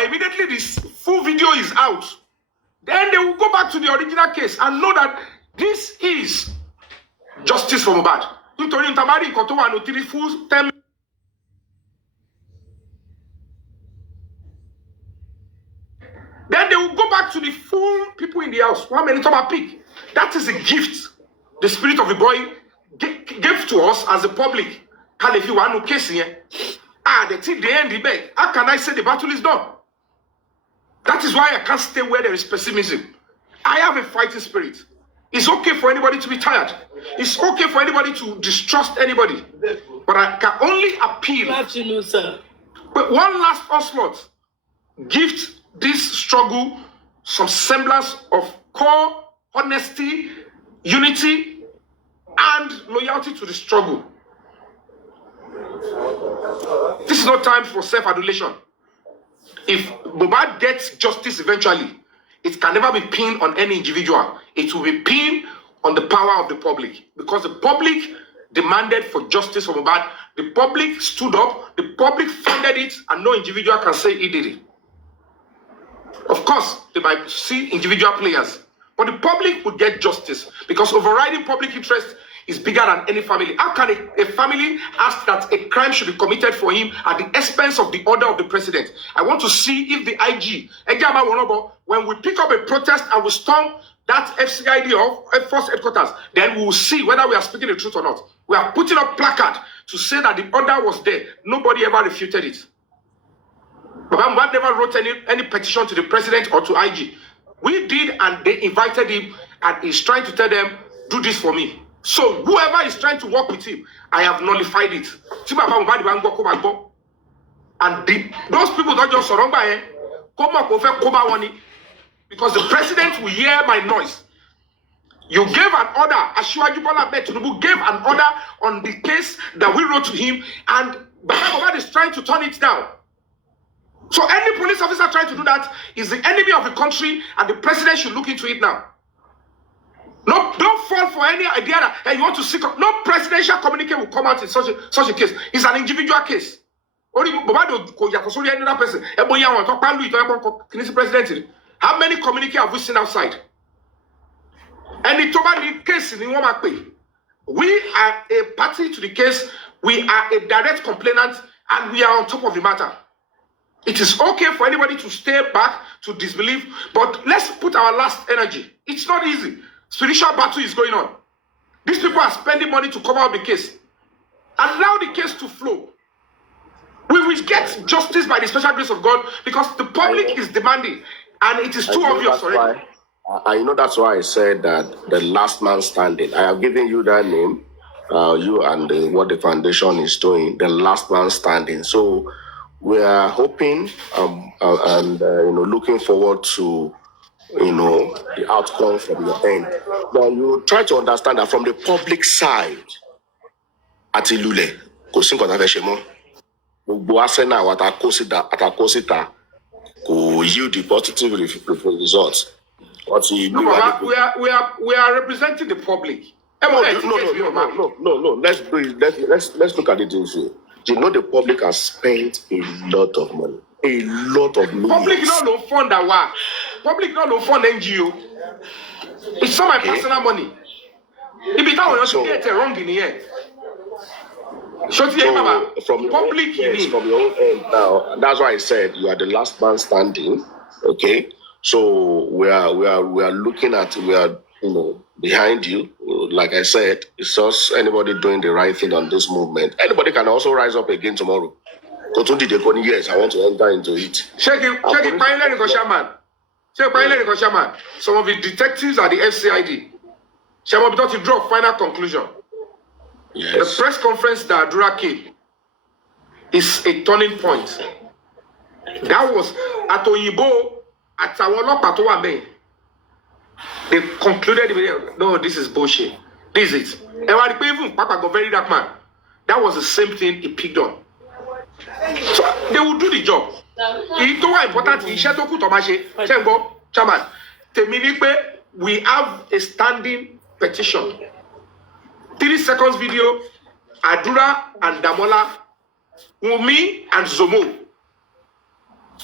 that immediately this full video is out, then they will go back to the original case and know that this is justice for Mohbad. Nítorí ntamari nǹkan tó wà ní 3 full 10. Then they will go back to the full people in the house. How many time I pick? That is a gift the spirit of the boy gave to us as a public. And if you want no case here, the thing they end the bag. How can I say the battle is done? That is why I can't stay where there is pessimism. I have a fighting spirit. It's okay for anybody to be tired. It's okay for anybody to distrust anybody. But I can only appeal. Absolutely, sir. But one last onslaught. Gift this struggle some semblance of core honesty, unity, and loyalty to the struggle. This is not time for self-adulation. If Mohbad gets justice eventually, it can never be pinned on any individual. It will be pinned on the power of the public. Because the public demanded for justice for Mohbad. The public stood up. The public funded it. And no individual can say he did it. Of course, they might see individual players. But the public would get justice. Because overriding public interest is bigger than any family. How can a family ask that a crime should be committed for him at the expense of the order of the president? I want to see if the IG, when we pick up a protest and we storm that FCID or Air Force headquarters, then we will see whether we are speaking the truth or not. We are putting up placard to say that the order was there. Nobody ever refuted it. Baba never wrote any petition to the president or to IG. We did, and they invited him, and he's trying to tell them, do this for me. So whoever is trying to work with him, I have nullified it. And those people don't just surround by him. Because the president will hear my noise. You gave an order, Asiwaju Bola Ahmed Tinubu gave an order on the case that we wrote to him, and Baba is trying to turn it down. So any police officer trying to do that is the enemy of the country, and the president should look into it now. No, don't fall for any idea that hey, you want to seek. No presidential communique will come out in such a case. It's an individual case. Only another person. How many communique have we seen outside? And the Toba case in Iwoma. We are a party to the case. We are a direct complainant, and we are on top of the matter. It is okay for anybody to stay back, to disbelieve, but let's put our last energy. It's not easy. Spiritual battle is going on. These people are spending money to cover up the case. Allow the case to flow. We will get justice by the special grace of God because the public is demanding, and it is too obvious already. I know that's why I said that the last man standing. I have given you that name, you and what the foundation is doing, the last man standing. So we are hoping and looking forward to the outcome from your end. But you try to understand that from the public side, at Ilule, could yield the positive results. No, we are representing the public. No. Let's look at it this way. You know the public has spent a lot of money. A lot of money. Public no fund that work. Public no fund NGO. It's not my personal money. If it's not you get it wrong in the end. From public, from your own end now, that's why I said you are the last man standing. Okay, so we are looking at behind you. Like I said, it's just anybody doing the right thing on this movement. Anybody can also rise up again tomorrow. Yes, I want to enter into it. Check it, Shaman. Some of the detectives at the FCID. Shaman, to draw a final conclusion. Yes. The press conference that Adura came is a turning point. That was at Oyibo, at Tawolo Patowabe. They concluded the video. No, this is bullshit. This is it. And even Papa got very dark man. That was the same thing he picked on. So they will do the job. It's so important. Chairman, we have a standing petition. 3 seconds video, Adura and Damola, Umi and Zomo.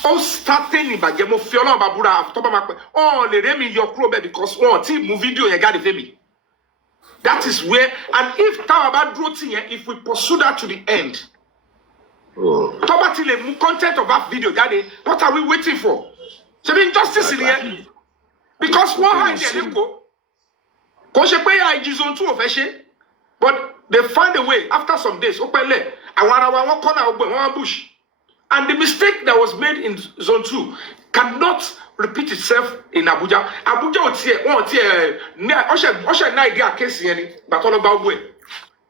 ó starting ìbàjẹ́ mo fi ọlọ́run bàbúrà tó bá máa pẹ́ ọ̀n lè rẹ́ mi yọ kúrò bẹ́ẹ̀ because wọ́n ti mú fídíò yẹn jáde fẹ́ mi. That is where, and if táwa bá dúró tì yẹn, if we pursue that to the end, tó bá ti lè mú content of that video jáde, what are we waiting for? Ṣé bí injustice ni yẹn? Because wọ́n hide ẹ̀ lẹ́kọ̀ọ́, kò ṣe pé IG zone 2 ò fẹ́ ṣe, but they find a way after some days. Ó pẹ́lẹ̀ àwọn ará wa wọ́n kọ́nà ọgbẹ́ wọ́n bush, and the mistake that was made in zone 2 cannot repeat itself in Abuja. Abuja ò tiẹ̀ wọ́n tiẹ̀ ní ọ̀ṣẹ̀ náà ìdí àkéésì yẹn ni gbàtọ́ lọ́gbà ọgbẹ́.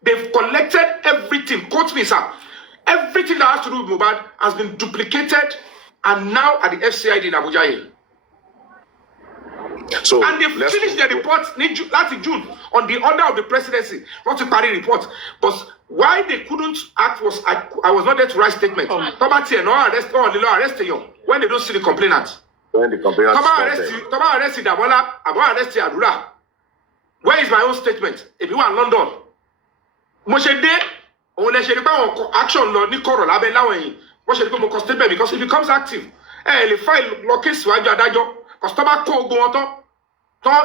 They've collected everything. Quote me, sir. Everything that has to do with Mohbad has been duplicated and now at the FCID in Abuja here. So, and they finished their report last June on the order of the presidency, not to carry report. But why they couldn't act was I was not there to write statement. No arrest you when they don't see the complainant. When the complainant arrest Dabola, arrest Adura. Where is my own statement? If you are in London, Moshe de on action law ni koro labe lawen. Moshe de mo statement because it becomes active. Le file lo case waju adajo. Customer call go on to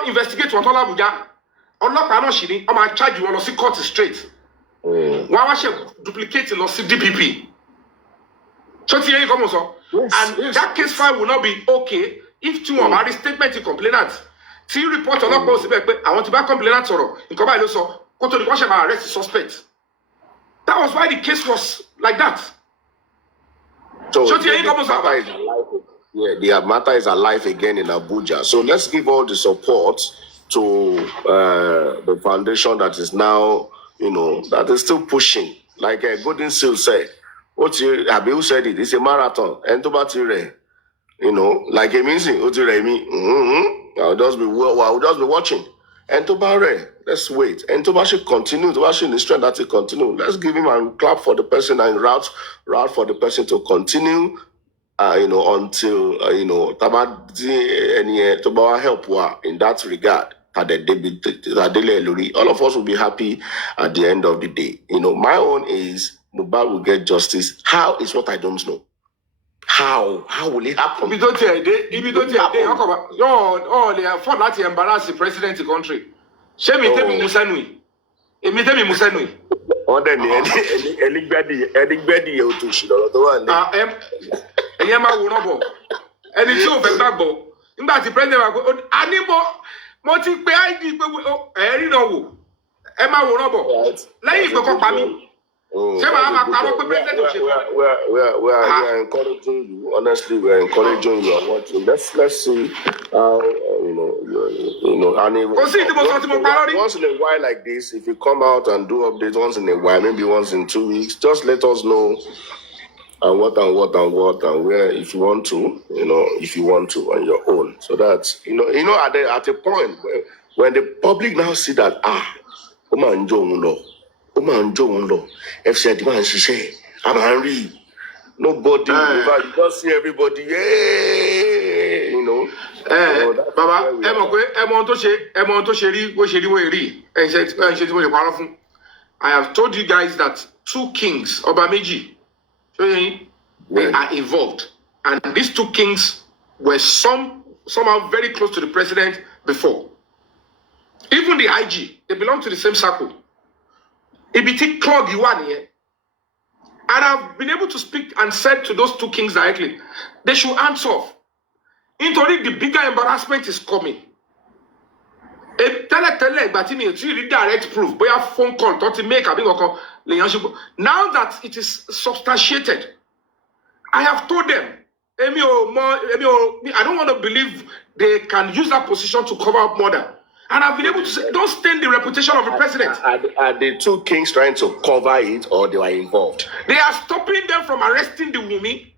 investigate what all Abuja. Ọlọ́pàá náà ṣì ní ó máa charge wọn lọ sí court straight. Wọ́n wá ṣe duplicate lọ sí DPP. So ti yẹn kọ́ mo sọ. And that case file will not be okay if tí wọ́n bá rí statement complainant. Tí report ọlọ́pàá ò sí bẹ́ẹ̀ pé àwọn ti bá complainant sọ̀rọ̀ nǹkan báyìí ló sọ kó tó di wọ́n ṣe máa arrest the suspect. That was why the case was like that. So ti yẹn kọ́ mo sọ. Yeah, the matter is alive again in Abuja. So let's give all the support to the foundation that is now, that is still pushing. Like Golden Seal said, Abiu said it's a marathon. And like a missing, I'll just be watching. And let's wait. And Toba should continue. Toba should strength that to continue. Let's give him a clap for the person and route for the person to continue. Until Toba help in that regard. All of us will be happy at the end of the day. My own is Mohbad will get justice. How is what I don't know. How will it happen? If you don't tell they are for that to embarrass the president of the country. Shame me tell me Musanui. Emi tell me Musanui. Anybody you to shit ẹ̀yẹ́ máa wò náà bọ̀ ẹni tí ò fẹ́ gbàgbọ́ nígbà tí president wà pé àní mo ti pe id pé ẹ̀rí náà wò ẹ máa wò náà bọ̀ lẹ́yìn ìpè kan pa mí ṣé màá máa parọ́ pé president ò ṣe fún. We are encouraging you. Honestly, we are encouraging you and watching. Let's see how and once in a while like this, if you come out and do updates once in a while, maybe once in 2 weeks, just let us know. And what and where if you want to on your own. So that at a point when the public now see that FCID man ṣiṣẹ́ I'm angry. Nobody you just see everybody Baba ẹ mọ̀ pé ẹ mọ̀ ohun tó ṣe rí bó ṣe rí wọ́n rí ẹ ṣe tí mo lè parọ́ fún. I have told you guys that 2 kings ọba méjì. They are involved, and these 2 kings were somehow very close to the president before. Even the IG, they belong to the same circle. EBT clog you one here, and I've been able to speak and said to those 2 kings directly, they should answer. Into the bigger embarrassment is coming. Tell but it's really direct proof. But your phone call, don't make a big now that it is substantiated, I have told them, I don't want to believe they can use that position to cover up murder. And I've been able to say, don't stain the reputation of the president. Are the 2 kings trying to cover it or they are involved? They are stopping them from arresting the Yomi.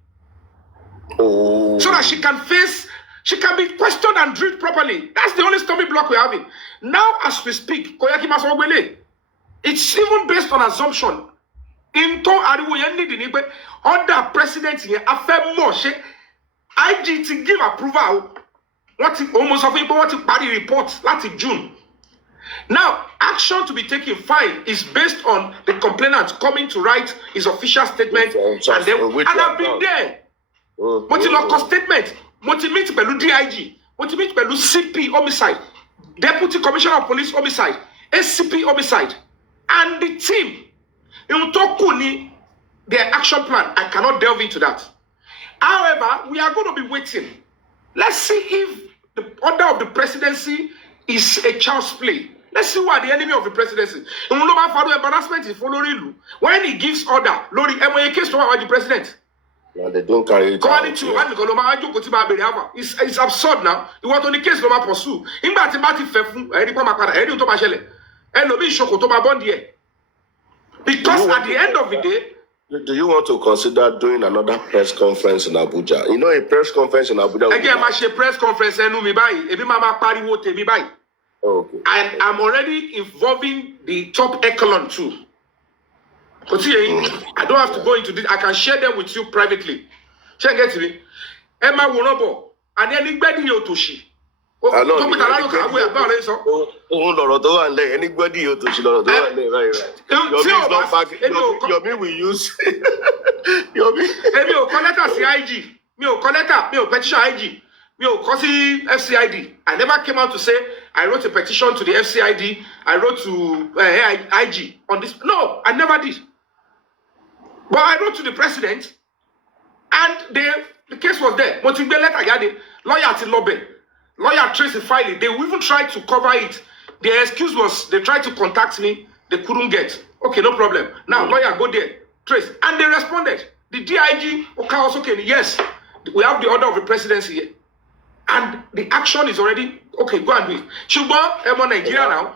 Oh. So that she can be questioned and drilled properly. That's the only stumbling block we're having. Now, as we speak, Koyaki Masogwele, it's even based on assumption. Into ariwo yen need ni pe other president yen afe mo se IG to give approval what almost of people what party report last June. Now action to be taken fine is based on the complainant coming to write his official statement and I've been there. Mo ti lọ kọ statement. Mo ti meet pẹ̀lú DIG. Mo ti meet pẹ̀lú CP homicide, Deputy Commissioner of Police homicide, ACP homicide, and the team. In Tokuni, their action plan. I cannot delve into that. However, we are going to be waiting. Let's see if the order of the presidency is a child's play. Let's see who are the enemy of the presidency. When he gives order, Lori MOA case to the president. Yeah, they don't carry it out. It's absurd now. You want only case to pursue. Because at the end of the day, do you want to consider doing another press conference in Abuja? You know, a press conference in Abuja. Again, my press conference Okay. And I'm already involving the top echelon too. I don't have to go into this. I can share them with you privately. Share get me. Emma Wonobo and anybody Yotoshi. Anybody Yomi will use Yomi. IG. Petition IG. FCID. I never came out to say I wrote a petition to the FCID. I wrote to IG on this. No, I never did. But I wrote to the president, and the case was there. Lawyer traced the file. They even tried to cover it. Their excuse was they tried to contact me. They couldn't get. Okay, no problem. Now, lawyer, go there. Trace. And they responded. The DIG, okay, yes, we have the order of the presidency here. And the action is already, okay, go and do it. Shugba, I'm on Nigeria now.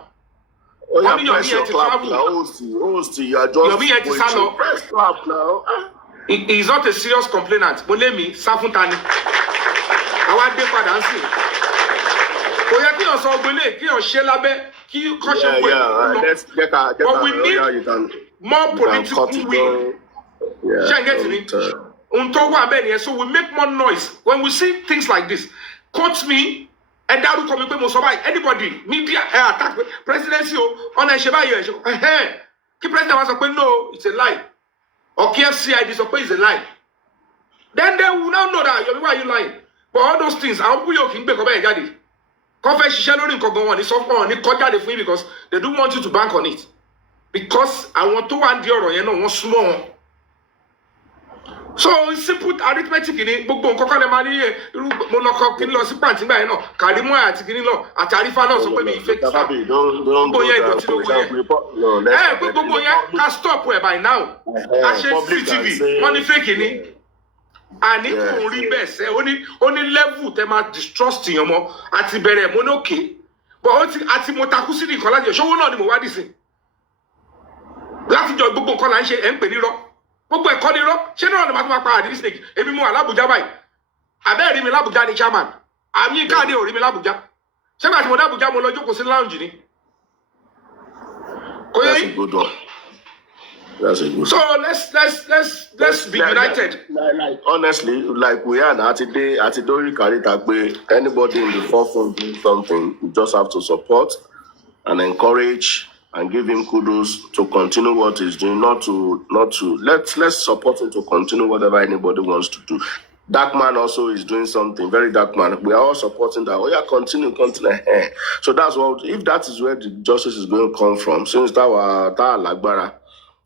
Oh, yeah, press your clap now. You are just press clap now. He is not a serious complainant. But let me, Safuntani. I want to dancing. But we need more political will. So we make more noise. When we see things like this, quote me. And that will come anybody, media, attack presidency on a Sheba. The president was like, no, it's a lie. Or KFCID is a lie. Then they will now know that why are you lying? But all those things, I'll put your king back over daddy. Confess Shalom Kogon, it's on it called daddy for you because they don't want you to bank on it. Because I want to want the one small. So it's simple arithmetic in it. Book Kokon money, Monocock in Los Pantima, Kalimo at Ginilo, at Tarifano, so maybe fake. Don't can stop where by now. I should CTV, money faking it. And it only best, only level them are distrusting your more at the bere monoke. But at the Motaku City college, show one of the what is it? That's your book on and Peniro. Gbogbo ẹ̀kọ́ ni rọ́ ṣé náà ni màá tún máa pa àdìrí snake èmi mú alábùjá báyìí abẹ́rẹ́ mi lábùjá ni chairman iamyinkade ò rí mi lábùjá ṣé màá tí mo dábùjá mo lọ jókòó sí lounge ni. That's a good one. That's a good one. So let's be united. Like honestly, like we are at the Dori Karitagbe, anybody in the forefront doing something, you just have to support and encourage and give him kudos to continue what he's doing, not to let's support him to continue whatever anybody wants to do. Dark man also is doing something, very dark man. We are all supporting that. Oh yeah, continue. So that's what, if that is where the justice is going to come from, since that was Lagbara,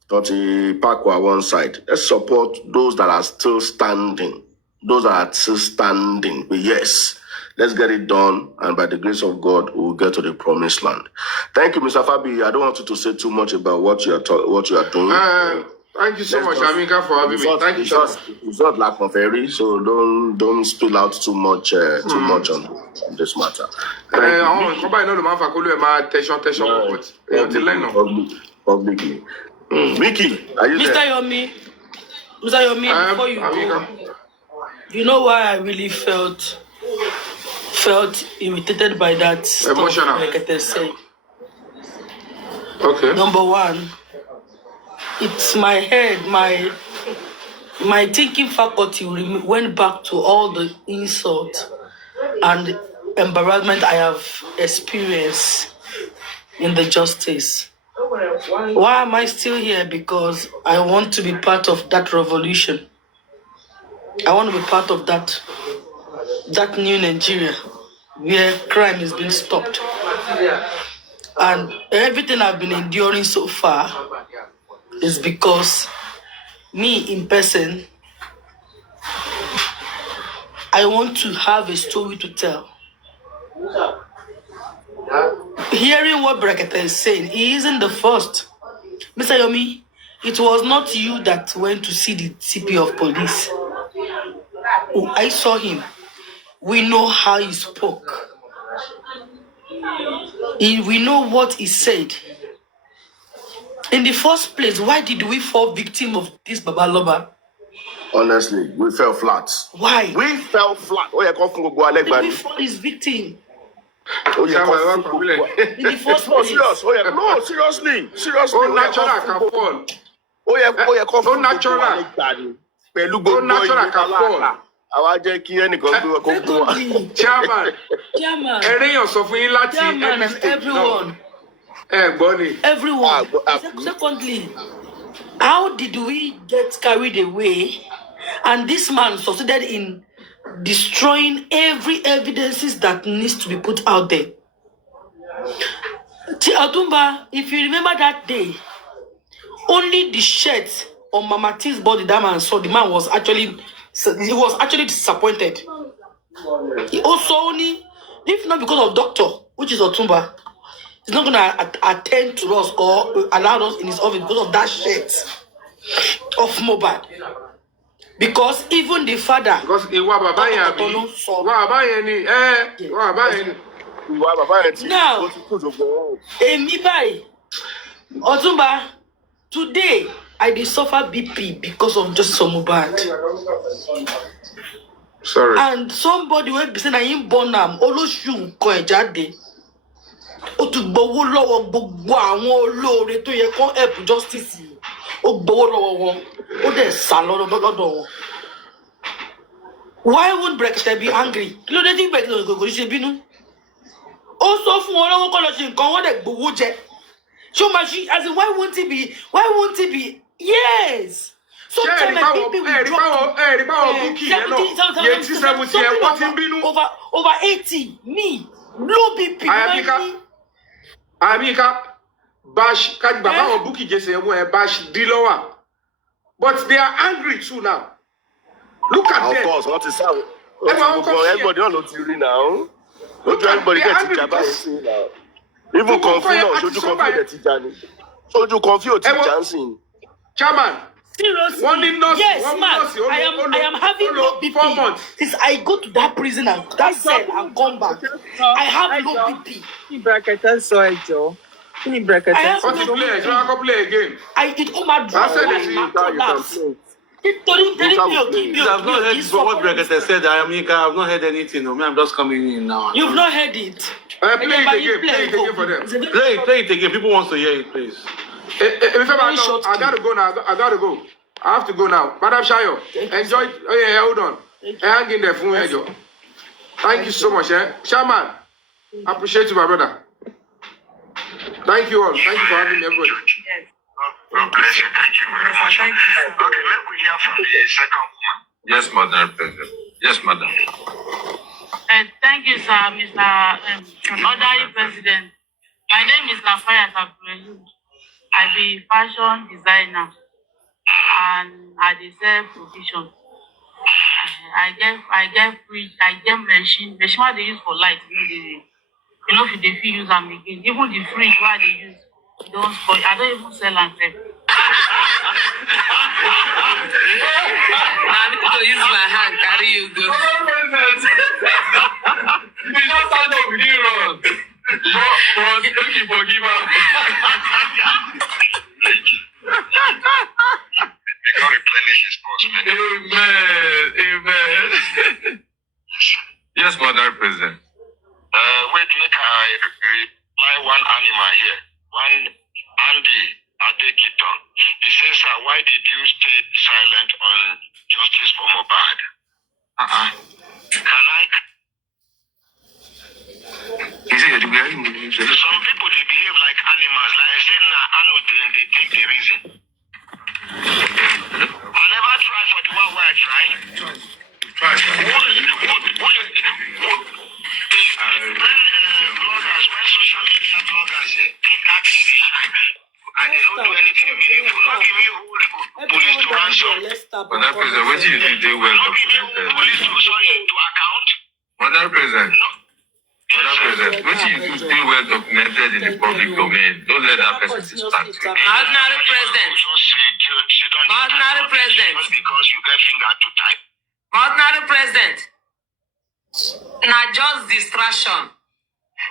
got the park on one side, let's support those that are still standing. But yes, let's get it done, and by the grace of God, we'll get to the promised land. Thank you, Mr. Fabiyi. I don't want you to say too much about what you are doing. Thank you so much, Amika, for having me. Thank you so much. It's not lack of airy, so don't spill out too much on this matter. Publicly. Vicky, are you Mr. there? Mr. Yomi, before you go, you know why I really felt irritated by that stuff, emotional, like I said. Okay. Number one, it's my head, my thinking faculty went back to all the insult and embarrassment I have experienced in the justice. Why am I still here? Because I want to be part of that revolution. I want to be part of that new Nigeria where crime is being stopped. And everything I've been enduring so far is because me in person, I want to have a story to tell. Hearing what Brekete is saying, he isn't the first. Mr. Yomi, it was not you that went to see the CP of police. Oh, I saw him. We know how he spoke. We know what he said. In the first place, why did we fall victim of this Babaloba? Honestly, we fell flat. Why? We fell flat. Oh, yeah, come from Why did we fall his victim? Oh, yeah, come from in the first no, place. serious. Oh, yeah, no, seriously. Oh, natural can fall. Oh, yeah, come from natural. Oh, natural can fall. Secondly, Chairman, everyone. Secondly, how did we get carried away? And this man succeeded in destroying every evidences that needs to be put out there. Atumba, if you remember that day, only the shirt on Mama T's body that man saw, the man was actually disappointed. He also only, if not because of doctor, which is Otumba, he's not gonna attend to us or allow us in his office because of that shirt of Mobad. Because even the father, because now, Otumba, today I did suffer BP because of just some Mobad. Sorry. And somebody will be saying I ain't born am olóṣù nǹkan ẹ̀ jáde. Ó tún gbowó lọ́wọ́ gbogbo àwọn olóore tó yẹ kó help justice. Ó gbowó lọ́wọ́ wọn. Ó dẹ̀ sá lọ́dọ̀ wọn. Why would Brekete be angry? Kí ló dé tí Brekete kò ṣe bínú? Ó sọ fún wọn lọ́wọ́ kọ́ lọ ṣe nǹkan wọ́n dẹ̀ gbowó jẹ. So much as in, why won't he be? Yes. Sometimes people will drop over 80. Me, low BP. Amika, bash, bash, but they are angry too now. Look at them. Of course, what is that? Everybody don't know theory now. Don't everybody get it now. Even confused, should you confuse the teacher? Should you confuse the teacher? Chairman. Seriously? Yes, man. I am having low BP 4 months since I go to that prison and that cell and come back. I have low BP. Brekete saw it, Joe. Brekete. Play again. It come out collapse. You have not heard what Brekete said. I have not heard anything. No, I'm just coming in now. You've not heard it. Play it again for them. Play it again. People want to hear it, please. I gotta go now. I gotta go. I have to go now. Madam Shayo, enjoy. Oh yeah, hold on. Hang in there for me, Joe. Thank you so much, Shaman. I appreciate you, my brother. Thank you all. Thank you for having me, everybody. Yes. God bless you. Thank you very much. Okay, let me hear from the second woman. Yes, Madam President. Yes, Madam. Thank you, sir, Mr. Honorary President. My name is Lafayette Abdul. I be fashion designer and I deserve provision. I get fridge, I get machine what they use for light. You know, if they feel use them again. Even the fridge why they use, don't spoil. I don't even sell and sell. I need to use my hand, carry you go. You just stand up with you, Ron. But don't you forgive her. May God replenish his pulse, man. Amen. Yes, Madam President. Wait, make I reply one animal here. One Andy Adekiton. He says, sir, why did you stay silent on justice for Mohbad? Can I? Some people, they behave like animals. Like I said, they take the reason. I never try for the one where I try. they don't do anything meaningful. Not be me who police to ransom. Madam President, what you do well documented? Police to, sorry, to account. Madam President. No. Madam President, what you do well documented in the public domain? Don't let that person distract you. Ordinary president. Ordinary president. Just because you get finger to type. Ordinary president. Now just distraction.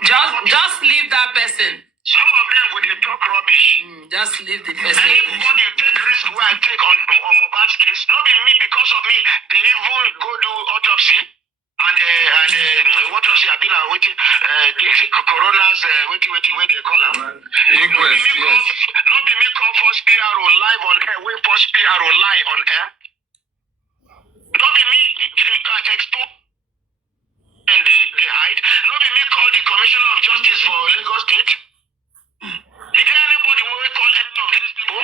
Just leave that person. Some of them will they talk rubbish. Just leave the person. Anybody you take risk where I take on Mohbad's case, not be me because of me. They even go do autopsy and what else you have been waiting the coroner's waiting where they call them. Inquest, yes. Not be me call first PRO live on air. Wait first PRO live on air. Not be me expose and they hide. Not be me call the Commissioner of Justice for Lagos State. Is there anybody who will call any of these people?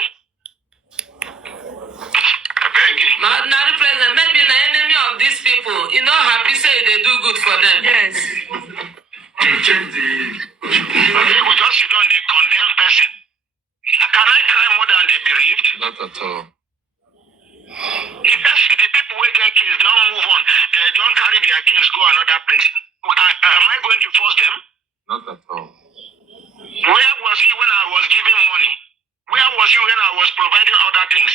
I beg you. Ordinary president, maybe the enemy of these people. You know, happy say they do good for them. Yes. Change the... We just sit down, they condemn person. Can I cry more than they bereaved? Not at all. The people who get kills don't move on. They don't carry their kills, go another place. Am I going to force them? Not at all. Where was he when I was giving money? Where was he when I was providing other things?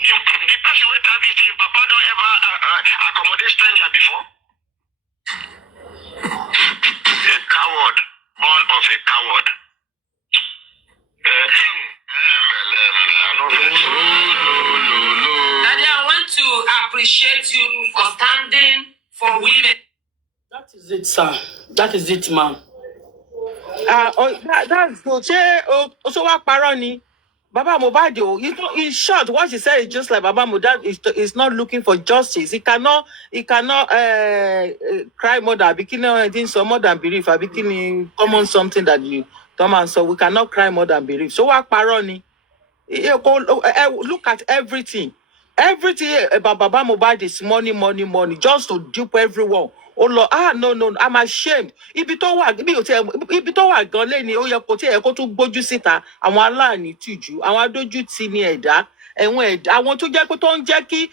The person who have this thing, Papa don't ever accommodate stranger before. A coward, born of a coward. Daddy, I want to appreciate you for standing for women. That is it, sir. That is it, ma'am. That's good. So what paroni? Baba Mohbad, in short, what she said is just like Baba Mohbad is not looking for justice. He cannot cry more than bikini so more than belief. Bikini common something that you come so we cannot cry more than belief. So what paroni? Look at everything. Everything about Baba Mohbad is money, just to dupe everyone. Oh Lord, no, I'm ashamed. Ibi tó wà gan lẹ́ni ó yẹ kó tí ẹ kó tún gbójú síta àwọn aláàní tìjú àwọn adójútì ní ẹ̀dá àwọn tó jẹ́ pé tó ń jẹ́ kí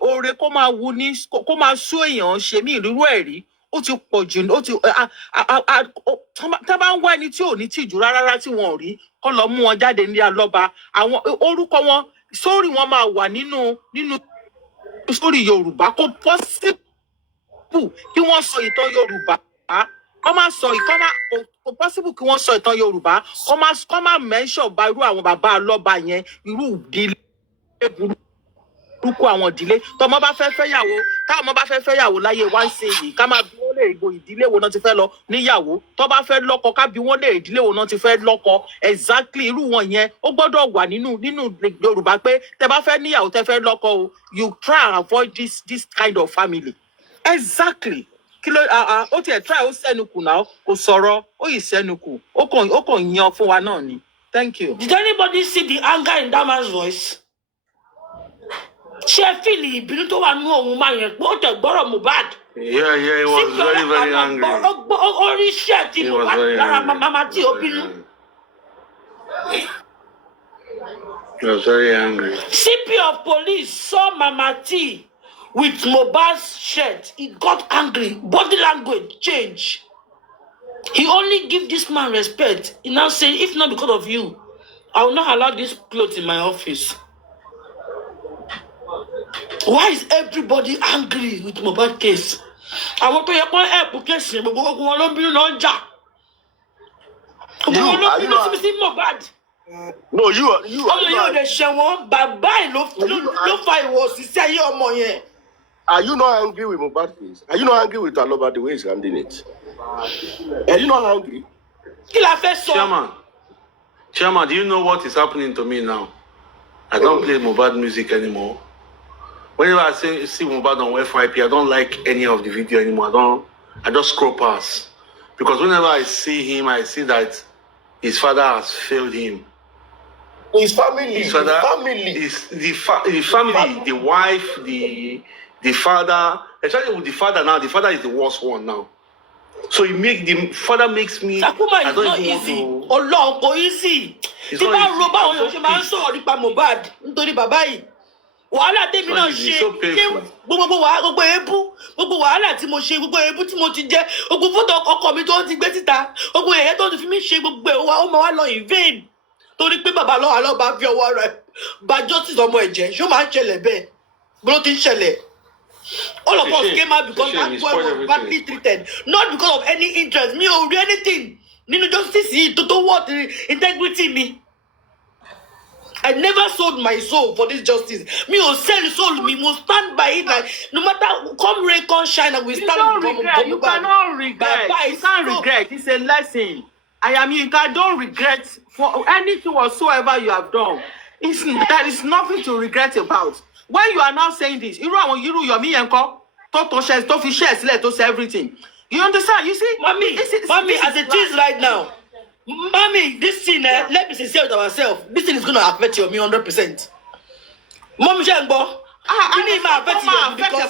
oore kó máa wu ní kó máa sú èèyàn ṣe mí ìrírú ẹ̀ rí ó ti pọ̀ jù ó ti tá bá ń wá ẹni tí ò ní tìjú rárá tí wọn ò rí kó lọ mú wọn jáde ní alọ́ba àwọn orúkọ wọn sórí wọn máa wà nínú sórí Yorùbá kó possible kí wọ́n sọ ìtàn Yorùbá kọ́ máa sọ kò possible kí wọ́n sọ ìtàn Yorùbá kọ́ máa mention bá irú àwọn bàbá alọ́ba yẹn irú ìdílé burúkú àwọn ìdílé tọmọ bá fẹ́ fẹ́yàwó táwọn ọmọ bá fẹ́ fẹ́yàwó láyé wá ń ṣe yìí ká máa bí wọ́n lè ìgò ìdílé wo náà ti fẹ́ lọ níyàwó tó bá fẹ́ lọ́kọ ká bí wọ́n lè ìdílé wo náà ti fẹ́ lọ́kọ exactly irú wọn yẹn ó gbọ́dọ̀ wà nínú Yorùbá pé tẹ bá fẹ́ níyàwó tẹ fẹ́ lọ́kọ o you try and avoid this kind of family. Exactly. Kilo ó tiẹ̀ try ó sẹ́nukù náà kò sọ̀rọ̀ ó yìí sẹ́nukù ó kàn yan fún wa náà ni. Thank you. Did anybody see the anger in that man's voice? Ṣé fíìlì ìbínú tó wà nínú òun máa yẹn pé ó tẹ̀ gbọ́rọ̀ Mohbad? Yeah, he was very angry. Orí iṣẹ́ tí Mohbad lára mama tí ó bínú. He was very angry. CP of police saw Mama T with Mohbad's shirt. He got angry. Body language change. He only give this man respect. He now say, if not because of you, I will not allow this clothes in my office. Why is everybody angry with Mohbad case? I want to help case. Mohbad. No, you are. Are you not angry with Mohbad case? Are you not angry with Aloba the way he's handling it? Are you not angry? Chairman, do you know what is happening to me now? I don't play Mohbad music anymore. Whenever I see Mohbad on FYP, I don't like any of the video anymore. I just scroll past. Because whenever I see him, I see that his father has failed him. His family, the family, the wife, the father, especially with the father now, the father is the worst one now. So the father makes me. Sakuma I is don't not even easy. want to. Ọlọ́run kò easy. It's Tí not bá easy. ro báwọn I'm so èèyàn ṣe máa ń pissed. sọ̀rọ̀ nípa Mohbad nítorí bàbá yìí. Wàhálà tèmi It's náà not easy. ṣe. So Ṣé painful. gbogbo wàhálà tí mo ṣe, gbogbo èébú tí mo ti jẹ, gbogbo fótó ọkọ mi tó ti gbé síta, gbogbo èyẹ tó ti fi mí ṣe gbogbo ẹ̀ ó máa wá lọ in vain. Torí pé bàbá lọ́wọ́ àlọ́ bá fi ọwọ́ rẹ̀ bà justice ọmọ ẹ̀jẹ̀. Ṣé ó máa ń ṣẹlẹ̀ bẹ́ẹ̀? Bó ló ti ń ṣẹlẹ̀? All of us came out because that boy was badly treated, not because of any interest. Me or anything. Nínú justice yìí tó what integrity me. I never sold my soul for this justice. Me or sell soul me must stand by it like no matter come rain, come shine, and we stand. You cannot regret. You can't regret. It's a lesson. Iamyinkade, don't regret for anything whatsoever you have done. There is nothing to regret about. When you are now saying this, Yomi to fi share sílẹ̀ to say everything. You understand? You see, mommy, as it is right now, mommy, this thing, let me sincere with ourselves. This thing is going to affect you 100%. Mommy, she go. You need to affect you because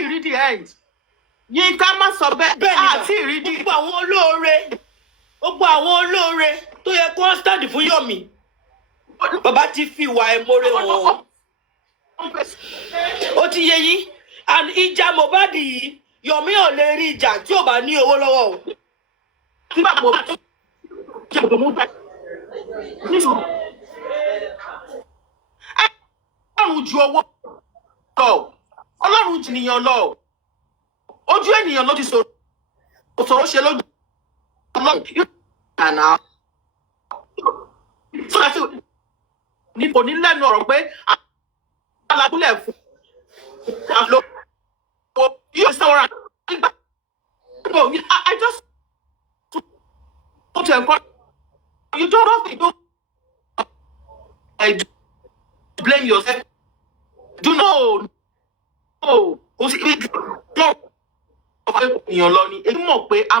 you read the end. You can't sọ bẹ́ẹ̀. Gbogbo àwọn olóore tó yẹ kó stand fún Yomi. Bàbá ti fi ìwà ẹ̀mọ́rẹ́ wọn. Ó ti yé yín, and ìjà Mohbad yìí Yomi ò lè rí ìjà tí ò bá ní owó lọ́wọ́ o. Ọlọ́run ju owó lọ, Ọlọ́run ju ènìyàn lọ, ojú ènìyàn ló ti sọ̀rọ̀ ṣe lójú Ọlọ́run àná. Ní kò ní lẹ́nu ọ̀rọ̀ pé alábúlẹ̀ fún àlọ́ yóò sọ̀rọ̀ nígbà. No, I just want to encourage you. Don't have to blame yourself. Do no. Èèyàn lọ ni èyí mọ̀ pé a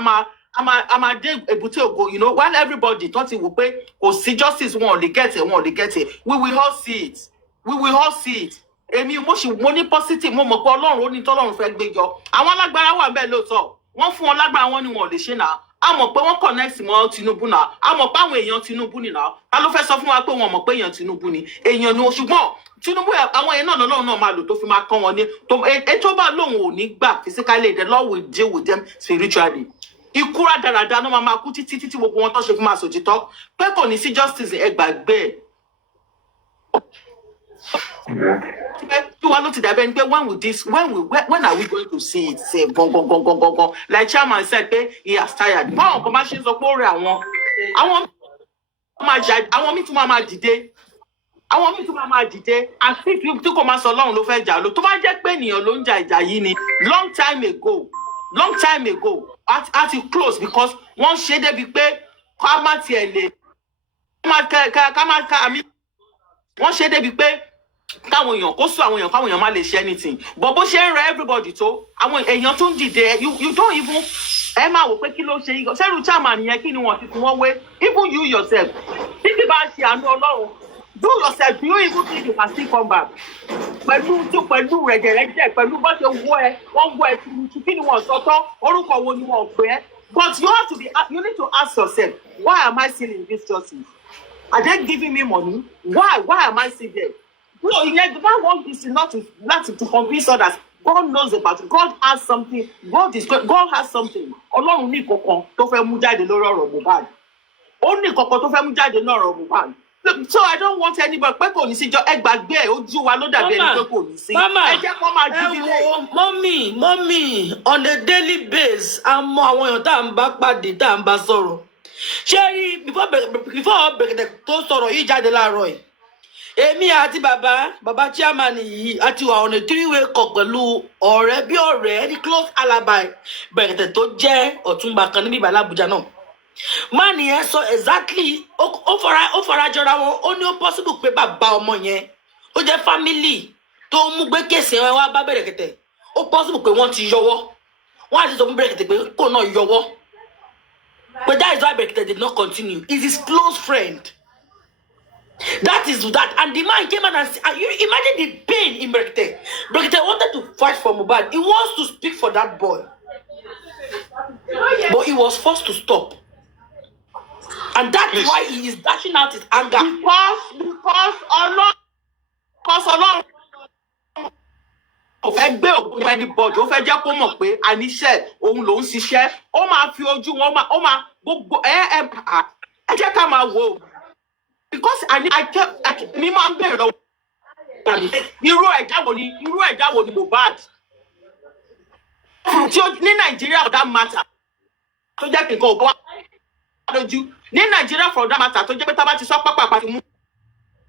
máa dé èbúté ògo, you know, while everybody tó ti wò pé kò sí justice wọn ò lè get it, we will all see it. Èmi mo ní positive, mo mọ̀ pé Ọlọ́run ó ní tọ́lọ́run fẹ́ gbé yọ. Àwọn alágbára wà bẹ́ẹ̀ lóòótọ́, wọ́n fún wọn lágbára wọn ni wọn ò lè ṣe náà. A mọ̀ pé wọ́n connect mọ́ Tinubu náà, a mọ̀ pé àwọn èèyàn Tinubu ni náà. Ta ló fẹ́ sọ fún wa pé wọ́n mọ̀ pé èèyàn Tinubu ni? Èèyàn ni, ṣùgbọ́n Tinubu àwọn èèyàn náà lọ́lọ́run náà máa lò tó fi máa kán wọn ní. Ètò bá lóun ò ní gbà physically, the Lord will deal with them spiritually. Ikú rádaràda náà máa kú títí gbogbo wọn tó ṣe fún máa sòjítọ́ pé kò ní sí justice, ẹ gbàgbé ẹ̀. When are we going to see it? Say, gong. Like chairman said, he has tired. Báwọn kan máa ṣe sọ pé ó rẹ̀ àwọn mi tún máa dìde. Àwọn mi tún máa dìde. As if tí kò máa sọ Ọlọ́run ló fẹ́ jà lọ. Tó bá jẹ́ pé ènìyàn ló ń jà ìjà yìí ni long time ago at it close because wọ́n ṣe débi pé ká má tiẹ̀ lè wọ́n ṣe débi pé káwọn èèyàn má lè ṣe anything, but bó ṣe ń rẹ everybody tó àwọn èèyàn tó ń dìde, you don't even ẹ máa wò pé kí ló ṣe yín sẹ́rù chairman yẹn kí ni wọ́n ti fún wọn wé, even you yourself tí kì bá ṣe àánú Ọlọ́run, do yourself, do you even think you can still come back pẹ̀lú rẹ̀jẹ̀rẹ̀jẹ̀ pẹ̀lú bó ṣe wọ́n wọ́ ẹ tuntun kí ni wọ́n sọ tán orúkọ wo ni wọ́n pè é, but you need to ask yourself, why am I still in this justice? Are they giving me money? Why am I still there? No, that one is not to convince others. God knows about it. God has something. God has something. Ọlọ́run ní kankan tó fẹ́ mú jáde lórí ọ̀rọ̀ Mohbad. Ó ní kankan tó fẹ́ mú jáde lórí ọ̀rọ̀ Mohbad. So I don't want anybody pé kò ní sí jọ ẹgbàgbé ẹ̀ ojú wa ló dàbí ẹni pé kò ní sí. Ẹ jẹ́ kó máa jubilate. Mọ́mì on a daily basis a mọ àwọn èèyàn tá à ń bá pàdé tá à ń bá sọ̀rọ̀. Ṣé rí before bẹ̀rẹ̀ tó sọ̀rọ̀ yìí jáde láàárọ̀ yìí? Èmi àti bàbá chairman yìí àti wà on a 3-way call pẹ̀lú ọ̀rẹ́ bí ọ̀rẹ́ any close alibi bẹ̀rẹ̀ tó jẹ́ ọ̀túnba kan níbi ìbàlá Àbújá náà. Man yẹn sọ exactly ó fara jọra wọn, ó ní ó possible pé bàbá ọmọ yẹn ó jẹ́ family tó mú gbé kéèsì wọn wá bá Bẹ̀rẹ̀kẹ̀tẹ̀, ó possible pé wọ́n ti yọwọ́, wọ́n á ti sọ fún Bẹ̀rẹ̀kẹ̀tẹ̀ pé kò náà yọwọ́. But that is why Bẹ̀rẹ̀kẹ̀tẹ̀ did not continue. He's his close friend. That is that. And the man came out and said, you imagine the pain in Bẹ̀rẹ̀kẹ̀tẹ̀. Bẹ̀rẹ̀kẹ̀tẹ̀ wanted to fight for Mohbad. He wants to speak for that boy. But he was forced to stop. And that's Please. why he is dashing out his anger. Because Ọlọ́run ò fẹ́ gbé òkú anybody, ó fẹ́ jẹ́ kó mọ̀ pé àníṣe òun ló ń ṣiṣẹ́, ó máa fi ojú wọn, ó máa gbogbo ẹ jẹ́ ká máa wò ó. Because mi máa ń bẹ̀rẹ̀ lọ́wọ́ irú ẹ̀dá wo ni Mohbad tí ó ní Nàìjíríà for that matter tó jẹ́ kí nǹkan ò bọ́ wá lójú ní Nàìjíríà for that matter tó jẹ́ pé tá a bá ti sọ pápá ti mú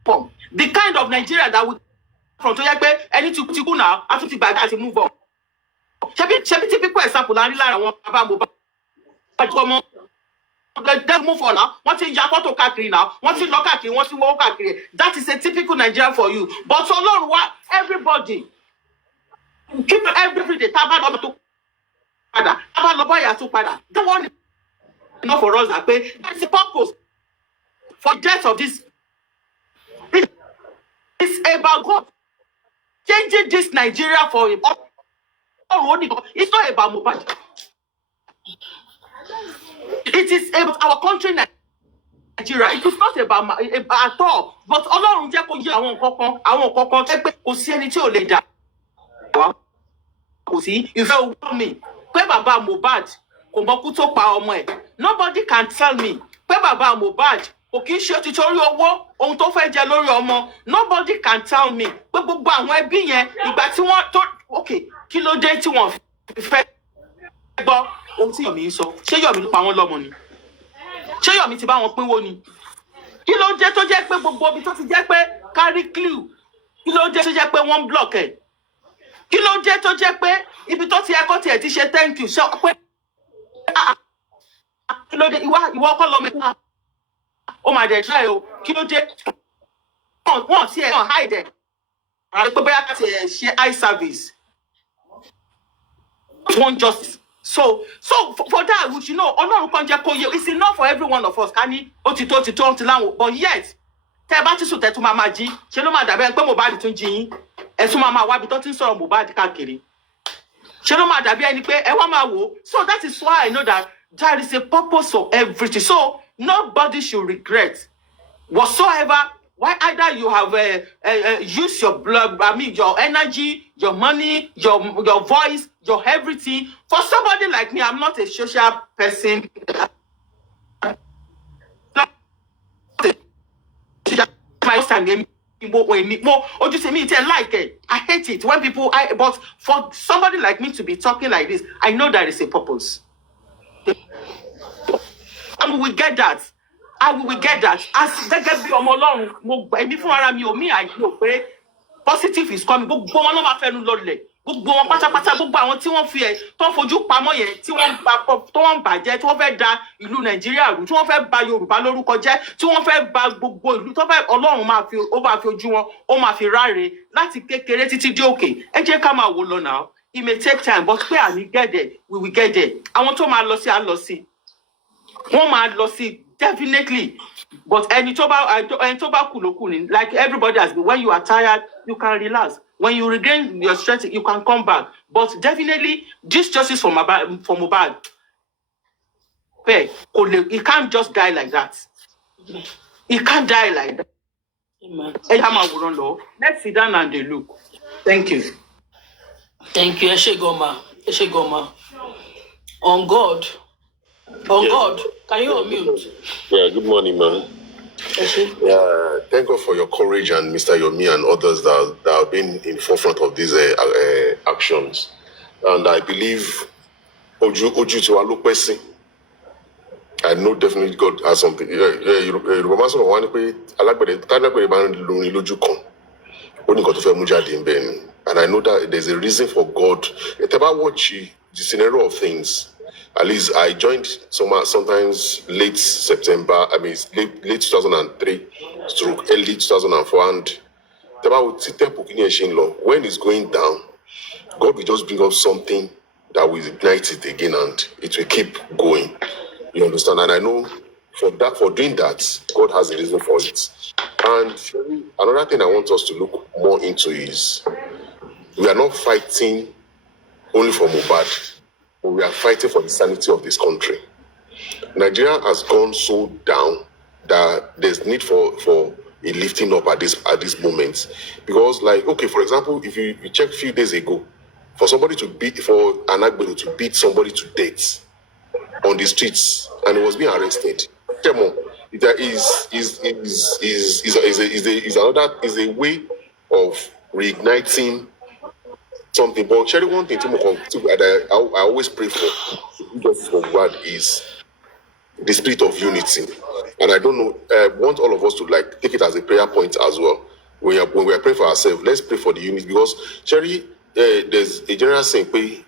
pọ̀ the kind of Nigeria that we from tó jẹ́ pé ẹni tí kú náà a tún ti gbàgbé àti move on. ṣebí typical example la rí lára àwọn bàbá Mohbad ọmọ they move on now. Wọ́n ti ya fọ́tò káàkiri now. Wọ́n ti lọ káàkiri, wọ́n ti wọ́ káàkiri. That is a typical Nigeria for you. But Ọlọ́run wá everybody keep every day tábà lọ́mọ tó padà tábà lọ́ báyà tó padà. That one is enough for us that pé there is a purpose for the death of this. It's about God changing this Nigeria for him. It's not about Mohbad. It is about our country, Nigeria. It is not about at all. But Ọlọ́run jẹ́ kó yé àwọn nǹkan kan tẹ́ pé kò sí ẹni tí ò lè dà. Kò sí ìfẹ́ owó mi pé bàbá Mohbad kò mọ kú tó pa ọmọ ẹ̀. Nobody can tell me pé bàbá Mohbad kò kí ń ṣe títorí owó ohun tó fẹ́ jẹ lórí ọmọ. Nobody can tell me pé gbogbo àwọn ẹbí yẹn ìgbà tí wọ́n tó kí ló dé tí wọ́n fẹ́ gbọ́ ohun tí Yomi ń sọ. Ṣé Yomi ló pa wọ́n lọ́mọ ni? Ṣé Yomi ti bá wọn pínwó ni? Kí ló jẹ́ tó jẹ́ pé gbogbo ibi tó ti jẹ́ pé carry clue? Kí ló jẹ́ tó jẹ́ pé wọ́n block ẹ̀? Kí ló jẹ́ tó jẹ́ pé ibi tó ti ẹ̀kọ́ tiẹ̀ ti ṣe thank you sọ pé kí ló dé ìwọ kọ́ lọ́mọ ẹ̀? Ó máa dẹ̀ try o. Kí ló dé? Wọ́n ti ẹ̀ kàn hide ẹ̀. Àti pé bóyá ká ti ẹ̀ ṣe eye service. One justice. So for that, which Ọlọ́run kan jẹ́ kó yé, it's enough for every one of us. Ká ní ó ti tó ti láwọn, but yet tẹ́ bá ti sùn tẹ́ tún máa jí, ṣé ló máa dàbí pé Mohbad tún jí yín? Ẹ tún máa wá bí tó ti ń sọ̀rọ̀ Mohbad káàkiri. Ṣé ló máa dàbí ẹni pé ẹ wá máa wò ó? So that is why I know that there is a purpose for everything. So nobody should regret whatsoever. Why either you have used your blood, your energy, your money, your voice, your everything. For somebody like me, I'm not a social person. I hate it when people. But for somebody like me to be talking like this, I know there is a purpose. And we will get that. And we will get that. As gẹ́gẹ́ bí ọmọ Ọlọ́run, èmi fún ara mi ò mí àìlò pé positive is coming. Gbogbo wọn ló máa fẹnu lọlẹ̀. Gbogbo wọn pátápátá, gbogbo àwọn tí wọ́n fi tó fojú pamọ́ yẹn, tí wọ́n bàjẹ́, tí wọ́n fẹ́ da ìlú Nàìjíríà rú, tí wọ́n fẹ́ ba Yorùbá lórúkọ jẹ́, tí wọ́n fẹ́ ba gbogbo ìlú, tó fẹ́ Ọlọ́run máa fi ojú wọn, ó máa fi ráre láti kékeré títí dé òkè. Ẹ jẹ́ ká máa wò lọ now. It may take time, but pé àní get there, we will get there. Àwọn tó máa lọ sí á lọ sí. Wọ́n máa lọ sí definitely. But ẹni tó bá kú ló kú ni. Like everybody has been. When you are tired, you can relax. When you regain your strength, you can come back. But definitely, this justice for Mohbad, he can't just die like that. He can't die like that. Let's sit down and look. Thank you. Thank you, Eshegoma. On God. God, can you unmute? Yeah, good morning, man. Yeah, thank God for your courage and Mr. Yomi and others that have been in forefront of these actions. And I believe Oju to Alupesi. I know definitely God has something. And I know that there's a reason for God. It's about watch the scenario of things. At least I joined sometimes late September, late 2003 to early 2004. And when it's going down, God will just bring up something that will ignite it again and it will keep going. You understand? And I know for doing that, God has a reason for it. And another thing I want us to look more into is we are not fighting only for Mohbad. but we are fighting for the sanity of this country. Nigeria has gone so down that there's need for a lifting up at this moment. Because, like, okay, for example, if you check a few days ago, for an Agbero to beat somebody to death on the streets and he was being arrested. Come on, there is a way of reigniting something. But Sherry, one thing I always pray for justice for God is the spirit of unity. And I don't know, I want all of us to like take it as a prayer point as well. When we are praying for ourselves, let's pray for the unity, because Sherry, there's a general saying,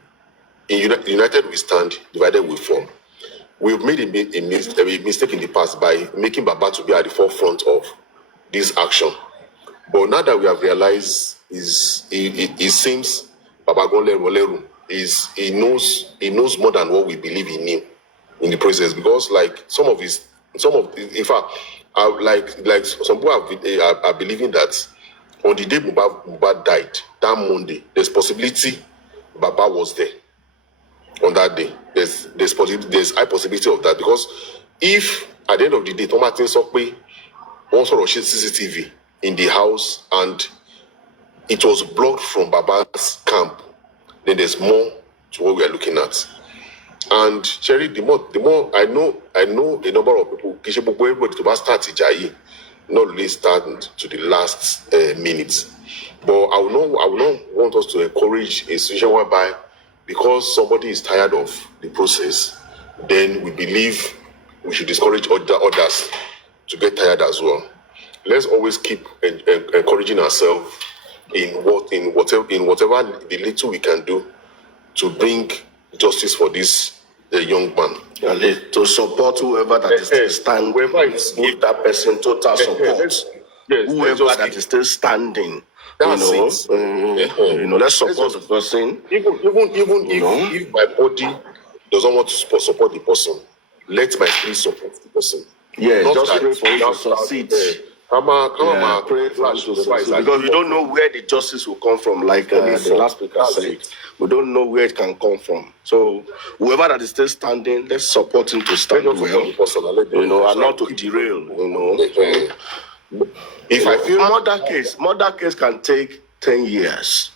united we stand, divided we fall. We've made a mistake in the past by making Baba to be at the forefront of this action. But now that we have realized, it seems Baba Gonleru he knows more than what we believe he knew in the process. Because like in fact, like some people are believing that on the day Baba died, that Monday, there's possibility Baba was there. On that day, there's high possibility of that, because if at the end of the day, Tomatin Sokwe wants to rush CCTV in the house and it was blocked from Baba's camp, then there's more to what we are looking at. And Sherry, the more I know a number of people, everybody to start Ijayi, not really start to the last minutes. But I will not want us to encourage a situation whereby, because somebody is tired of the process, then we believe we should discourage others to get tired as well. Let's always keep encouraging ourselves in whatever the little we can do to bring justice for this young man. To support whoever that is still standing, give that person total support. Whoever that is still standing. Let's support the person. Even if my body doesn't want to support the person, let my spirit support the person. Yeah, Not just that pray for you to succeed. Pray for you to succeed. Because we don't know where the justice will come from, like the last speaker said. We don't know where it can come from. So whoever that is still standing, let's support him to stand well. And not to derail. If I feel murder case can take 10 years.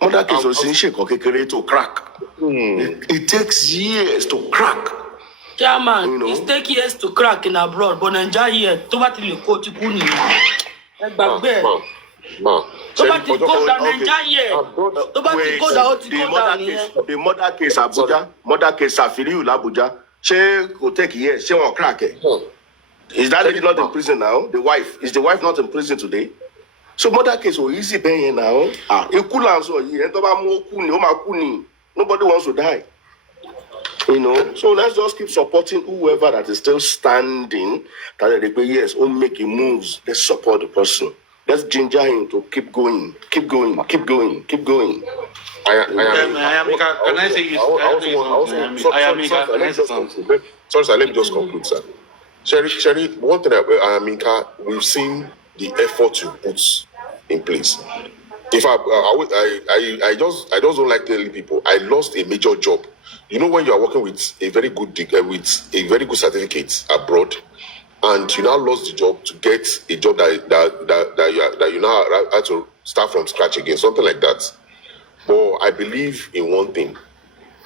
Murder case was in shape to crack. It takes years to crack. Chairman, it takes years to crack in abroad, but Nigeria here, to what you go to Kuni. The murder case Abuja, murder case Safiriu Abuja, she could take years, she won't crack it. Is that lady not in prison now? Is the wife not in prison today? So murder case will easy paying now. Nobody wants to die. So let's just keep supporting whoever that is still standing. That they say yes, we'll make moves. Let's support the person. Let's ginger him to keep going. Keep going. Can I say something? Sorry, sir, let me just conclude, sir. Sherry, one thing we've seen the effort you put in place. In fact, I just don't like telling people I lost a major job. You know, when you are working with a very good certificate abroad, and you now lost the job to get a job that you now have to start from scratch again, something like that. But I believe in one thing.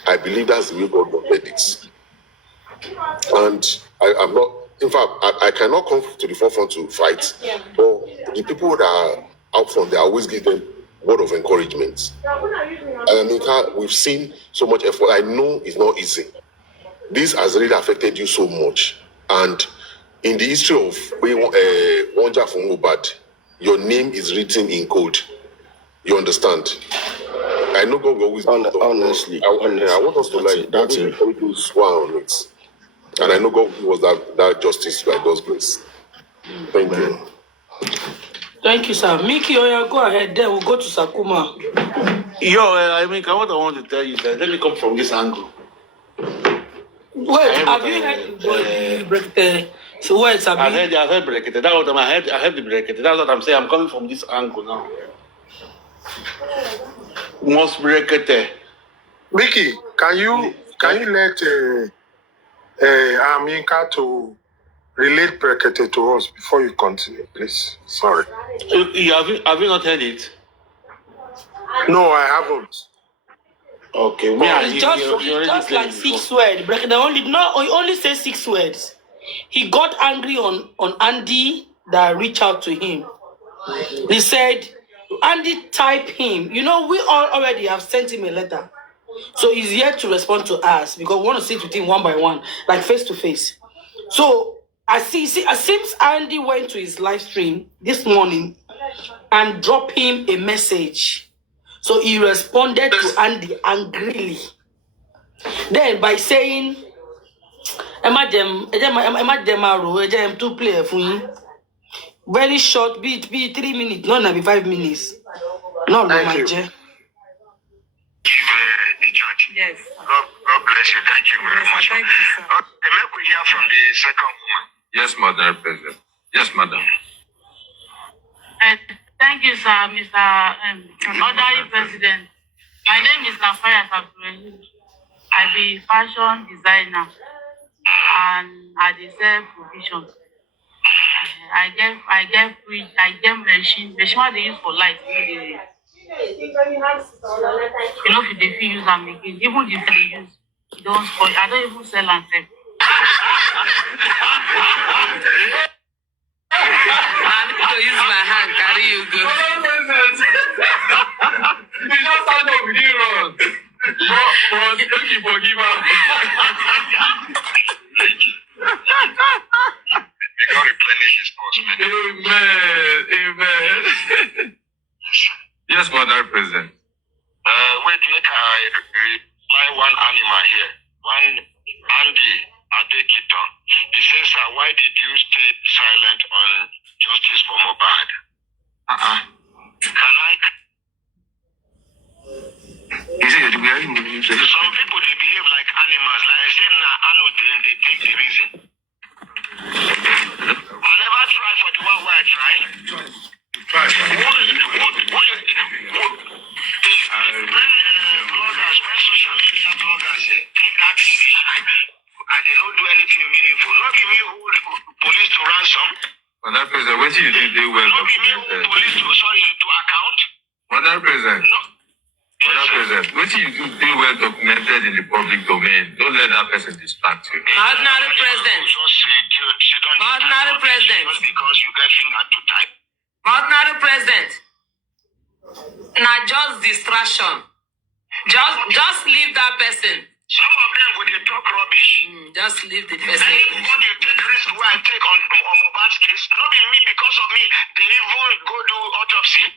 I believe that's the way God wanted it. And I'm not. In fact, I cannot come to the forefront to fight. But the people that are out front, they always give them word of encouragement. We've seen so much effort. I know it's not easy. This has really affected you so much. And in the history of Wanja from Ubad, your name is written in gold. You understand? I know God will always honestly. I want us to swear on it. And I know God was that justice by God's grace. Thank you. Thank you, sir. Mickey, go ahead. Then we'll go to Sakuma. What I want to tell you is that let me come from this angle. Wait, have you heard Brekete? So where is Abi? I've heard Brekete. That's what I heard the Brekete. That's what I'm saying. I'm coming from this angle now. Most Brekete. Mickey, can you Can you let Aminka to relate Brekete to us before you continue, please? Sorry. Have you not heard it? No, I haven't. Okay, It's just like 6 words. Brekete only says 6 words. He got angry on Andy that reached out to him. He said, Andy type him. You know, we all already have sent him a letter. So he's yet to respond to us because we want to sit with him one by one, like face to face. So it seems Andy went to his live stream this morning and dropped him a message. So he responded to Andy angrily. Then by saying, two player for you. Very short beat, be 3 minutes, not be 5 minutes. No, Thank you. The judge. Yes. God bless you. Thank you very much. Thank you, sir. Okay, let me hear from the second woman. Yes, Madam President. Yes, Madam. Thank you, sir, Mr. Honorary President. My name is Lafayette Abdulrahim. I be fashion designer and I deserve provision. I get machine what they use for light. You know, if they use them again, even if they use, you don't spoil. I don't even sell and sell. I need to use my hand, carry you go. You just stand up with you, Ron. Thank you for giving up. May God replenish his cause. Amen. Yes, Madam President. Wait, make I reply one animal here. One Andy Adekiton. He says, sir, why did you stay silent on justice for Mohbad? Can I? Some people, they behave like animals. Like I say, they take the reason. I never try for the one where I try. When social media bloggers take that English and they don't do anything meaningful, not give me police to ransom. Madam President, what do you do well documented? Police to account. Madam President. No. Madam President, what do you do well documented in the public domain? Don't let that person distract you. Ordinary President. Ordinary President. Just because you get finger to type. Ordinary President. Not just distraction. Just leave that person. Some of them when they talk rubbish. Just leave the person. Anybody you take risk where I take on Mohbad's case, not be me because of me. They even go do autopsy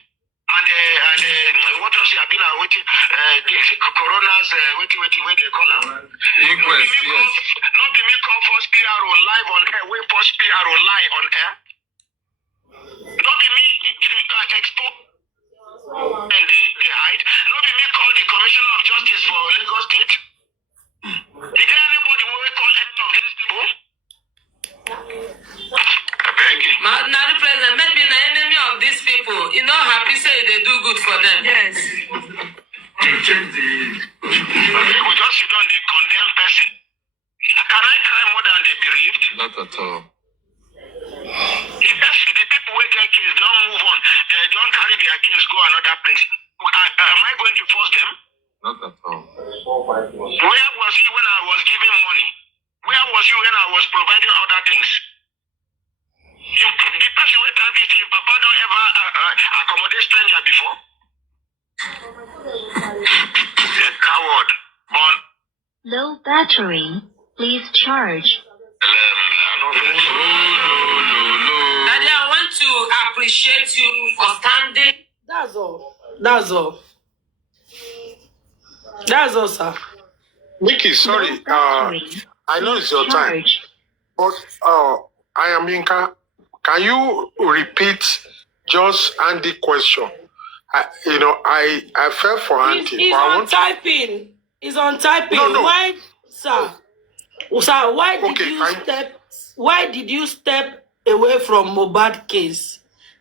and what else have been waiting the coroner's waiting where they call them. Inquest, yes. Not be me call first PRO live on air. Wait first PRO live on air. Not be me expose and they hide. Not be me call the Commissioner of Justice for Lagos State. Is there anybody who will call any of these people? I beg you. Ordinary President, maybe the enemy of these people, you know, happy say they do good for them. Yes. We just sit down, they condemn person. Can I cry more than they bereaved? Not at all. The people who get kids don't move on. They don't carry their kids go another place. Am I going to force them? Not at all. Where was he when I was giving money? Where was you when I was providing other things? The person who have this thing, Papa don't ever accommodate stranger before. The coward. On. Low battery. Please charge. Daddy, I want to appreciate you for standing. That's all. That's all. That's all, sir. Nikki, sorry. I know it's your time. But Iamyinkade, can you repeat just Andy's question? I fell for Andy. He's on typing. He's on typing. No. Why, sir? Sir, why did you step away from Mohbad case?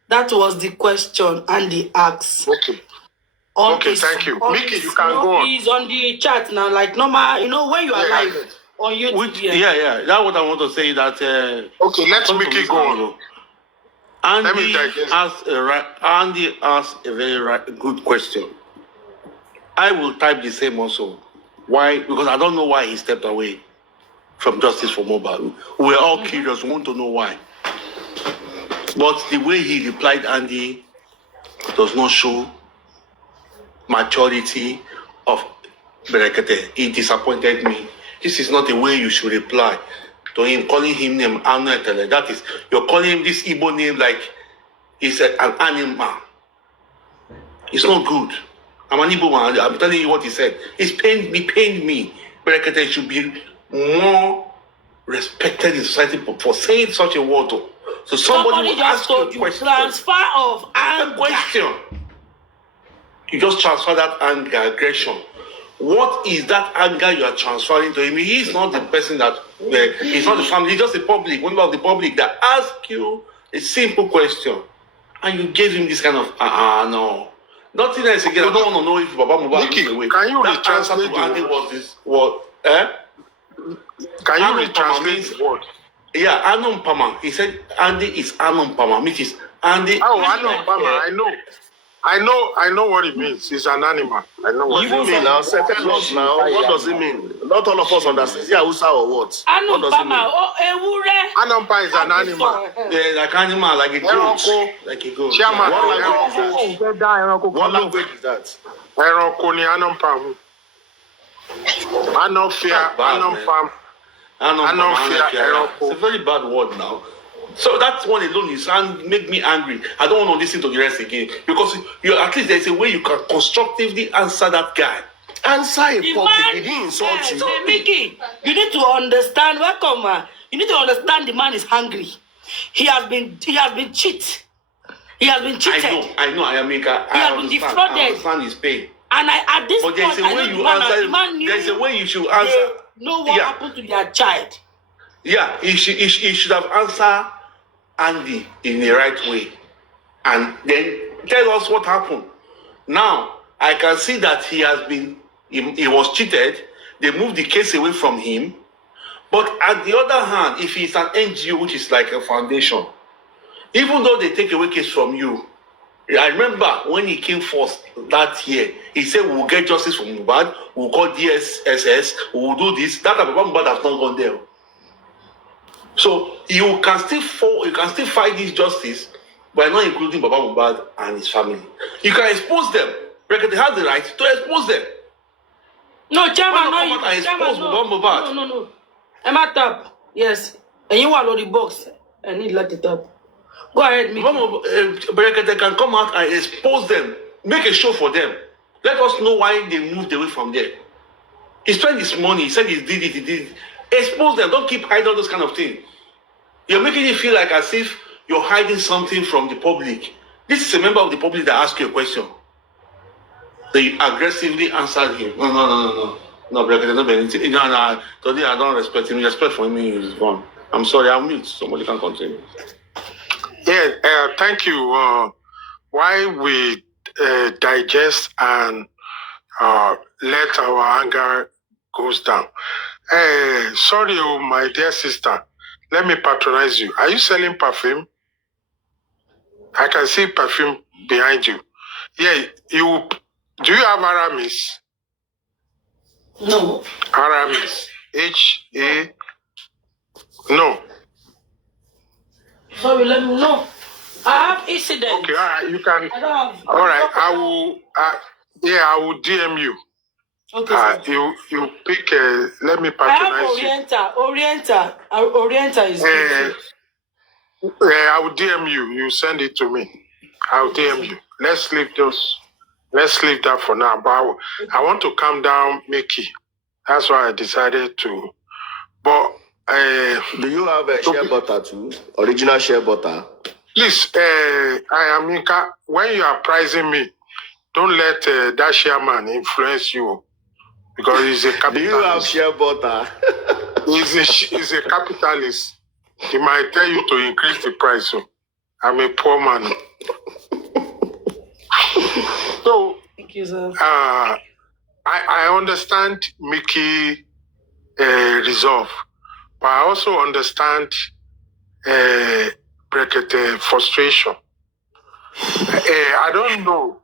That was the question Andy asked. Okay. on Okay, his, thank you. on Mickey, his, you can go on. he's on the chat now, like normal, when you are Yeah, live on YouTube. Which, yeah. That's what I want to say. That okay, let Mickey go on. Andy asked a very good question. I will type the same also. Why? Because I don't know why he stepped away from Justice for Mobile. We're all curious. We want to know why. But the way he replied, Andy, does not show maturity of Berekete. It disappointed me. This is not the way you should reply to him, calling him name Anetele. That is, you're calling him this Igbo name like he's an animal. It's not good. I'm an Igbo man. I'm telling you what he said. It pained me. Berekete should be more respected in society for saying such a word. So somebody just told you transfer of anger. Question. You just transfer that anger, aggression. What is that anger you are transferring to him? He's not the person that, he's not the family, he's just the public, one of the public that ask you a simple question. And you gave him this kind of, no. Nothing else again. I don't want to know if Baba Mubad is away. Can you that answer to Andy was this, what, Can you retranslate the word? Yeah, Anum Pama. He said Andy is Anum Pama, which is Andy. Oh, Anum Pama, I know what it means. It's an animal. I know what it means. Now, tell us now, what does it mean? Not all of us understand. Yeah, Usa or what? What does it mean? Anumpa is an animal. Yeah, like animal, like a goat. Like a goat. Chairman, what language is that? Eronko ni Anumpa. Anumfia, Anumpa. It's a very bad word now. So that one alone is make me angry. I don't want to listen to the rest again because you at least there's a way you can constructively answer that guy. Answer a public. He didn't insult you. Mickey, you need to understand. Welcome, man. You need to understand the man is hungry. He has been cheated. He has been cheated. I know. He has been defrauded. I understand his pain. And at this point, there's a way you answer. There's a way you should answer. Know what happened to their child. Yeah, he should have answered Andy in the right way. And then tell us what happened. Now, I can see that he was cheated. They moved the case away from him. But at the other hand, if it's an NGO, which is like a foundation, even though they take away case from you, I remember when he came first that year, he said, we'll get justice for Mubad, we'll call DSSS, we'll do this. That Mubad has not gone there. So you can still fight this justice by not including Baba Mubad and his family. You can expose them. They have the right to expose them. No, Chairman, no. Emma Tap, yes. And you want the box. I need let it up. Go ahead, Mickey. They can come out and expose them. Make a show for them. Let us know why they moved away from there. He spent his money. He said he did it. Expose them. Don't keep hiding all those kind of things. You're making it feel like as if you're hiding something from the public. This is a member of the public that asked you a question. They aggressively answered him. No. No, Today I don't respect him. Respect for him is gone. I'm sorry, I'll mute. Somebody can continue. Yeah, thank you. While we digest and let our anger goes down. Sorry, my dear sister. Let me patronize you. Are you selling perfume? I can see perfume behind you. Yeah, do you have Aramis? No. Aramis. H-A. No. Sorry, let me know. I have incident. Okay, all right, you can. I don't have. All right, I will DM you. Okay. You pick. Let me patronize you. Oriental is. I will DM you. You send it to me. I'll DM you. Let's leave that for now. But I want to calm down, Mickey. That's why I decided to. But do you have a shea butter too? Original shea butter? Please, iamyinkade, when you are pricing me, don't let that chairman influence you. Because he's a capitalist. Do you have shea butter? He's a capitalist. He might tell you to increase the price. So I'm a poor man. So Thank you, sir. I understand Mickey resolve, but I also understand Brekete frustration. I don't know.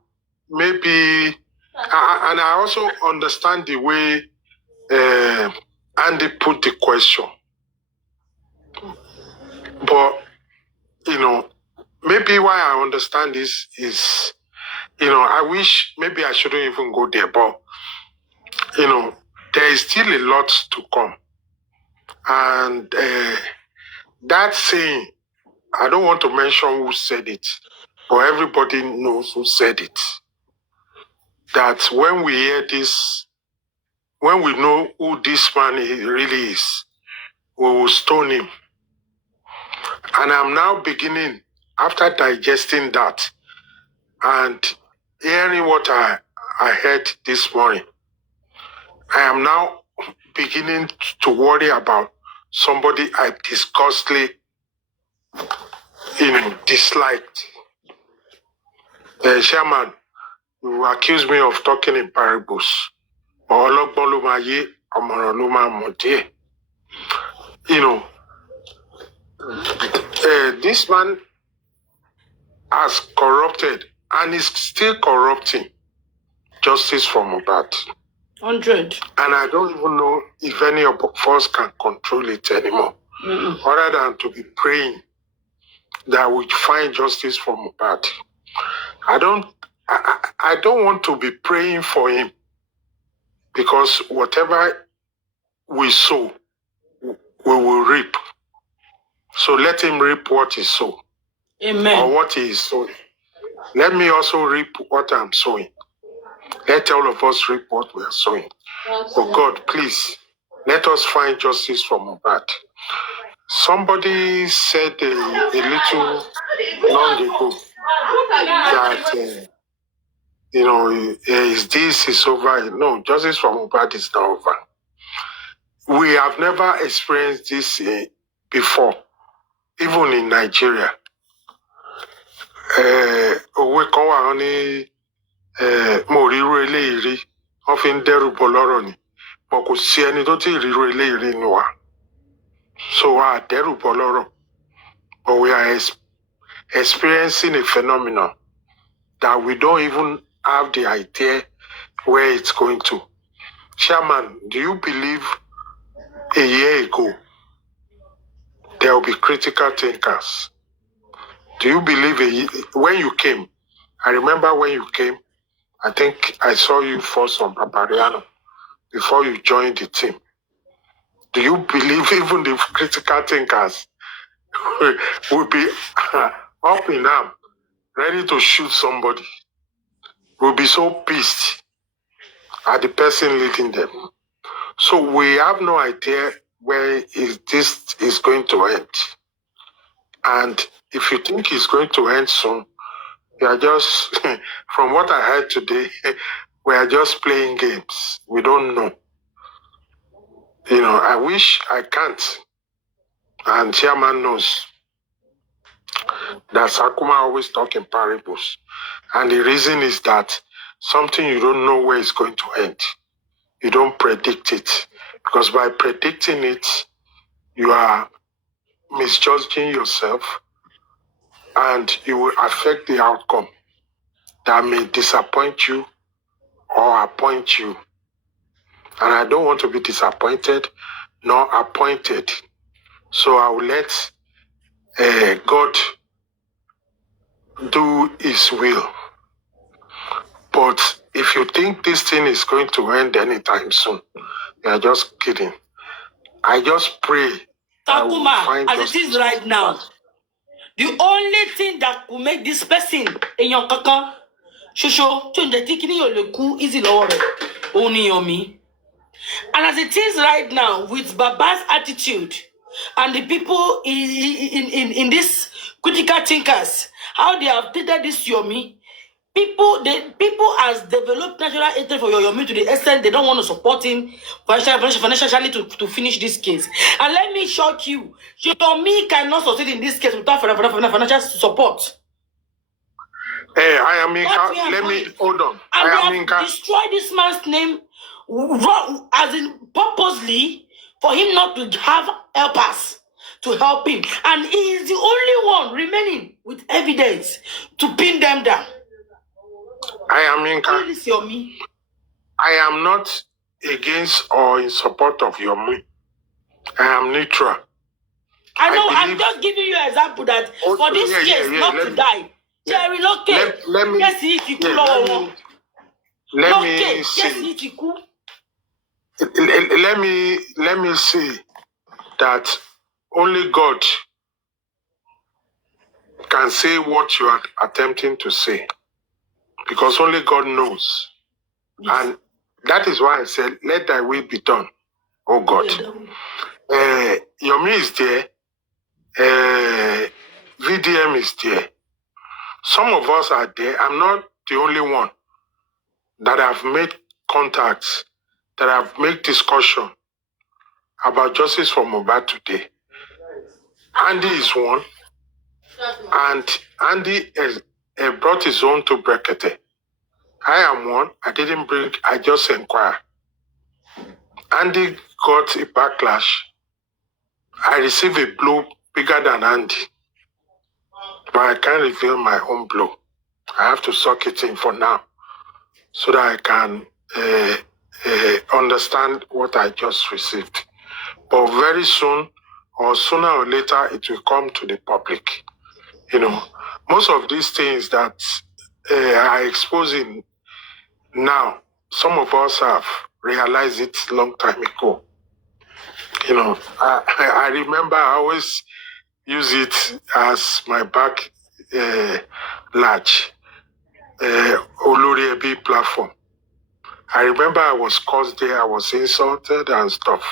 Maybe, and I also understand the way Andy put the question. But, maybe why I understand this is, I wish maybe I shouldn't even go there, but, there is still a lot to come. And that saying, I don't want to mention who said it, but everybody knows who said it. That when we hear this, when we know who this man really is, we will stone him. And I'm now beginning, after digesting that and hearing what I heard this morning, I am now beginning to worry about somebody I disgustly, disliked. Chairman, you accuse me of talking in parables. This man has corrupted and is still corrupting justice from Mohbad. 100. And I don't even know if any of us can control it anymore. Other than to be praying that we find justice for Mohbad. I don't want to be praying for him, because whatever we sow, we will reap. So let him reap what he sow. Amen. Or what he is sowing. Let me also reap what I'm sowing. Let all of us reap what we are sowing. Oh God, please, let us find justice for Mohbad. Somebody said a little long ago that, is over. No, justice for Mohbad is not over. We have never experienced this before, even in Nigeria. Òwe kan wà wọ́n ní mo ríru eléyìí rí, wọ́n fi ń dẹ́rù bọ̀ lọ́rọ̀ ni, but kò sí ẹni tó tí ì ríru eléyìí rí nínú wa. So a dẹ́rù bọ̀ lọ́rọ̀, but we are experiencing a phenomenon that we don't even have the idea where it's going to. Chairman, do you believe a year ago there will be critical thinkers? Do you believe when you came? I remember when you came, I think I saw you first on Papariano before you joined the team. Do you believe even the critical thinkers will be up in arm, ready to shoot somebody? Will be so pissed at the person leading them. So we have no idea where this is going to end. And if you think it's going to end soon, you are just, from what I heard today, we are just playing games. We don't know. I wish I can't. And Chairman knows that Sakuma always talk in parables. And the reason is that something you don't know where it's going to end. You don't predict it. Because by predicting it, you are misjudging yourself and you will affect the outcome that may disappoint you or appoint you. And I don't want to be disappointed nor appointed. So I will let God do his will. But if you think this thing is going to end anytime soon, you are just kidding. I just pray. Takuma, as it is right now, the only thing that will make this person in your kaka, shusho, easy only Yomi. And as it is right now, with Baba's attitude and the people in this critical thinkers, how they have treated this Yomi, people has developed natural hatred for Yomi to the extent they don't want to support him financially to finish this case. And let me shock you, Yomi cannot succeed in this case without financial support. Iamyinkade, let me hold on. And they have Iamyinkade, destroyed this man's name wrong, as in purposely, for him not to have helpers to help him. And he is the only one remaining with evidence to pin them down. Iamyinkade, This Yomi. I am not against or in support of Yomi. I am neutral. I know, I'm just giving you an example that for this case not to die. Jerry, okay. Let me see. Let me say that only God can say what you are attempting to say, because only God knows. Yes. And that is why I said, let thy will be done, oh God. Yomi is there, VDM is there. Some of us are there. I'm not the only one that have made contacts, that have made discussion about justice for Mohbad today. Andy is one, and Andy has brought his own to Brekete. I am one. I didn't bring, I just inquire. Andy got a backlash. I received a blow bigger than Andy, but I can't reveal my own blow. I have to suck it in for now so that I can understand what I just received. But very soon, or sooner or later, it will come to the public. You know, most of these things that are exposing now, some of us have realized it a long time ago. You know, I remember I always use it as my back large Olori Ebi platform. I remember I was cursed there, I was insulted and stuff.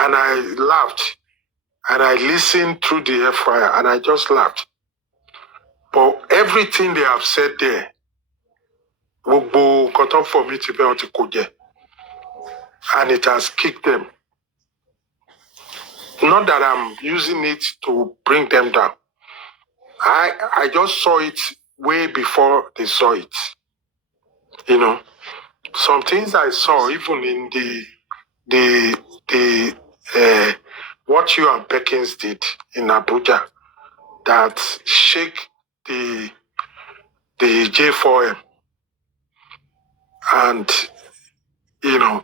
And I laughed. And I listened through the FIR and I just laughed. But everything they have said there, for me to be able to go there. And it has kicked them. Not that I'm using it to bring them down. I just saw it way before they saw it. You know, some things I saw even in what you and Perkins did in Abuja that shake the J4M. And, you know,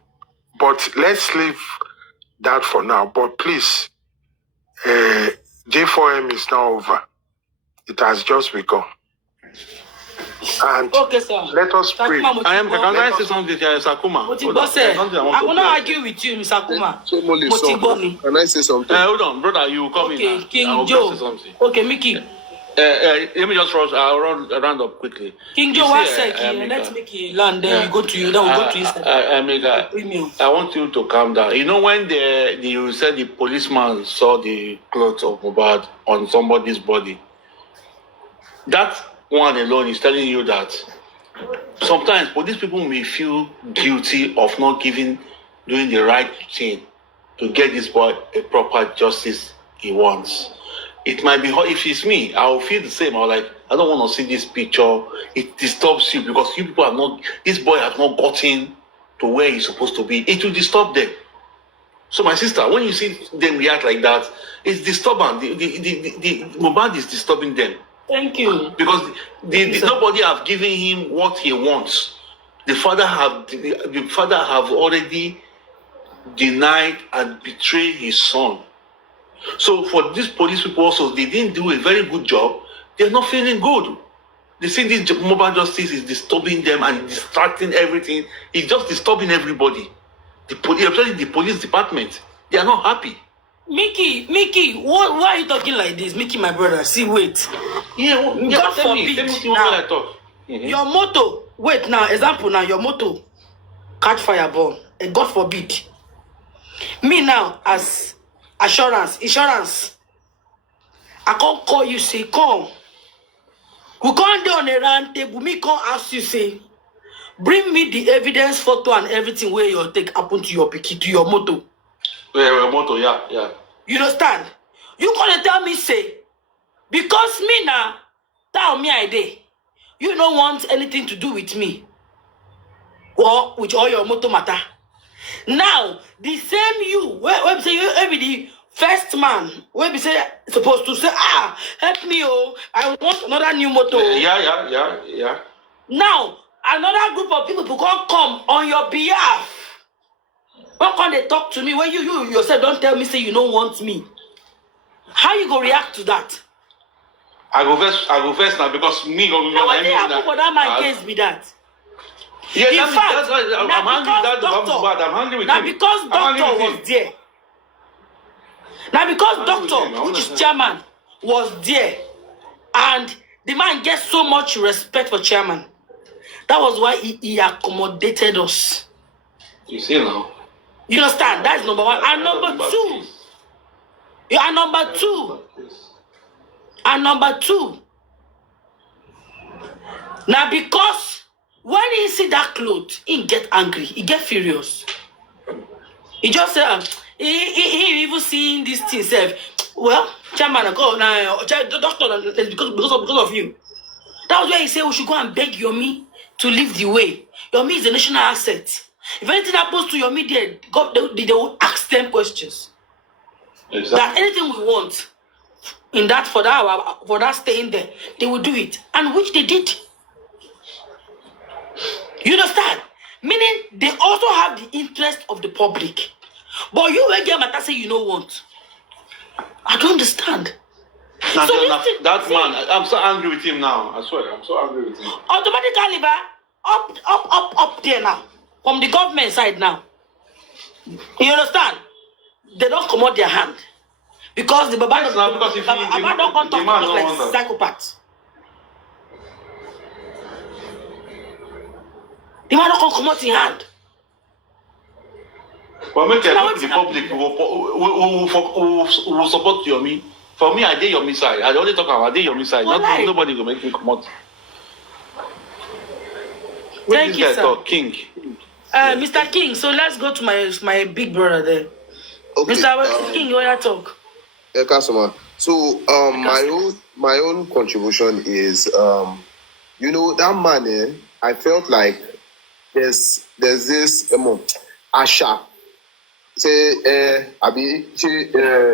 but let's leave that for now. But please, J4M is now over. It has just begun. And okay, sir. Let us pray. Can I say something to Sakuma? I will not argue with you, Mr. Sakuma. Can I say something? Hold on, brother, you come in. Okay, King Joe. Okay, Mickey. Let me just round up quickly. King Joe, one second. Let's make it land. Then we go to you. Then we go to you. I want you to calm down. You know when you said the policeman saw the clothes of Mohbad on somebody's body, that one alone is telling you that sometimes police people may feel guilty of not doing the right thing to get this boy a proper justice he wants. It might be hard. If it's me, I will feel the same. I don't want to see this picture. It disturbs you because you people this boy has not gotten to where he's supposed to be. It will disturb them. So my sister, when you see them react like that, it's disturbing. The Mohbad is disturbing them. Thank you. Because nobody have given him what he wants. The father have already denied and betrayed his son. So for these police people also, they didn't do a very good job. They're not feeling good. They see this mobile justice is disturbing them and distracting everything. It's just disturbing everybody. Especially the police department. They are not happy. Mickey, why are you talking like this? Mickey, my brother, see, wait. God forbid. Your motto, wait now, example now, your motto, catch fire burn. God forbid. Me now, as insurance. I can't call you, say, come. We can't do on a round table. Me can't ask you, say, bring me the evidence, photo, and everything where you take happen to your picky, to your motor. Your motor, yeah. You understand? You gonna tell me, say, because me now, Tell me I did. You don't want anything to do with me. Or with all your motor matter. Now, the same you, where say you every the first man, where be say supposed to say, help me, oh, I want another new motor. Yeah. Now, another group of people can come on your behalf. How come they talk to me when you yourself don't tell me say you don't want me? How you go react to that? I go first now because me go Now what they happen for that man case be that? Yes, in fact, I'm angry with that. I'm angry with him. Now because doctor was there. Now because doctor, which is chairman, was there, and the man gets so much respect for chairman. That was why he accommodated us. You see now. You understand? That's number one. And number two. You are number two. And number two. Now because when he see that clothes, he get angry, he get furious. He just said, he even seeing this thing self. Well, chairman, go now, doctor, because of you. That was why he said we should go and beg Yomi to leave the way. Yomi is a national asset. If anything happens to Yomi, they will ask them questions. Exactly. That anything we want in that for that staying there, they will do it, and which they did. You understand? Meaning they also have the interest of the public. But you will get matter say you don't want. I don't understand. Now, so that man, I'm so angry with him now. I swear, I'm so angry with him. Automatically, up there now. From the government side now. You understand? They don't come out their hand. Because the Baba don't come talk like psychopaths. The man don't come out in hand. But make the public will support Yomi. For me, I did Yomi side. I only talk about I did Yomi side. Nobody will make me come out. Thank you, sir. Talk, King. Mr. King, so let's go to my big brother there. Okay, Mr. King, you want to talk? Customer. So my own contribution is that man, I felt like there's this Asha. Say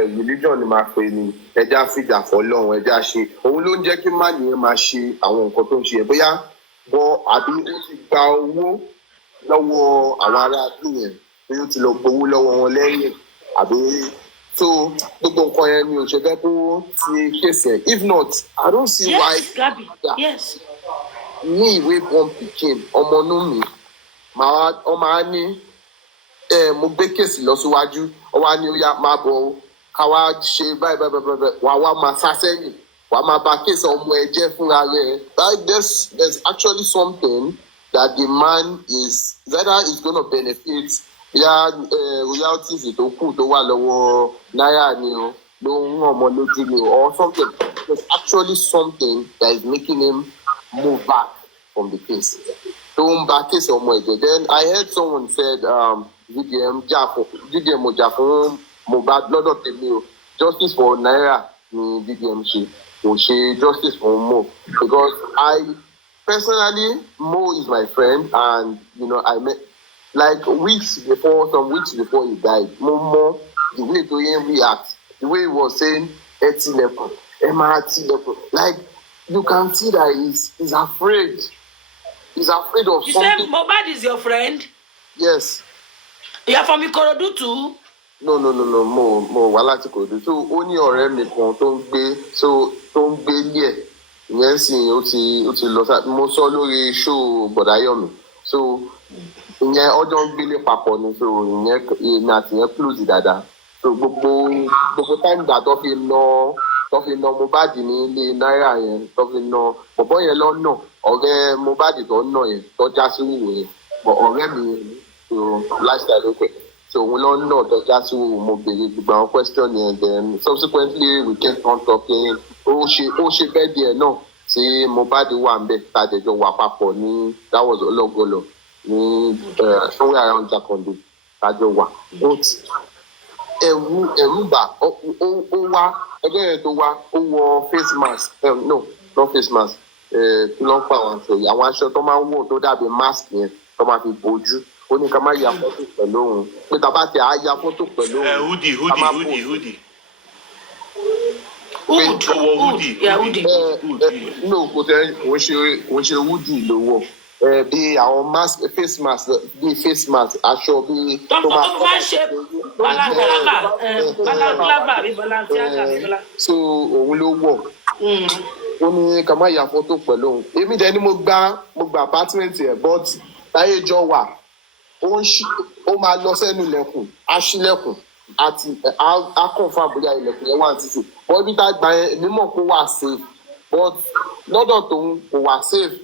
religion ma pe ni ẹja fìjà fọ́lọ́run ẹja ṣe òun ló ń jẹ́ kí má nìyẹn máa ṣe àwọn nǹkan tó ń ṣe bóyá bọ àbí ó ti gba owó lọ́wọ́ àwọn ará yẹn bí ó ti lọ gbowó lọ́wọ́ wọn lẹ́yìn àbí so gbogbo nǹkan yẹn ni ò ṣe fẹ́ kó ti kéṣe if not I don't see why. Gabi. Yes. Ní ìwé born pikin ọmọ inú mi ọmọ á ní. Mo gbé kéèsì lọ síwájú ọwá ní ó yá máa bọ̀ ká wá ṣe báyìí wá máa sá sẹ́yìn wá máa bà kéèsì ọmọ ẹ jẹ́ fúnra rẹ̀. Like there's actually something that the man is gonna benefit royalties tó kù tó wà lọ́wọ́ náírà ni o ló ń ràn ọmọ lójú ni o or something. There's actually something that is making him move back from the case. Don't back case ọmọ ẹ̀jẹ̀. Then I heard someone said VDM ọjà fún Mohbad lọ́dọ̀ tèmi o justice for Naira ni VDM ṣe kò ṣe justice for Mo because I personally Mo is my friend and I met like some weeks before he died. Mo the way to him react, the way he was saying eti level, MRT level, like you can see that he's afraid. He's afraid of you something. You said Mohbad is your friend? Yes. You are from Ikorodu too? No. Mo wá láti Ikorodu. So ó ní ọ̀rẹ́ mi kan tó ń gbé ilé ẹ̀. Ìyẹn sì ó ti lọ sá. Mo sọ lórí show Bọ̀dá Yomi. So ìyẹn ọjọ́ ń gbélé papọ̀ ni. So ìyẹn èmi àti ìyẹn close dáadáa. So gbogbo time gbà tó fi ná Mohbad ní ilé náírà yẹn tó fi ná bọ̀bọ́ yẹn lọ́nà ọ̀rẹ́ Mohbad tó ń nà yẹn tó já sí wùwò yẹn but ọ̀rẹ́ mi lifestyle ló pẹ̀ so òun lọ́nà tó já sí wùwò mo béèrè gbogbo àwọn question yẹn then subsequently we kept on talking ó ṣe bẹ́ẹ̀ díẹ̀ náà tí Mohbad wà ń bẹ̀ tàdéjọ́ wà papọ̀ ní that was ológolo ní somewhere around Jakondo tàjọ wà ẹ̀rù bà ó wá ẹgbẹ́ yẹn tó wá ó wọ face mask no face mask kí ló ń pa àwọn aṣọ yìí àwọn aṣọ tó máa ń wọ̀ tó dàbí mask yẹn tó máa fi bojú ó ní ká má ya fọ́tò pẹ̀lú òun pé tàbá tẹ á ya fọ́tò pẹ̀lú òun. Hoodie. No kò tẹ òun ṣe hoodie ló wọ̀ bí àwọn mask face mask bí face mask aṣọ bí tó máa ṣe balaba àbí Balenciaga. So òun ló wọ̀ ó ní ká má ya fọ́tò pẹ̀lú òun èmi dẹ̀ ni mo gba apartment yẹn but táyé jọ wà ó máa lọ sẹ́nu ilẹ̀kùn á ṣílẹ̀kùn àti á confirm bóyá ilẹ̀kùn yẹn wà ní títì but ibi tá a gbà yẹn èmi mọ̀ kó wà safe but lọ́dọ̀ tòun kò wà safe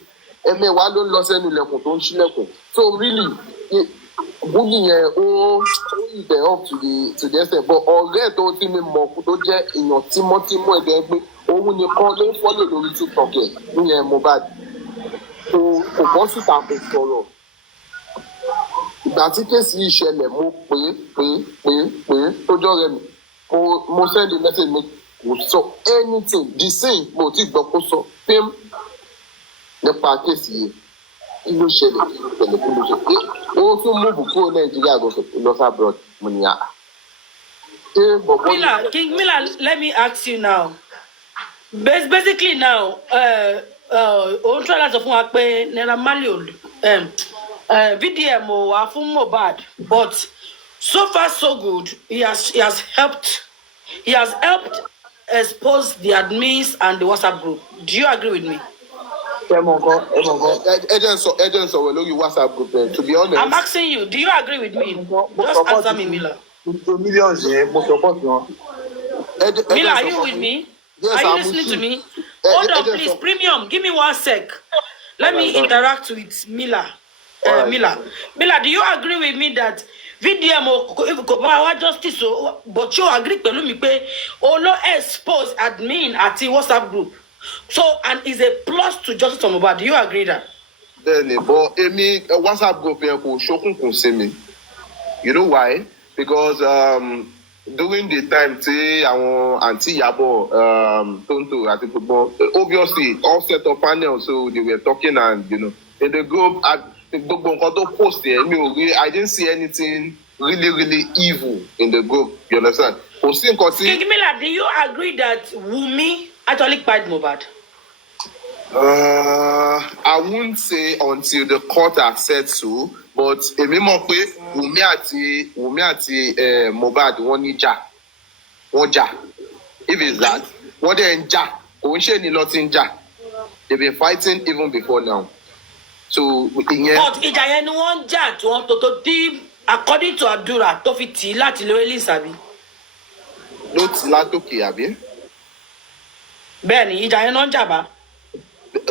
ẹ̀mẹ̀wá ló ń lọ sẹ́nu ilẹ̀kùn tó ń ṣílẹ̀kùn so really bully yẹn ó ìbẹ̀ up to the extent but ọ̀rẹ́ tó ti mi mọ̀ tó jẹ́ èèyàn tímọ́tímọ́ ẹ̀dẹ̀ pé òun nìkan ló ń fọ́lò lórí TikTok ẹ̀ níyẹn Mohbad kò bọ́ síta kò sọ̀rọ̀ ìgbà tí kéèsì yìí ṣẹlẹ̀ mo pè tó jọ́ rẹ̀ mi mo send a message mi kò sọ anything the same mo ti gbọ́ kó sọ fíìmù nípa kéèsì yìí kí ló ṣẹlẹ̀ ó tún múùbù kúrò Nàìjíríà lọ sí abroad mo ní à. Mila, let me ask you now. Basically now, òun try láti fún wa pé Naira Marley VDM wà fún Mohbad, but so far so good. He has helped expose the admins and the WhatsApp group. Do you agree with me? Agents are lórí WhatsApp group. To be honest, I'm asking you. Do you agree with me? Just answer me, Mila. Millions, Mila, are you with me? Yes, are you listening to me? Hold on, please. Premium, give me 1 sec. Let me interact with Mila. Mila, do you agree with me that VDM or justice, but you agree with me pé Olo expose admin at the WhatsApp group? So, and is a plus to justice on Mohbad. Do you agree that? But WhatsApp group you know why? Because during the time our Auntie Yabo, Tonto, at the football, obviously all set up panels, so they were talking and in the group post there, I didn't see anything really evil in the group. You understand? Mila, do you agree that Wumi actually killed Mohbad? I wouldn't say until the court has said so, but èmi mọ̀ pé Wumi àti Mohbad wọ́n jà. If it's that, wọ́n dẹ̀ ń jà, kò ń ṣe ni lọ ti ń jà. They've been fighting even before now. So but ìjà yẹn ni wọ́n ń jà tó tí according to Adura tó fi tì í láti lórí Elizabeth. Ló ti látòkè àbí? Bẹ́ẹ̀ni, ìjà yẹn náà ń jà bá.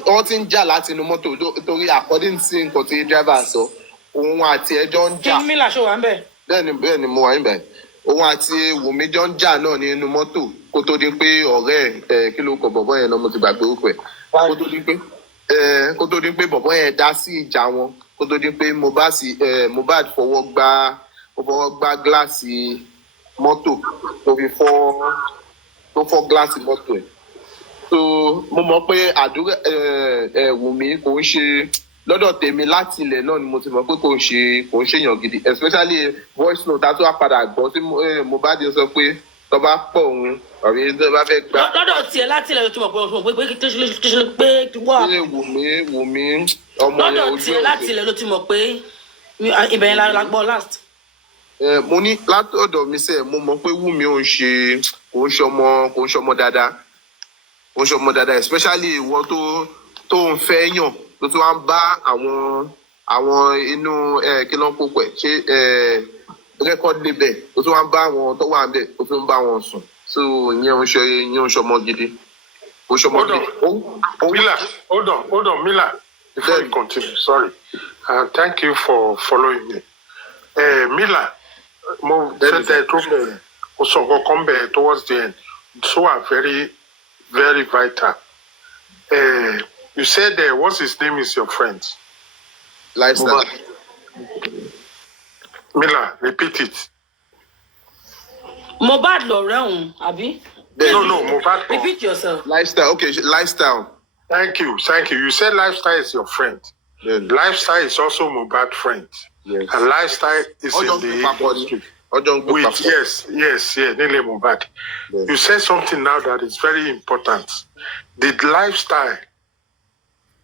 Wọ́n ti ń jà láti inú mọ́tò torí according to nǹkan tí driver sọ òun àti ẹjọ́ ń jà. Kí Mila ṣó wà ń bẹ̀? Bẹ́ẹ̀ni mo wà ń bẹ̀. Òun àti Wùmí jọ ń jà náà nínú mọ́tò kó tó di pé ọ̀rẹ́ ẹ̀ kí ló kọ bọ̀bọ́ yẹn náà mo ti gbàgbé orúkọ ẹ̀. Kó tó di pé bọ̀bọ́ yẹn dá sí ìjà wọn kó tó di pé Mohbad fọwọ́ gbá gíláàsì mọ́tò tó fọ́ gíláàsì mọ́tò ẹ̀. So mo mọ̀ pé àdúrà Wùmí kò ń ṣe lọ́dọ̀ tèmi láti ilẹ̀ náà ni mo ti mọ̀ pé kò ń ṣèyàn gidi especially voice note àti àpàdà gbọ́ tí Mohbad sọ pé tó bá pọ̀ òun ọ̀rẹ́ tó bá fẹ́ gbà. Lọ́dọ̀ tiẹ̀ láti ilẹ̀ ló ti mọ̀ pé kí wà. Wùmí ọmọ yẹn lọ́dọ̀ tiẹ̀ láti ilẹ̀ ló ti mọ̀ pé ibẹ̀ yẹn la gbọ́ last. Mo ní látọ̀dọ̀ mi sẹ́ẹ̀ mo mọ̀ pé Wùmí kò ń ṣọmọ dáadáa. Ó ń ṣọmọ dáadáa especially ìwọ tó ń fẹ́ yàn tó tún wá ń bá àwọn inú kí ló ń kó pẹ̀ ṣé record label tó tún wá ń bá àwọn tó wà ń bẹ̀ tó tún ń bá wọn sùn so ìyẹn ń ṣọmọ gidi. Hold on, Mila. Before you continue, sorry. Thank you for following me. Mila, mo said that towards the end. So are very, very vital. You said what's his name is your friend? Lifestyle. Mila, repeat it. Mohbad lọ̀rẹ́ òun, àbí? No, Mohbad. Repeat yourself. Lifestyle, okay, Lifestyle. Thank you. You said lifestyle is your friend. Yeah. Lifestyle is also Mohbad friend. Yes. And lifestyle is in the industry. Yes, Nile Mohbad. Yes. You said something now that is very important. The lifestyle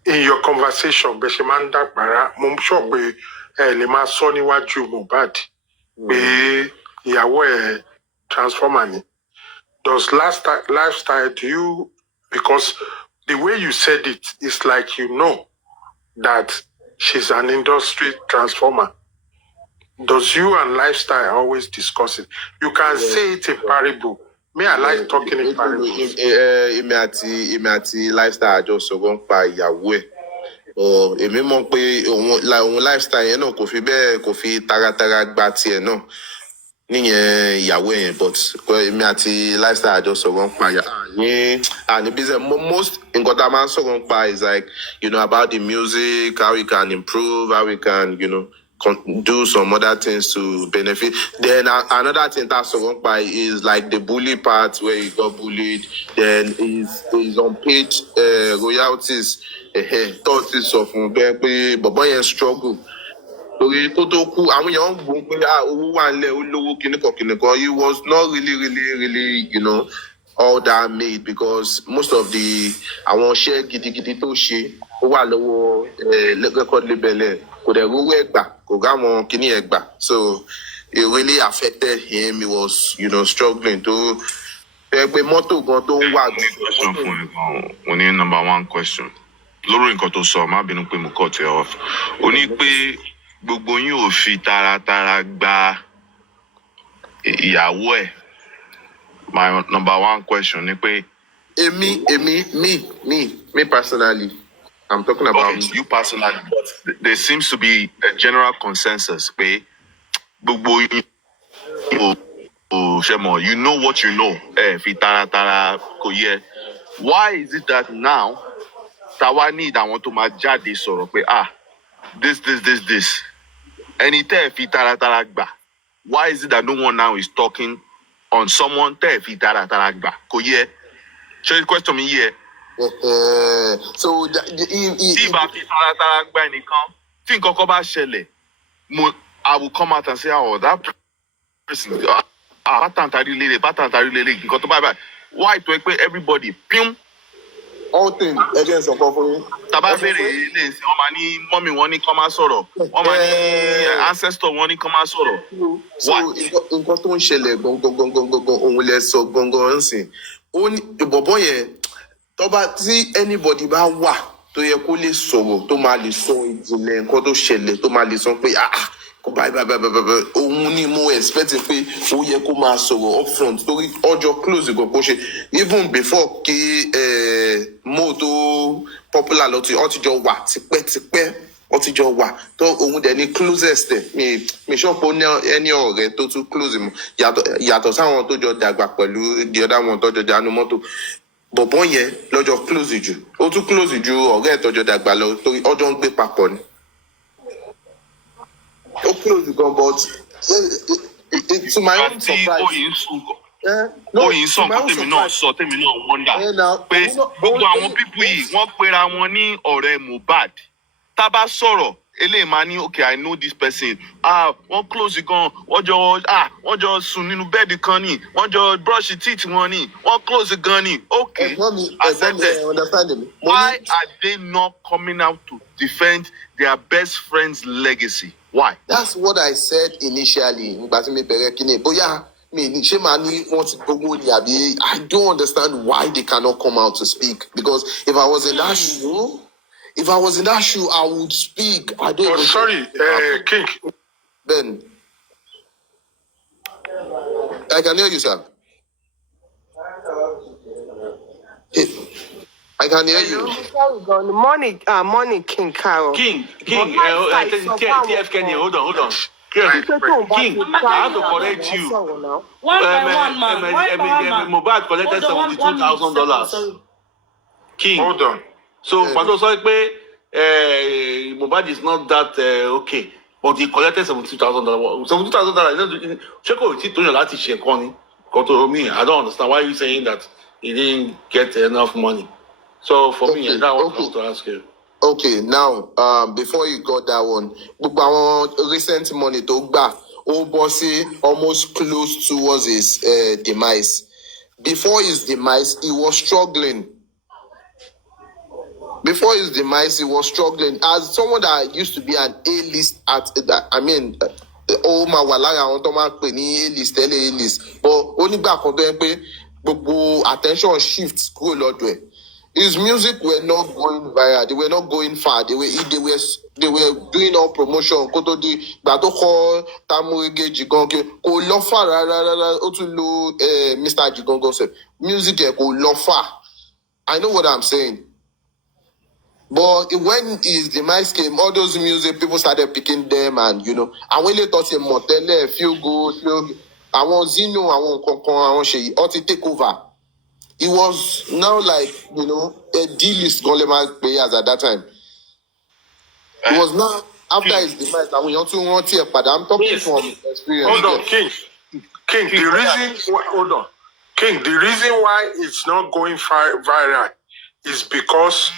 in your conversation, Beshimanda Bara, mo sure pé lè máa sọ níwájú Mohbad pé ìyàwó ẹ̀ transformer ni. Does lifestyle do you, because the way you said it is like you know that she's an industry transformer. Does you and lifestyle always discuss it? You can say it in parable. Me, I like talking in parables. Èmi àti lifestyle àjọsọ gan pa ìyàwó ẹ̀. Èmi mọ̀ pé òun lifestyle yẹn náà kò fi taratara gba tiẹ̀ náà níyẹn ìyàwó yẹn, but èmi àti lifestyle àjọsọ gan pa ní business. Most nǹkan tá a máa ń sọ̀rọ̀ pa is like, about the music, how we can improve, how we can, do some other things to benefit. Then another thing that's sọ̀rọ̀ pa is like the bully part where he got bullied. Then is unpaid royalties. Thought is of bẹ́ẹ̀ pé bọ̀bọ́ yẹn struggle. Torí kó tó kú, àwọn èèyàn ń gbọ́ pé owó wà nílẹ̀ olówó kìnnìkan. He was not really, all that made, because most of the àwọn iṣẹ́ gidigidi tó ṣe ó wà lọ́wọ́ record label ẹ̀, kò dẹ̀ rówó ẹ̀gbà, kò gáwọn kíní ẹ̀gbà. So it really affected him. He was, struggling to pé mọ́tò gan tó ń wà. Question fún ẹ gan, mo ní number one question. Lórí nǹkan tó sọ, má bínú pé mo cut you off. Ó ní pé gbogbo yín ò fi taratara gba ìyàwó ẹ̀. My number one question ni pé. Me personally, I'm talking about you personally, but there seems to be a general consensus pé gbogbo yín ò ṣe mọ̀, you know what you know. Fi taratara kò yẹ. Why is it that now táwa need àwọn tó máa jáde sọ̀rọ̀ pé this. Ẹni tẹ́ ẹ fi taratara gbà. Why is it that no one now is talking on someone tẹ́ ẹ fi taratara gbà? Kò yẹ. Ṣé question mi yẹ? So tí ìbá fi taratara gbà ẹnìkan, tí nǹkan kan bá ṣẹlẹ̀, I will come out and say, that person, bátàntàrí lélẹ̀, nǹkan tó báyìí. Why tó ẹ pé everybody, pium? All things against some company. Tàbá béèrè ilé ìsìn, wọ́n máa ní mọ́mì wọn ní kọ́ máa sọ̀rọ̀. Wọ́n máa ní ancestor wọn ní kọ́ máa sọ̀rọ̀. So nǹkan tó ń ṣẹlẹ̀ gangan òun lẹ sọ gangan ń sìn. Ó ní ìbọ̀bọ̀ yẹn tí anybody bá wà tó yẹ kó lè sọ̀rọ̀, tó máa lè sọ ìjìnlẹ̀ nǹkan tó ṣẹlẹ̀, tó máa lè sọ pé kò báyìí òun ni mo expect pé ó yẹ kó máa sọ̀rọ̀ up front torí ọjọ́ close gan kó ṣe even before kí mo tó popular lọ tí ó ti jọ wà tipẹ́tipẹ́, ó ti jọ wà tó òun dẹ̀ ní closest mi sọ pé ó ní ẹni ọ̀rẹ́ tó tún close mu yàtọ̀ sáwọn tó jọ dàgbà pẹ̀lú the other one tó jọ jánu mọ́tò. Bọ̀bọ́ yẹn lọ́jọ́ close jù, ó tún close ju ọ̀rẹ́ ẹ̀ tọ́jọ́ dàgbà lọ torí ọjọ́ ń gbé papọ̀ ni. Ó close gan, but to my own surprise. Oyin sọ nǹkan tèmi náà wonder pé gbogbo àwọn pípù yìí wọ́n pera wọn ní ọ̀rẹ́ Mohbad. Tá bá sọ̀rọ̀ eléyìí máa ní okay, I know this person. Wọ́n close gan, wọ́n jọ sùn nínú bẹ́ẹ̀dì kan ni, wọ́n jọ brush teeth wọn ni, wọ́n close gan ni. Okay, accepted. Why are they not coming out to defend their best friend's legacy? Why? That's what I said initially. I don't understand why they cannot come out to speak. Because if I was in that shoe, I would speak. I don't. Sorry, King. Ben, I can hear you, sir. I can hear you. Morning, King Carol. King, TF Kenya, hold on. King, I have to correct you. One man. Mohbad collected $72,000. King, hold on. So, Mohbad is not that okay, but he collected $72,000. $72,000. I don't understand why you saying that he didn't get enough money. So for me, that's what I want to ask you. Okay, now, before you got that one, recent money to gbà, ó bọ́ sí almost close towards his demise. Before his demise, he was struggling. Before his demise, he was struggling. As someone that used to be an A-list ó máa wà lára àwọn tó máa ń pè ní A-list, A-list. But ó nígbà kan tó yẹ pé gbogbo attention shift kúrò lọ́dọ̀ ẹ̀. His music were not going viral. They were not going far. They were doing all promotion. Koto di gbàtó kọ Tamurege Jigange kò lọ far rárá. Ó tún lo Mr. Jigango sef. Music ẹ̀ kò lọ far. I know what I'm saying. But when his demise came, all those music people started picking them, and and when they thought him Motele, feel good. I want Zino, I want Konkon, I want Sheyi, all to take over. He was now like, a D-list Golema players at that time. It was now, after his demise, that we want to here, but I'm talking from experience. Hold on, King, the reason why it's not going viral is because,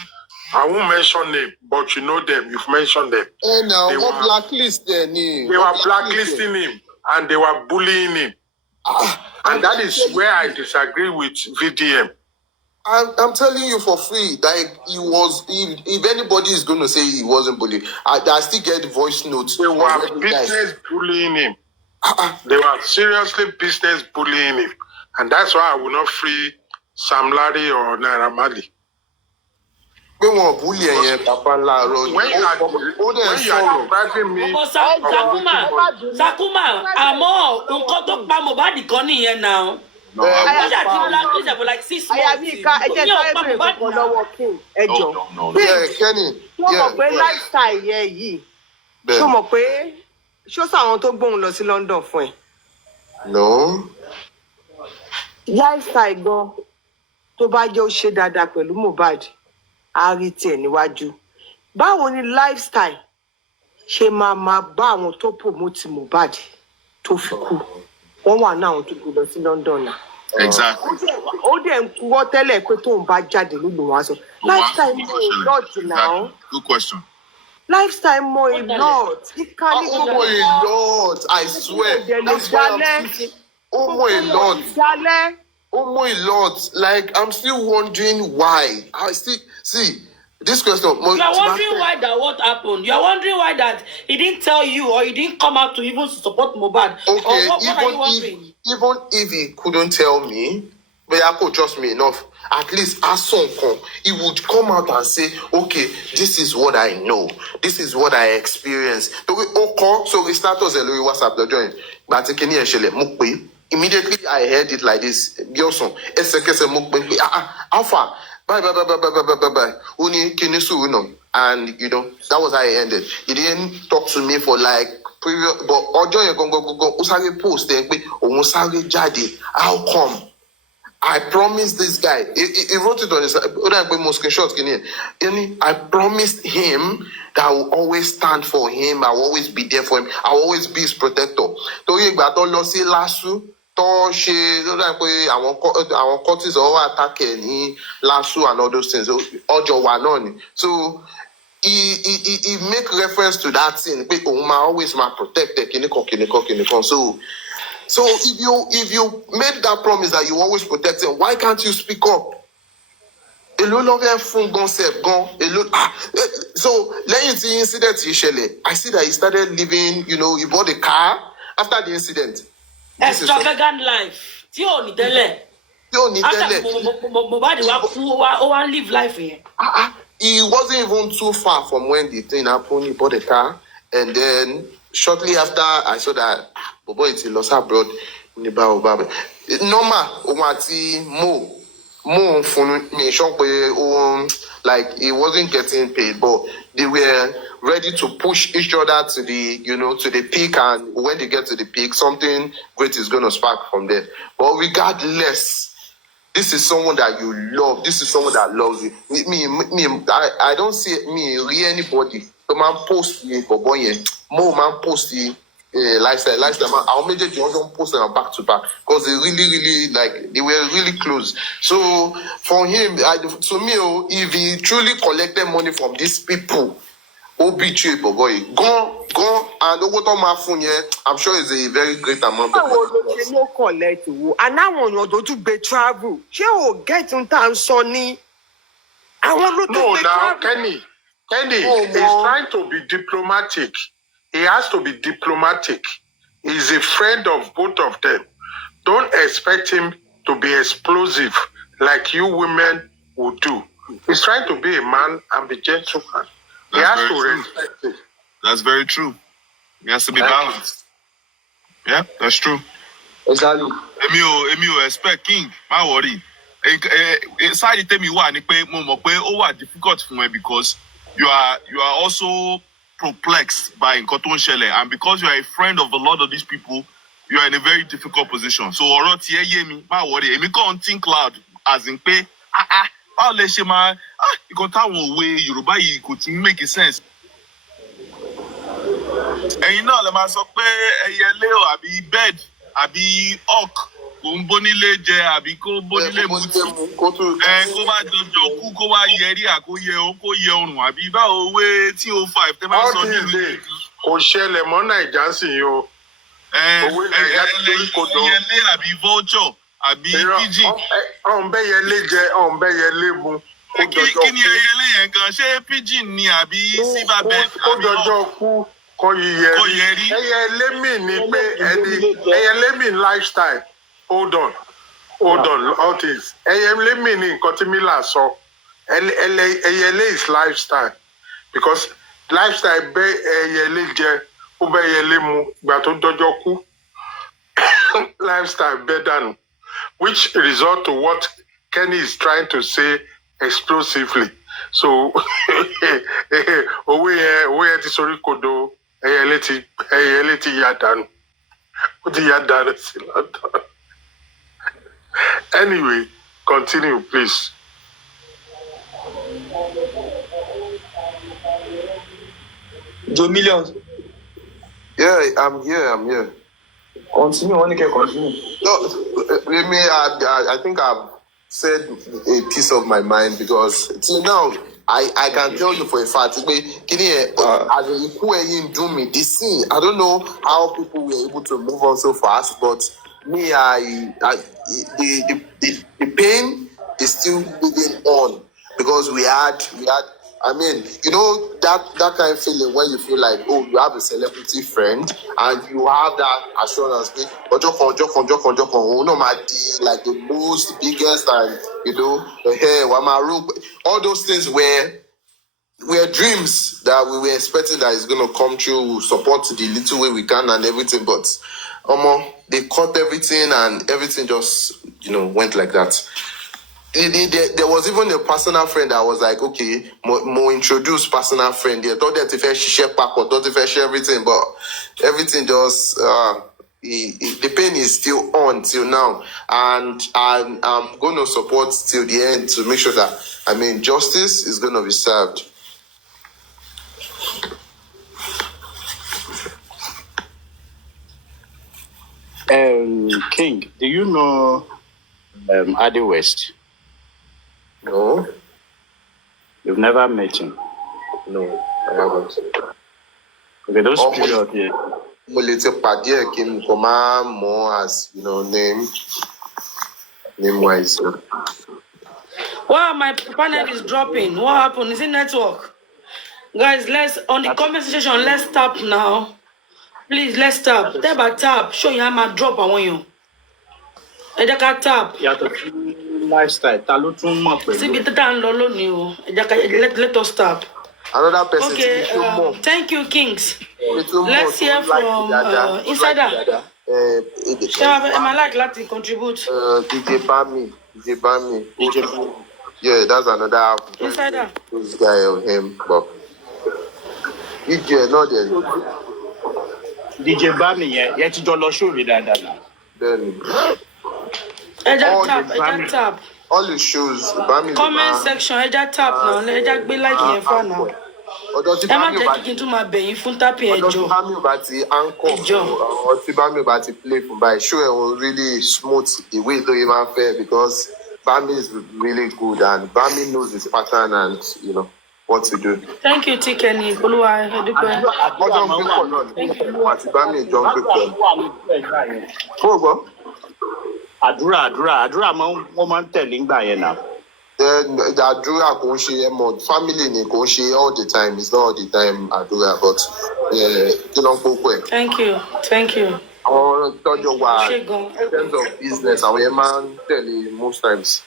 I won't mention name, but you know them, you've mentioned them. And now, they were blacklisting him. They were blacklisting him, and they were bullying him. And that is where I disagree with VDM. I'm telling you for free, like he was. If anybody is going to say he wasn't bullied, I still get voice notes. They were business bullying him. They were seriously business bullying him, and that's why I will not free Sam Larry or Naira Marley. When you are depriving me, Sakuma, àmọ́ nǹkan tó pa Mohbad kan nìyẹn now. Wọ́n ṣàti blacklisted for like 6 months. Kenny. Ṣé o mọ̀ pé lifestyle yẹn yìí? Ṣé o mọ̀ pé ṣó sàwọn tó gbóhùn lọ sí London fún ẹ? No. Lifestyle gan tó bá jẹ́ ó ṣe dáadáa pẹ̀lú Mohbad. A rí tiẹ̀ níwájú. Báwo ni lifestyle ṣe máa bá àwọn tó promote Mohbad tó fi kú? Wọ́n wà náà àwọn tó gbé lọ sí London náà. Exactly. Ó dẹ̀ ń kúrọ́ tẹ́lẹ̀ pé tóun bá jáde nílùú wọn aṣọ. Lifestyle mọ a lot now. Good question. Lifestyle mọ a lot. Mọ a lot, I swear. That's why I'm speaking. Mọ a lot. Oh my Lord, like I'm still wondering why. I still see this question. You are wondering why that what happened. You are wondering why that he didn't tell you or he didn't come out to even support Mohbad. Okay, what are you wondering? Even if he couldn't tell me, but I could trust me enough. At least as someone, he would come out and say, okay, this is what I know. This is what I experienced. So we start us a little WhatsApp the join. But can you actually immediately I heard it like this. Alpha, bye. And that was how I ended. He didn't talk to me for like previous, but Usari post how come? I promised this guy. He wrote it on his. I promised him that I will always stand for him. I will always be there for him. I will always be his protector. Tó ṣe lọ́dọ̀ pé àwọn courts ọwọ́ attack ní LASU and all those things ọjọ́ wa náà ni. So he make reference to that thing pé òun máa always máa protect kìnìkan. So if you made that promise that you always protect him, why can't you speak up? Èló ló fẹ́ fún gan sef gan èló so lẹ́yìn tí incident yìí ṣẹlẹ̀, I see that he started living, he bought a car after the incident. Extravagant life. Tí ò ní tẹ́lẹ̀. Mohbad wá kú ó wá live life yẹn. He wasn't even too far from when the thing happened. He bought a car, and then shortly after, I saw that boy it's lost abroad. Normal, Mo fun me shock like he wasn't getting paid, but they were ready to push each other to the to the peak, and when they get to the peak, something great is going to spark from there. But regardless, this is someone that you love. This is someone that loves you. I don't see me anybody. The man post me for boy. More man post lifestyle. I'll make it don't post them back to back because they really like they were really close. So for him, if he truly collected money from these people, OB3 boy, go and over my phone here. I'm sure it's a very great amount of money. No collect and now on your to be travel. She will get on time, Sonny. I want to now, Kenny is trying to be diplomatic. He has to be diplomatic. He's a friend of both of them. Don't expect him to be explosive like you women would do. He's trying to be a man and be gentleman. He has to respect it. That's very true. He has to be balanced. Yeah, that's true. Exactly. Emi expect King. My worry. Side tell me why difficult for me because you are also perplexed by Nkotonshele, and because you are a friend of a lot of these people, you are in a very difficult position. So my worry. Emi can't think loud as in pay. You can tell way Yoruba you could make a sense. And you know, let me say, àbí bed, àbí hawk, kò ń bónílé jẹ, àbí kò bónílé mutí. Kó bá jọjọ kú, kó wá yẹrí àkó yẹ ó, kó yẹ ọrùn, àbí báwo wé tí o 5 tẹ́ máa sọ nílùú. Kò ṣẹlẹ̀ mọ́ Naija sì yìí o. Ẹyẹlé àbí vulture, àbí pigeon. Ọ̀nbẹ́yẹlé jẹ, ọ̀nbẹ́yẹlé mu. Kí ni ẹyẹlé yẹn gan? Ṣé pigeon ni àbí silverbird? Kó jọjọ kú. Ẹyẹlé mi ni pé ẹyẹlé mi lifestyle. Hold on, all this. Ẹyẹlé mi ni nǹkan tí Mila sọ. Ẹyẹlé is lifestyle because lifestyle bẹ́ ẹyẹlé jẹ, ó bẹ́ ẹyẹlé mu, ìgbà tó dọjọ́ kú. Lifestyle bẹ́ dànù, which result to what Kenny is trying to say explosively. So owó yẹn ti sorí kodo. ẹyẹlé ti yá dànù. Ó ti yá dànù sí lọ́dọ̀. Anyway, continue, please. Joe Millions. Yeah, I'm here. Continue, continue. No, I think I've said a piece of my mind because till now, I can tell you for a fact, as a do me this scene. I don't know how people were able to move on so fast, but me, the pain is still moving on because we had. I mean, you know that kind of feeling when you feel like, oh, you have a celebrity friend and you have that assurance, like the most biggest and all those things were dreams that we were expecting that is going to come true. We'll support the little way we can and everything, but they cut everything and everything just went like that. There was even a personal friend that was like, okay, more introduce personal friend. They thought that if I share pack or thought if I share everything, but everything just the pain is still on till now, and I'm going to support till the end to make sure that justice is going to be served. King, do you know Adi West? No. You've never met him? No, I haven't. Okay, those period here. As name wise. Wow, my panel is dropping. What happened? Is it network? Guys, let's on the comment section, let's tap now. Please, let's tap. Tap. Show you how much drop I want you. Ejaka tap. Lifestyle. Let us tap. Another person. Okay, thank you, Kings. Let's hear from Insider. Am I like to contribute? DJ Bami. Yeah, that's another Insider. This guy of him, but DJ not there. DJ Bami, yeah, to do show me that. Then tap. All the shows, Bami. Comment section, tap now. Let be like here for now. ọjọ́ tí ẹ má bámi ò jẹ́ bá kí n tún máa bẹ̀yìn fún tápì ọjọ́ tí ẹjọ́ bámi ò bá ti anchor fún àwọn tí bámi ò bá ti play fún báyìí show ẹ̀ wọ́n really smooth the way tó yẹ máa ń fẹ́ because Bami is really good and Bami knows his pattern and you know what to do. Thank you, Tikeni. Olúwa ẹdúpẹ́. ọjọ́ ń gbé pọ̀ náà ní àti Bami ìjọ ń gbé pọ̀. Fún ọgbọ́n. àdúrà wọ́n máa ń tẹ̀lé ńgbà yẹn náà. Àdúrà kò ń ṣe ẹmọ family ni kò ń ṣe all the time it's not all the time àdúrà but kí ló ń kókó ẹ̀. Thank you. Àwọn tọ́jọ́ wà in terms of business àwọn yẹn máa ń tẹ̀lé most times.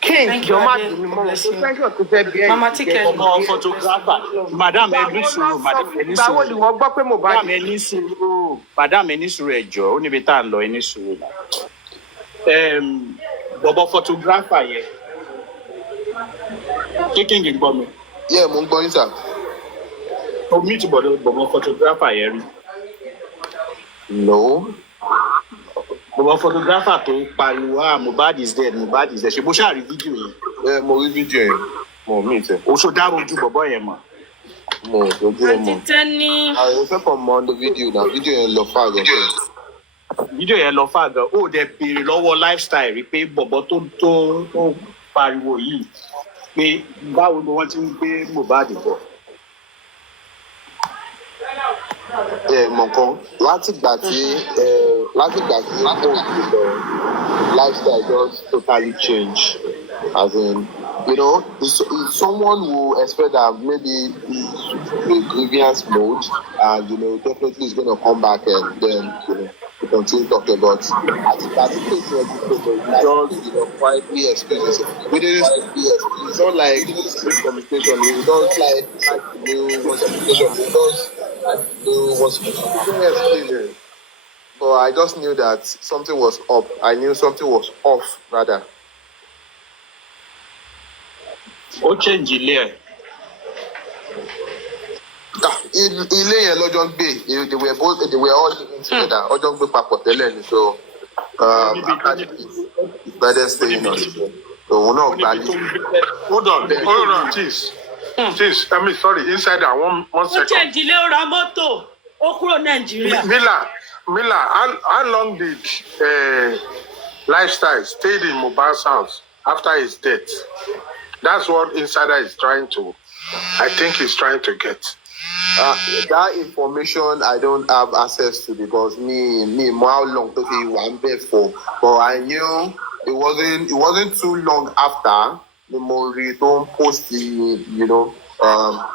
King jọ̀ọ́ má bínú mọ́ pressure tó fẹ́ bí ẹ̀ Mama Tikeni. ọmọ photographer madam ẹ ní sùúrù ìgbàwo ni wọ́n gbọ́ pé Mohbad. madam ẹ ní sùúrù ẹ jọ̀ọ́ ó níbi tá à ń lọ ẹ ní sùúrù náà. bọ̀bọ̀ photographer yẹn ṣé King ń gbọ́ mi. yẹ mo ń gbọ́ yín sà. o meet bọ̀bọ̀ photographer yẹn rí. no. bọ̀bọ̀ photographer tó pariwo Mohbad is dead ṣe bó ṣáà rí fídíò yẹn. mo rí fídíò yẹn mo mí tẹ. o ṣò dárò ojú bọ̀bọ̀ yẹn mọ̀. mo ojú ẹ mọ. Tẹ́ni. àwọn ìfẹ́ kan mọ the video na fídíò yẹn lọ fà gan. fídíò yẹn lọ fà gan ó dẹ̀ béèrè lọ́wọ́ lifestyle rí pé bọ̀bọ̀ tó pariwo yìí pé báwo ni wọ́n ti ń gbé Mohbad bọ̀. mọ̀kan látìgbà tí ó ń lọ lifestyle just totally change as in you know someone who expect that maybe the grievance mode and you know definitely is going to come back and then you know we continue talking about àtìgbà tí case yẹn ti pèsè just you know quietly explain we dey it's not like this communication we don't like new communication we don't but I just knew that something was up. I knew something was off, rather. Ó change ilé ẹ̀. Ilé yẹn lọ́jọ́ ń gbé. They were all living together. Ọjọ́ ń gbé papọ̀ tẹ́lẹ̀ ni so after the peace, it's better staying on it. Òun náà gba ní. Hold on, jeez. Jeez, I mean, sorry, inside that one second. Ó jẹ́ ìdílé ó ra mọ́tò, ó kúrò Nàìjíríà. Mila, how long did Lifestyle stayed in Mohbad's house after his death? That's what Insider is trying to get. That information I don't have access to because me, how long to say one bed for, but I knew it wasn't too long after the Mori don't post the, you know,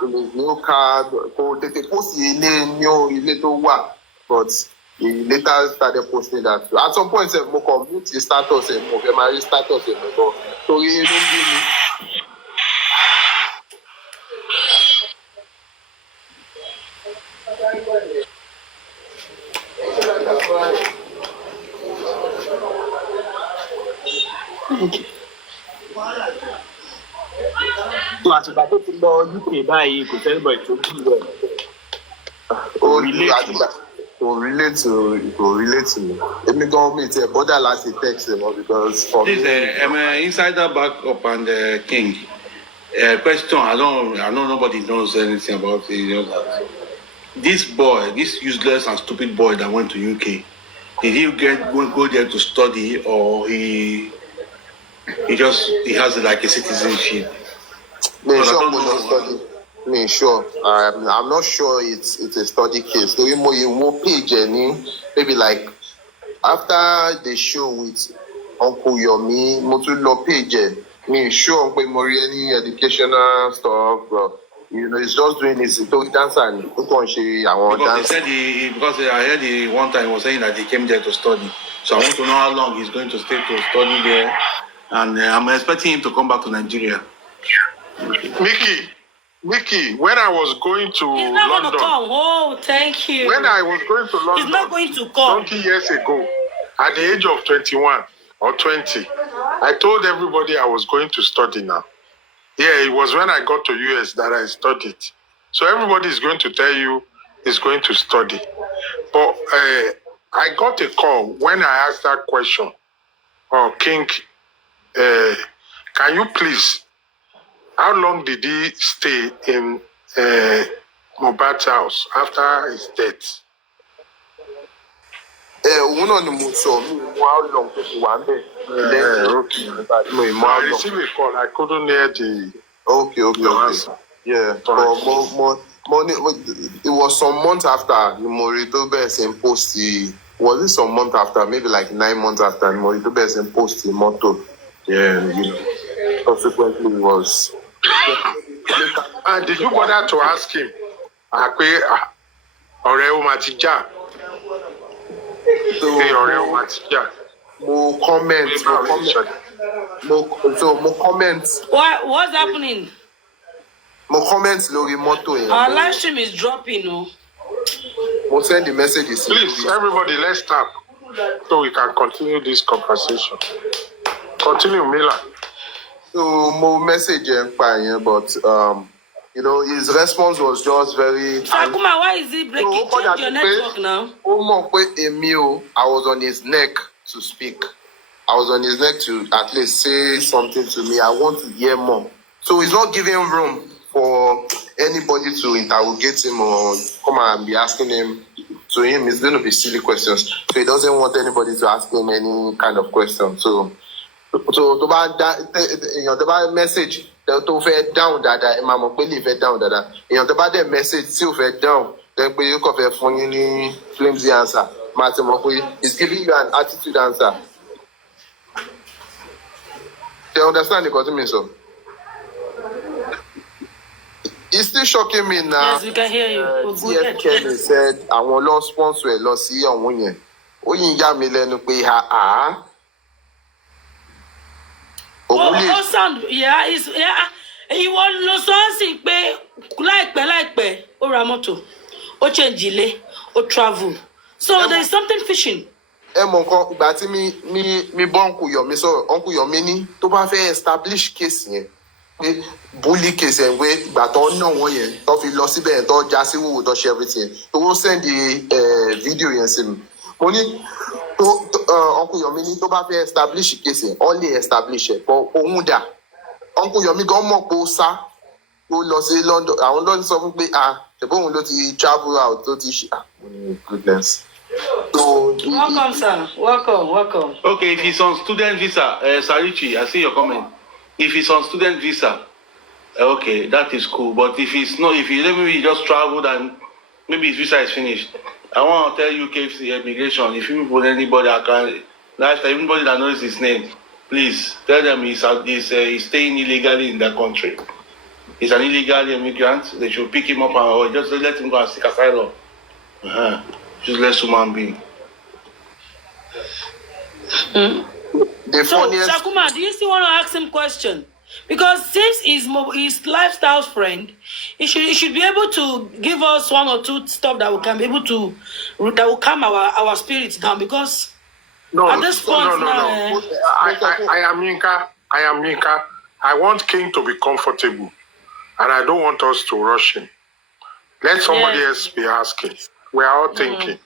in his new card, so they post the new little one, but he later started posting that. At some point, mo commute his status, mo marry status, so he don't give me. So àtìgbà tó ti lọ UK báyìí kò fẹ́ bọ̀ ètò bí rẹ̀. Kò relate to me. Èmi gan mi tiẹ̀ bọ́dà láti text him because for me. This Insider backup and King. Question, I know nobody knows anything about it. You know that. This boy, this useless and stupid boy that went to UK, did he go there to study or he has like a citizenship? Sure. I'm not sure it's a study case. The more you will page maybe like after the show with Uncle Yomi, Motulo page. Sure any educational stuff, bro. You know, he's just doing his dance and because he said because I heard one time he was saying that he came there to study. So I want to know how long he's going to stay to study there. And I'm expecting him to come back to Nigeria. Mickey, when I was going to London... He's not going to come. Oh, thank you. When I was going to London... He's not going to come. 20 years ago, at the age of 21 or 20, I told everybody I was going to study now. Yeah, it was when I got to US that I studied. So everybody is going to tell you he's going to study. But I got a call when I asked that question. Oh, King, can you please... How long did he stay in Mohbad's house after his death? Òun náà ni mo sọ mi mọ how long tó fi wà ń bẹ̀. Okay. I received a call. I couldn't hear the. Okay. Answer. Yeah, but it was some months after Morito Besen post the. Was it some month after? Maybe like 9 months after Morito Besen post the motto. Yeah, subsequently it was. And did you bother to ask him? More comments. What's happening? More comments lórí mọ́tò yẹn. Our live stream is dropping, no? We'll send the messages. Please, everybody, let's stop so we can continue this conversation. Continue, Mila. So more message but his response was just very. Sakuma, why is he breaking? Change your network now. I was on his neck to speak. I was on his neck to at least say something to me. I want to hear more. So he's not giving room for anybody to interrogate him or come and be asking him. To him, it's going to be silly questions. So he doesn't want anybody to ask him any kind of question. So the message to fair down that Imam fair down that the message still fair down. Then you could have funny flimsy answer. Martin is giving you an attitude answer. Do you understand the question, so? It's still shocking me now. Yes, we can hear you. TFK said, I will not sponsor a loss here on one year. Oyin ya mi lẹ́nu pé ha. Sound, yeah, he was no something pé láìpẹ́ ó ra mọ́tò, ó change ilé, ó travel. So there is something fishing. Mọ̀ nǹkan ìgbà tí mi bọ́ Uncle Yomi sọ̀rọ̀, Uncle Yomi ní tó bá fẹ́ establish case yẹn. Bully case and wait, but on no one yet. If you lost it, and just who would touch everything. So we'll send the video and see. Only Uncle Yomi to ba establish case, only establish it. But Omuda, Uncle Yomi go more posa. Go lost in London. I want to something be the bone lot travel out. Goodness. So welcome, sir. Welcome. Okay, if he's on student visa, Sarichi, I see your comment. If he's on student visa, okay, that is cool. But if he's not, if he maybe just traveled and maybe his visa is finished, I want to tell you, KFC immigration, if you put anybody, anybody that knows his name, please tell them he's staying illegally in that country. He's an illegal immigrant. They should pick him up or just let him go and seek asylum. Just let human being. So, Sakuma, do you still want to ask him question? Because since he's his lifestyle friend, he should be able to give us one or two stuff that we can be able to that will calm our spirits down. Because at this point now, I am Yinka. I want King to be comfortable, and I don't want us to rush him. Let somebody else be asking. We are all thinking,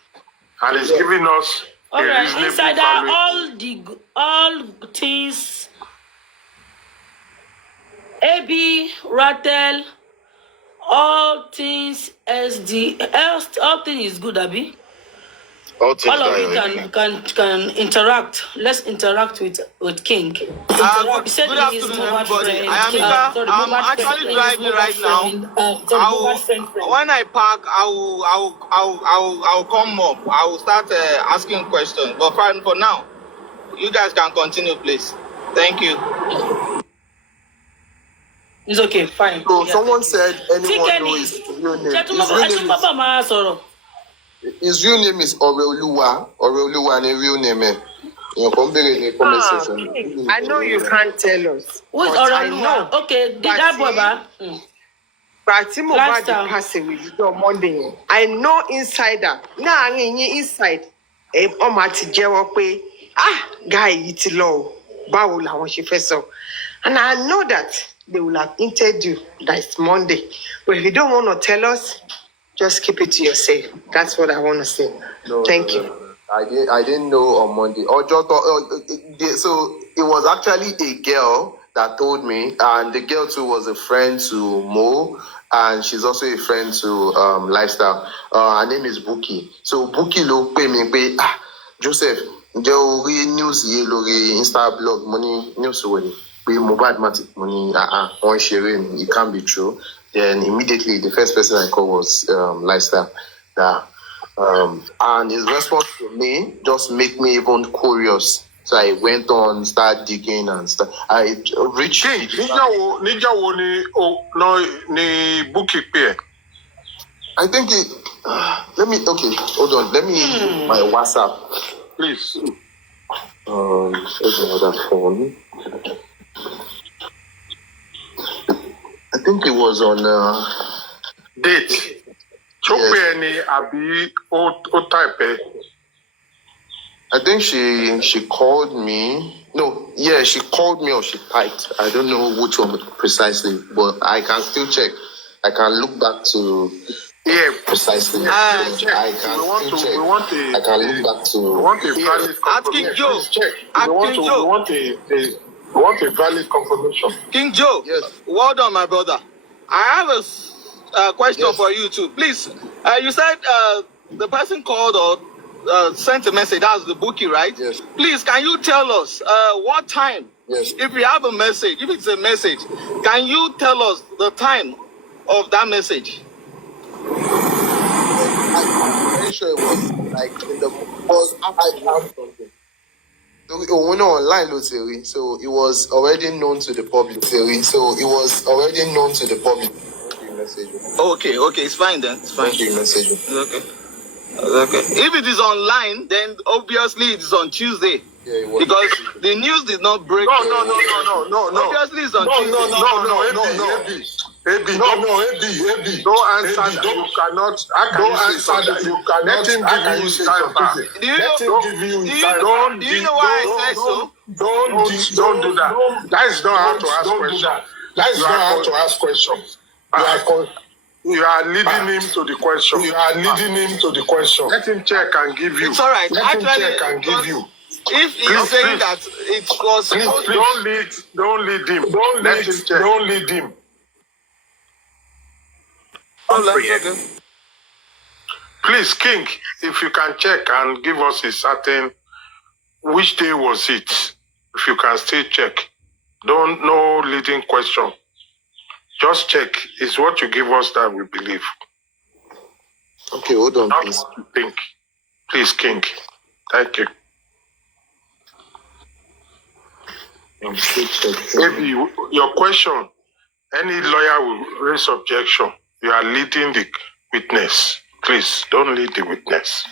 and he's giving us. All right, inside that, all things, AB, Rattel, all things SD, all things is good, Abi. All of you can interact. Let's interact with King. Good afternoon, everybody. I'm actually driving right now. When I park, I will come up. I will start asking questions. But for now, you guys can continue, please. Thank you. It's okay, fine. So someone said anyone knows his real name. His real name is Oreoluwa. Oreoluwa is real name. I know you can't tell us. Who's Oreoluwa? Okay, did that boy But Mohbad passed away on Monday. I know insider. Now I'm inside. Guy, it's low. And I know that they will have entered you. That's Monday. But if you don't want to tell us, just keep it to yourself. That's what I want to say. Thank you. I didn't know on Monday. So it was actually a girl that told me, and the girl too was a friend to Mo, and she's also a friend to Lifestyle. Her name is Buki. So Buki ló pè mí pé Joseph, ǹjẹ́ o rí news yìí lórí Insta blog? Mo ní news wo ni? Pé Mohbad Matic, mo ní wọ́n ṣeré ni, it can't be true. Then immediately the first person I called was Lifestyle. And his response to me just made me even curious. So I went on, started digging and stuff. I reached. Níjọ́ wo ni Bukky pè ẹ́? I think it. Let me. Okay, hold on. Let me use my WhatsApp, please. There's another phone. I think it was on date. I think she called me. No, yeah, she called me or she typed. I don't know which one precisely, but I can still check. I can look back to precisely. I can still check. I can look back to. We want a valid confirmation. Joe. Check. We want a valid confirmation. King Joe. Yes. Well done, my brother. I have a question for you too. Please, you said the person called or sent a message. That was the Bukky, right? Yes. Please, can you tell us what time? Yes. If you have a message, if it's a message, can you tell us the time of that message? I'm very sure it was like in the was after something. So we went online, so it was already known to the public. Okay, it's fine then. It's fine. Okay. If it is online, then obviously it is on Tuesday. Yeah, it was. Because the news did not break. No. Obviously it's on Tuesday. AB. Don't answer that. You cannot. Don't answer that. You cannot. Let him give you his time back. Do you know why I said so? Don't do that. That is not how to ask questions. That is not how to ask questions. You are leading him to the question. Let him check and give you. It's all right. Let him check and give you. If he's saying that it was... Don't lead him. Let him check. Don't lead him. Please, King, if you can check and give us a certain... Which day was it? If you can still check. No leading question. Just check. It's what you give us that we believe. Okay, hold on, Not please. what you think. Please, King. Thank you. I'm still checking. Maybe your question, any lawyer will raise objection. You are leading the witness. Please, don't lead the witness.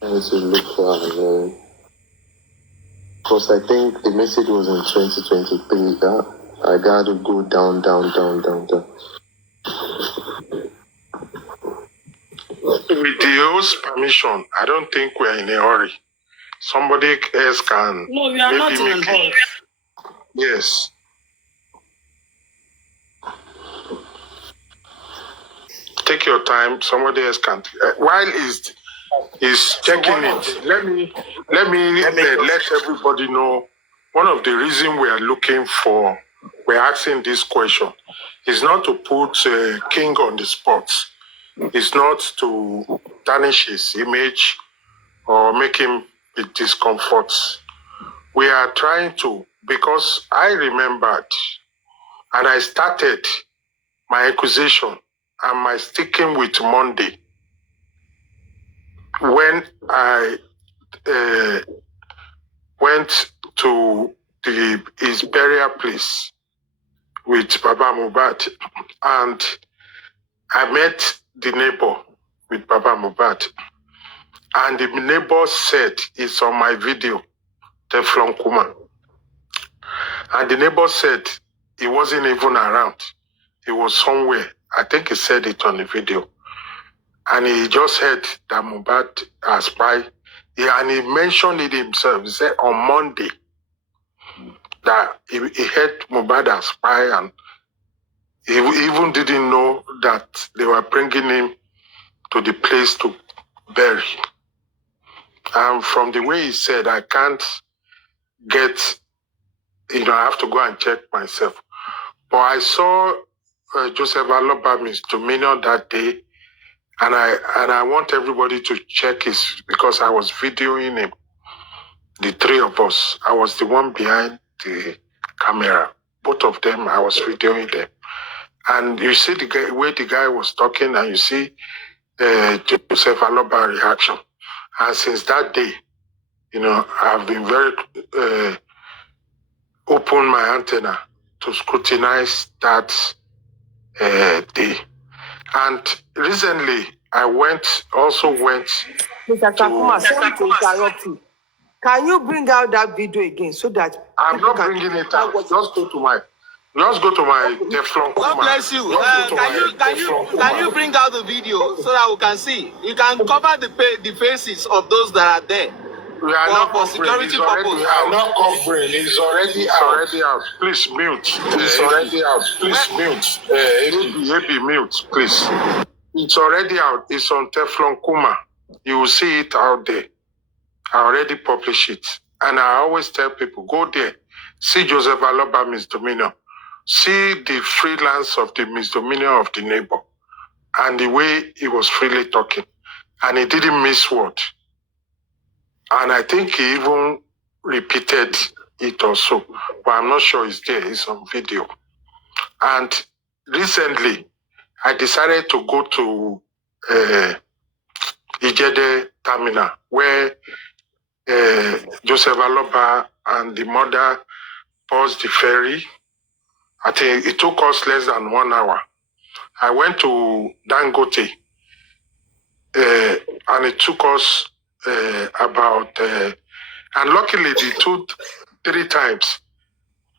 Trying to look for her name. Because I think the message was in 2023. I got to go down. With the host's permission, I don't think we're in a hurry. Somebody else can. No, we are not in a hurry. Yes. Take your time. Somebody else can. While he's checking it, let me let everybody know. One of the reasons we are looking for, we're asking this question, is not to put King on the spot. It's not to tarnish his image or make him be discomfort. We are trying to, because I remembered and I started my accusation and my sticking with Monday when I went to his burial place with Baba Mohbad, and I met the neighbor with Baba Mohbad, and the neighbor said it's on my video, Teflon Kuma, and the neighbor said he wasn't even around. He was somewhere. I think he said it on the video. And he just heard that Mohbad has spy. And he mentioned it himself. He said on Monday that he heard Mohbad has spy, and he even didn't know that they were bringing him to the place to bury. And from the way he said, I can't get, I have to go and check myself. But I saw Joseph Alobami's dominion that day, and I want everybody to check his, because I was videoing him, the three of us. I was the one behind the camera. Both of them, I was videoing them. And you see the way the guy was talking, and you see Joseph Aloba reaction. And since that day, I've been very open my antenna to scrutinize that day. And recently, I also went Mr. Takuma, sorry to interrupt you. Can you bring out that video again so that I'm not bringing it out. Just go to my Teflon. God bless you. Can you bring out the video so that we can see? You can cover the faces of those that are there. We are not for security purposes. We are not covering. It's already out. Please mute. It's already out. Please mute. AB, mute, please. It's already out. It's on Teflon Kuma. You will see it out there. I already published it. And I always tell people, go there. See Joseph Aloba misdemeanor. See the freelance of the misdemeanor of the neighbor. And the way he was freely talking. And he didn't miss word. And I think he even repeated it also. But I'm not sure it's there. It's on video. And recently, I decided to go to Ijede Terminal, where Joseph Aloba and the mother paused the ferry. I think it took us less than 1 hour. I went to Dangote, and it took us about, and luckily it took 3 times.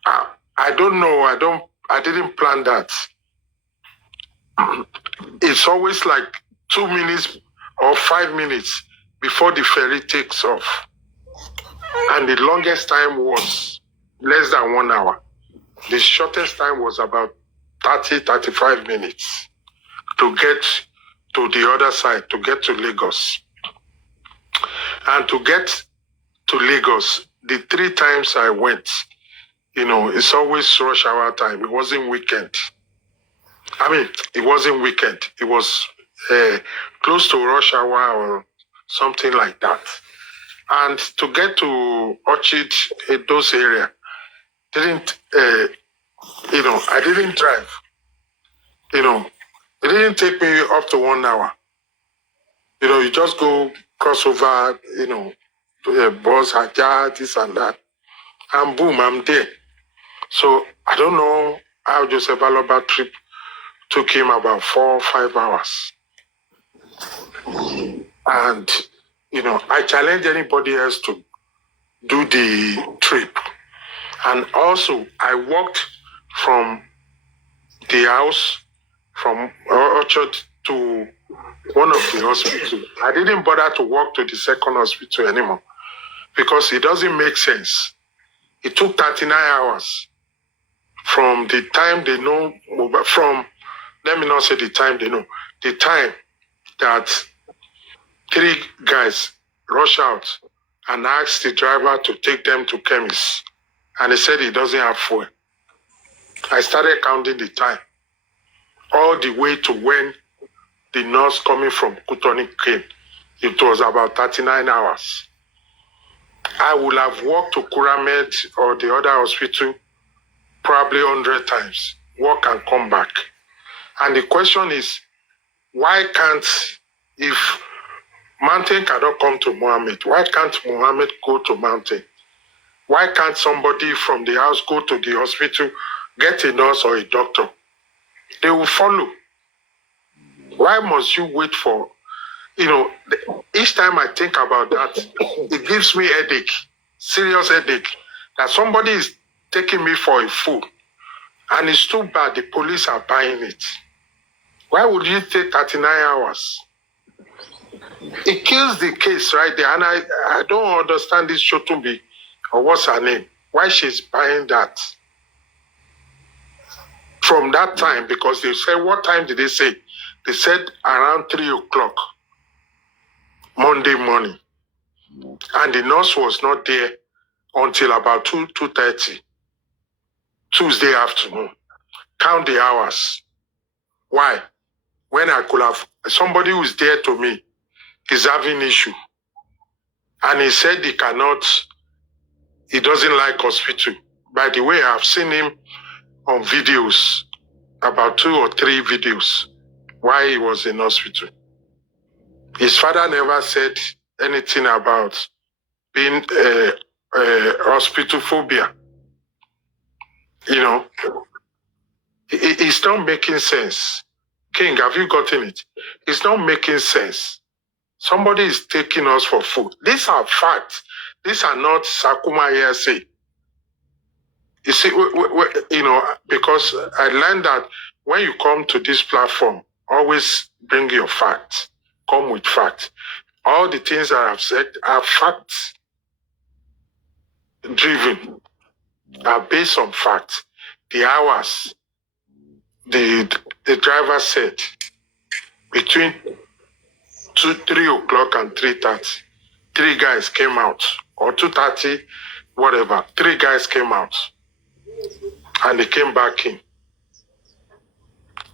I don't know, I didn't plan that. It's always like 2 minutes or 5 minutes before the ferry takes off. And the longest time was less than 1 hour. The shortest time was about 35 minutes to get to the other side, to get to Lagos. And to get to Lagos, the 3 times I went, it's always rush hour time. It wasn't weekend. It wasn't weekend. It was close to rush hour or something like that. And to get to Orchid, those area, I didn't drive. It didn't take me up to 1 hour. You just go cross over, bus, Haja, this and that. And boom, I'm there. So I don't know how Joseph Aloba trip took him about 4 or 5 hours. And, I challenge anybody else to do the trip. And also, I walked from the house, from Orchard to one of the hospitals. I didn't bother to walk to the second hospital anymore because it doesn't make sense. It took 39 hours from the time they know, let me not say the time they know, the time that 3 guys rush out and ask the driver to take them to chemist. And he said he doesn't have fuel. I started counting the time all the way to when the nurse coming from Kutoni came. It was about 39 hours. I would have walked to Kuramed or the other hospital probably 100 times, walk and come back. And the question is, why can't, if Mountain cannot come to Mohammed, why can't Mohammed go to Mountain? Why can't somebody from the house go to the hospital, get a nurse or a doctor? They will follow. Why must you wait for, each time I think about that, it gives me headache, serious headache, that somebody is taking me for a fool. And it's too bad the police are buying it. Why would you take 39 hours? It kills the case right there. And I don't understand this Shotumbi, or what's her name, why she's buying that. From that time, because they said, what time did they say? They said around 3 o'clock. Monday morning. And the nurse was not there until about 2:30, Tuesday afternoon. Count the hours. Why? When I could have, somebody who is there to me is having issue. And he said he doesn't like hospital. By the way, I've seen him on videos, about 2 or 3 videos, while he was in hospital. His father never said anything about being hospital phobia. You know, it's not making sense. King, have you gotten it? It's not making sense. Somebody is taking us for food. These are facts. These are not Sakuma hearsay. You see, you know, because I learned that when you come to this platform, always bring your facts. Come with facts. All the things that I've said are facts driven, are based on facts. The hours, the driver said between 3 o'clock and 3:30, 3 guys came out, or 2:30, whatever. 3 guys came out, and they came back in.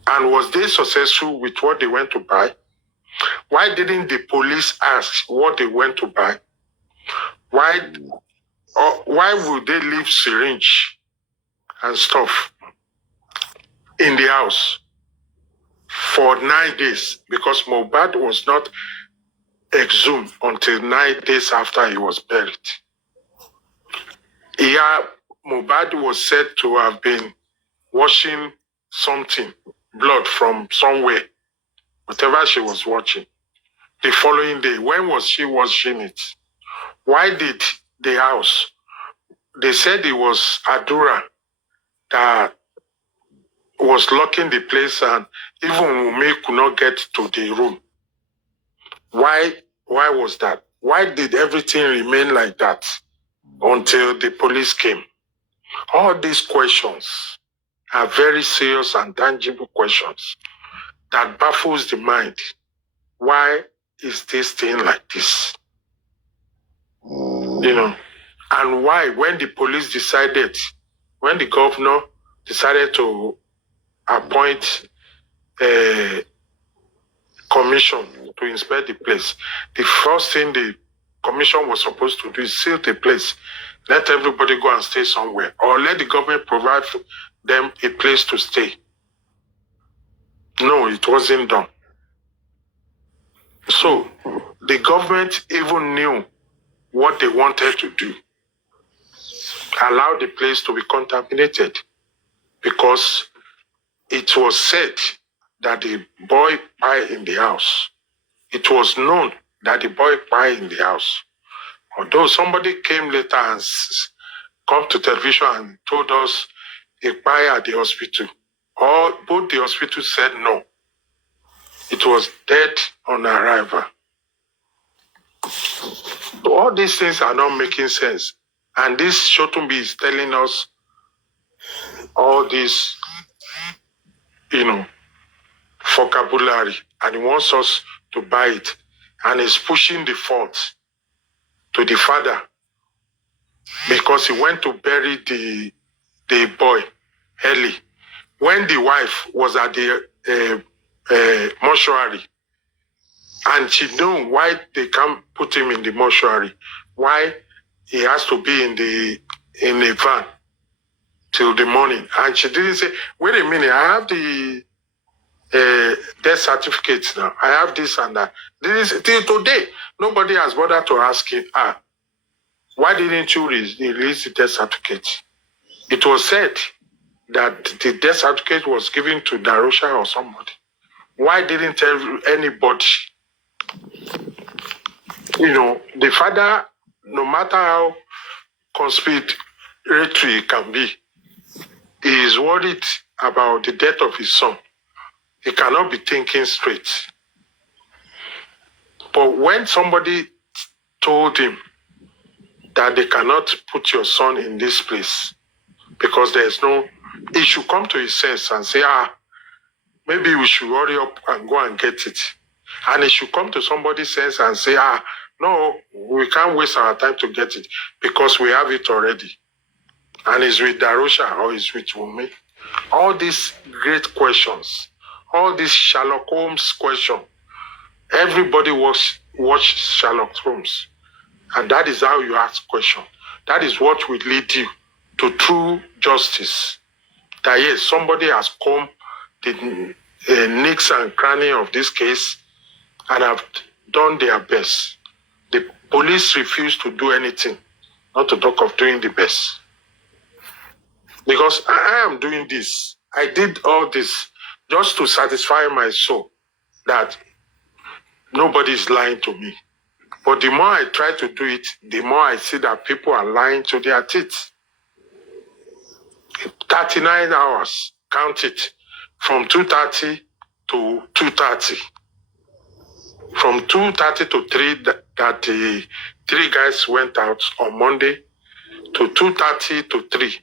And was they successful with what they went to buy? Why didn't the police ask what they went to buy? Why would they leave syringe and stuff in the house for 9 days? Because Mohbad was not exhumed until 9 days after he was buried. Yeah, Mohbad was said to have been washing something, blood from somewhere, whatever she was watching. The following day, when was she washing it? Why did the house? They said it was Adura that was locking the place, and even Wunmi could not get to the room. Why was that? Why did everything remain like that until the police came? All these questions are very serious and tangible questions that baffles the mind. Why is this thing like this? You know, and why, when the police decided, when the governor decided to appoint a commission to inspect the place, the first thing the commission was supposed to do is seal the place, let everybody go and stay somewhere, or let the government provide for them a place to stay. No, it wasn't done. So the government even knew what they wanted to do. Allow the place to be contaminated, because it was said that the boy died in the house. It was known that the boy died in the house. Although somebody came later and come to television and told us he died at the hospital. Both the hospitals said no. It was dead on arrival. So all these things are not making sense. And this Shotumbi is telling us all this, you know, vocabulary, and he wants us to buy it. And he's pushing the fault to the father because he went to bury the boy early. When the wife was at the mortuary, and she knew why they can't put him in the mortuary, why he has to be in a van till the morning. And she didn't say, wait a minute, I have the death certificates now. I have this and that. Till today, nobody has bothered to ask him, why didn't you release the death certificate? It was said that the death certificate was given to Darusha or somebody. Why didn't anybody? You know, the father, no matter how conspiracy it can be, he is worried about the death of his son. He cannot be thinking straight. But when somebody told him that they cannot put your son in this place because there's no, he should come to his sense and say, maybe we should hurry up and go and get it. And it should come to somebody's sense and say, no, we can't waste our time to get it because we have it already. And it's with Darosha or it's with Wumi. All these great questions, all these Sherlock Holmes questions, everybody watch Sherlock Holmes. And that is how you ask questions. That is what will lead you to true justice. That yes, somebody has come the nicks and cranny of this case and have done their best. The police refuse to do anything, not to talk of doing the best. Because I am doing this. I did all this just to satisfy my soul that nobody is lying to me. But the more I try to do it, the more I see that people are lying to their teeth. 39 hours, count it, from 2:30 to 2:30. From 2:30 to 3, that the 3 guys went out on Monday, to 2:30 to 3.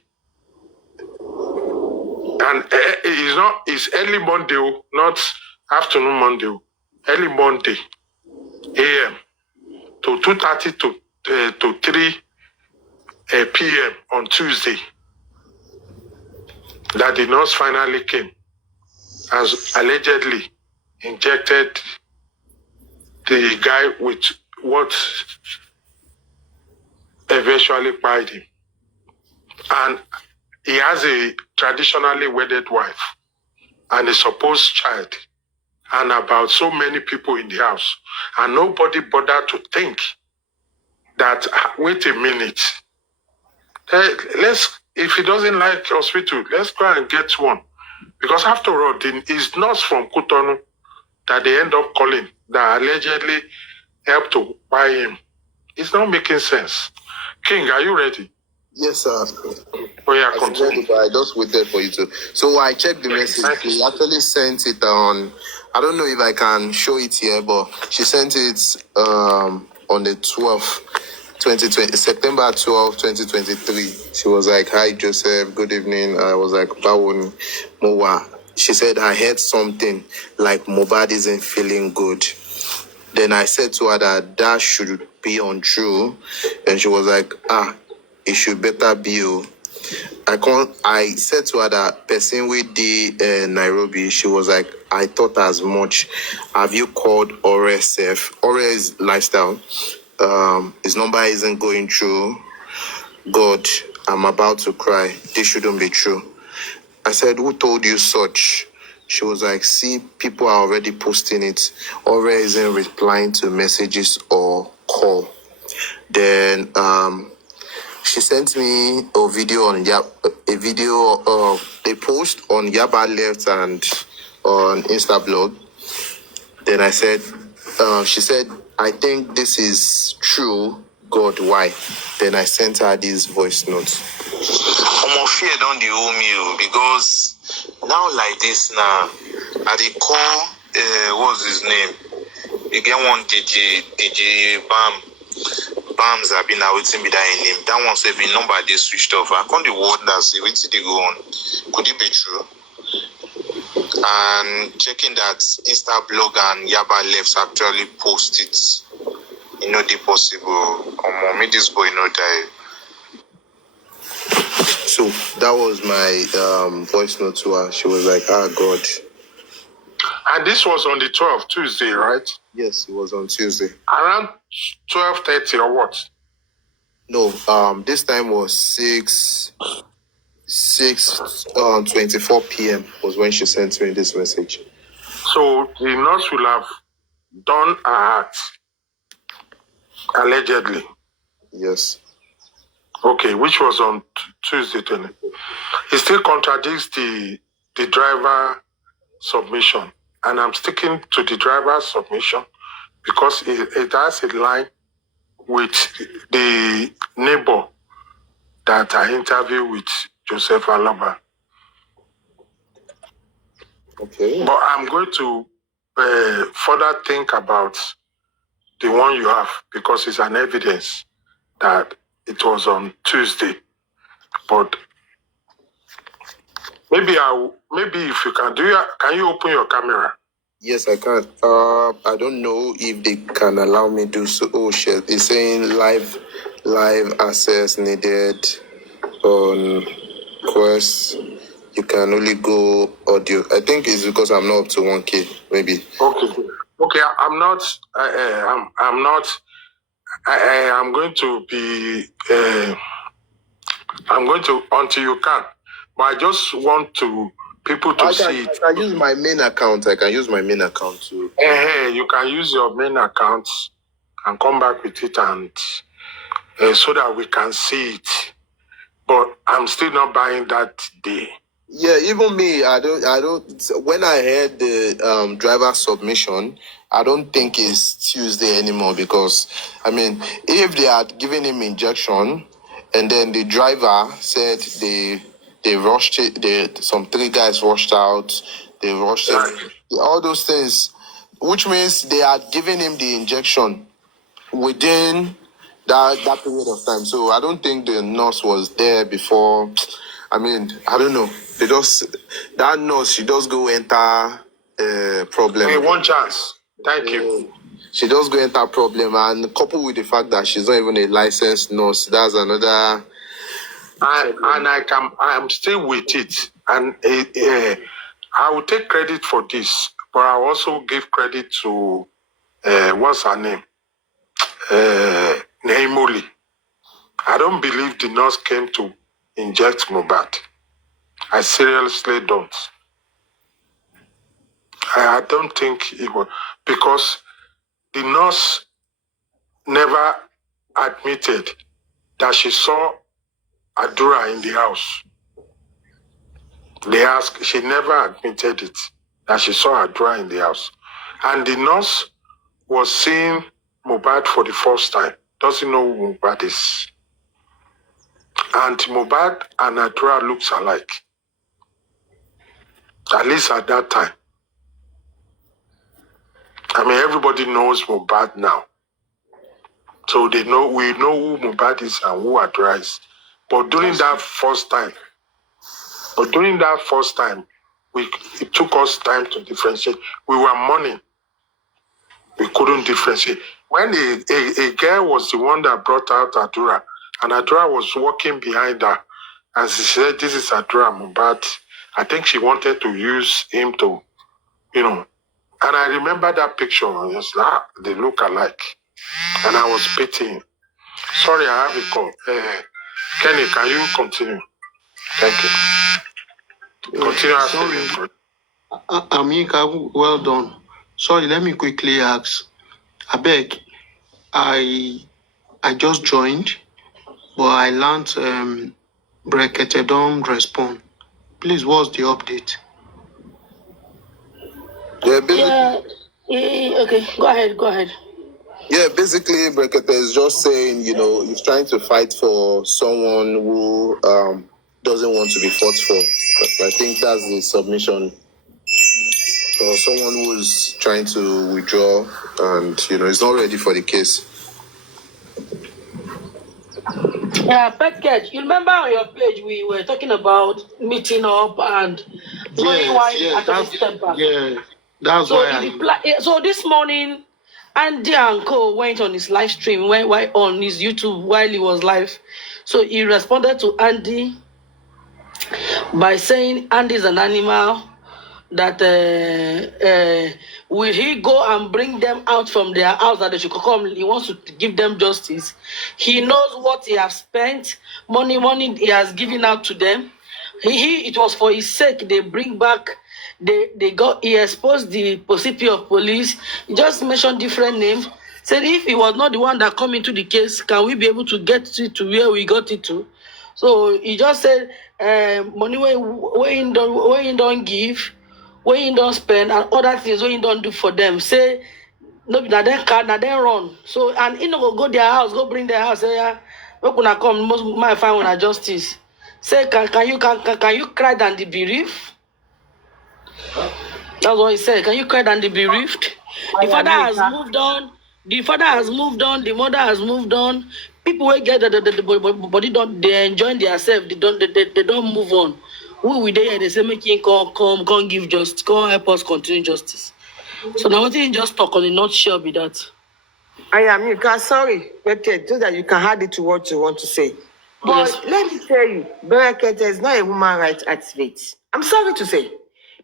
And it's early Monday, not afternoon Monday, early Monday, AM, to 2:30 to 3 PM on Tuesday, that the nurse finally came, as allegedly injected the guy with what eventually killed him. And he has a traditionally wedded wife and a supposed child and about so many people in the house. And nobody bothered to think that, wait a minute, if he doesn't like hospital, let's go and get one. Because after all, it's nurse from Cotonou that they end up calling that allegedly helped to buy him. It's not making sense. King, are you ready? Yes, sir. Oh, yeah, I continue. I just waited for you to. So I checked the message. She actually sent it on. I don't know if I can show it here, but she sent it on the 12th, 2020, September 12, 2023. She was like, "Hi Joseph, good evening." I was like, "Bawon Mowa." She said, "I heard something like Mohbad isn't feeling good." Then I said to her that should be untrue, and she was like, it should better be you. I said to her that person with the Nairobi, she was like, I thought as much. Have you called Ore Sef? Ore's lifestyle. His number isn't going through. God, I'm about to cry. This shouldn't be true. I said, who told you such? She was like, see, people are already posting it. Ore isn't replying to messages or call. Then she sent me a video on they post on Yaba Left and on Instablog. Then I said, she said, I think this is true. God, why? Then I sent her this voice note. I'm fear don't the owe me because now like this now, I dey call what's his name? You get one DJ Bams have been waiting be that in him. That one say the number they switched off. I can't the word that say wait till they go on. Could it be true? And checking that Instablog and Yaba Left actually post it. You know the possible. Make this boy know die. So that was my voice note to her. She was like, God. And this was on the 12th, Tuesday, right? Yes, it was on Tuesday. Around 12:30 or what? No, this time was 6:24 p.m. was when she sent me this message. So the nurse will have done her act, allegedly. Yes. Okay, which was on Tuesday, 20. It still contradicts the driver submission. And I'm sticking to the driver's submission because it has a line with the neighbor that I interviewed with Joseph Alaba. Okay. But I'm going to further think about the one you have because it's an evidence that it was on Tuesday. But maybe if you can can you open your camera? Yes, I can. I don't know if they can allow me to do so. Oh shit! It's saying live access needed on Quest. You can only go audio. I think it's because I'm not up to 1K, maybe. Okay. I'm not. I'm not. I'm going to be. I'm going to until you can. But I just want to people to see it. I can use my main account. I can use my main account too. You can use your main account and come back with it, and so that we can see it. But I'm still not buying that day. Yeah, even me, I don't. When I heard the driver submission, I don't think it's Tuesday anymore because, I mean, if they had given him injection, and then the driver said they rushed it, some 3 guys rushed out, they rushed it, all those things, which means they had given him the injection within that period of time. So I don't think the nurse was there before. I mean, I don't know. That nurse, she does go enter problem. Hey, one chance. Thank you. She does go enter problem, and coupled with the fact that she's not even a licensed nurse, that's another. I am still with it, and I will take credit for this, but I also give credit to what's her name, Naimoli. I don't believe the nurse came to inject Mohbad. I seriously don't. I don't think it was, because the nurse never admitted that she saw Adura in the house. They asked, she never admitted it, that she saw Adura in the house. And the nurse was seeing Mohbad for the first time, doesn't know who Mohbad is. And Mohbad and Adura looks alike, at least at that time. I mean, everybody knows Mohbad now. So we know who Mohbad is and who Adura is. But during that first time, it took us time to differentiate. We were mourning. We couldn't differentiate. When a girl was the one that brought out Adura, and Adura was walking behind her, and she said, "This is Adura Mohbad." I think she wanted to use him to, And I remember that picture. It's like, they look alike. And I was pitying. Sorry, I have a call. Kenny, can you continue? Thank you. Continue asking. Amika, well done. Sorry, let me quickly ask. I beg, I just joined, but I learned Brekete don't respond. Please, what's the update? Okay, go ahead. Yeah, basically, Brekete is just saying, he's trying to fight for someone who doesn't want to be fought for. I think that's the submission. Or someone who's trying to withdraw and, is not ready for the case. Yeah, Petket, you remember on your page we were talking about meeting up and knowing why actually step back. Yeah, that's so why so this morning, Andy and Co went on his live stream, went on his YouTube while he was live. So he responded to Andy by saying Andy is an animal, that will he go and bring them out from their house that they should come. He wants to give them justice. He knows what he has spent, money he has given out to them. It was for his sake they bring back. He exposed the possibility of police. He just mentioned different names. Said if he was not the one that come into the case, can we be able to get it to where we got it to? So he just said money where he don't give, when you don't spend, and other things when you don't do for them. Say no, na them card, na them run. So and you know go their house, go bring their house. Say yeah, we gonna come. Most might find una justice. Say can you cry than the bereaved? That's what he said. Can you cry than the bereaved? The father has moved on. The father has moved on. The mother has moved on. People will get the body don't they enjoy themselves. They don't move on. Who will they? They say make him come give justice. Come help us continue justice. So now what you just talk on the not sure be that. I am you can sorry, but so that you can add it to what you want to say. But Yes. let me tell you, Berekete is not a human rights activist. I'm sorry to say.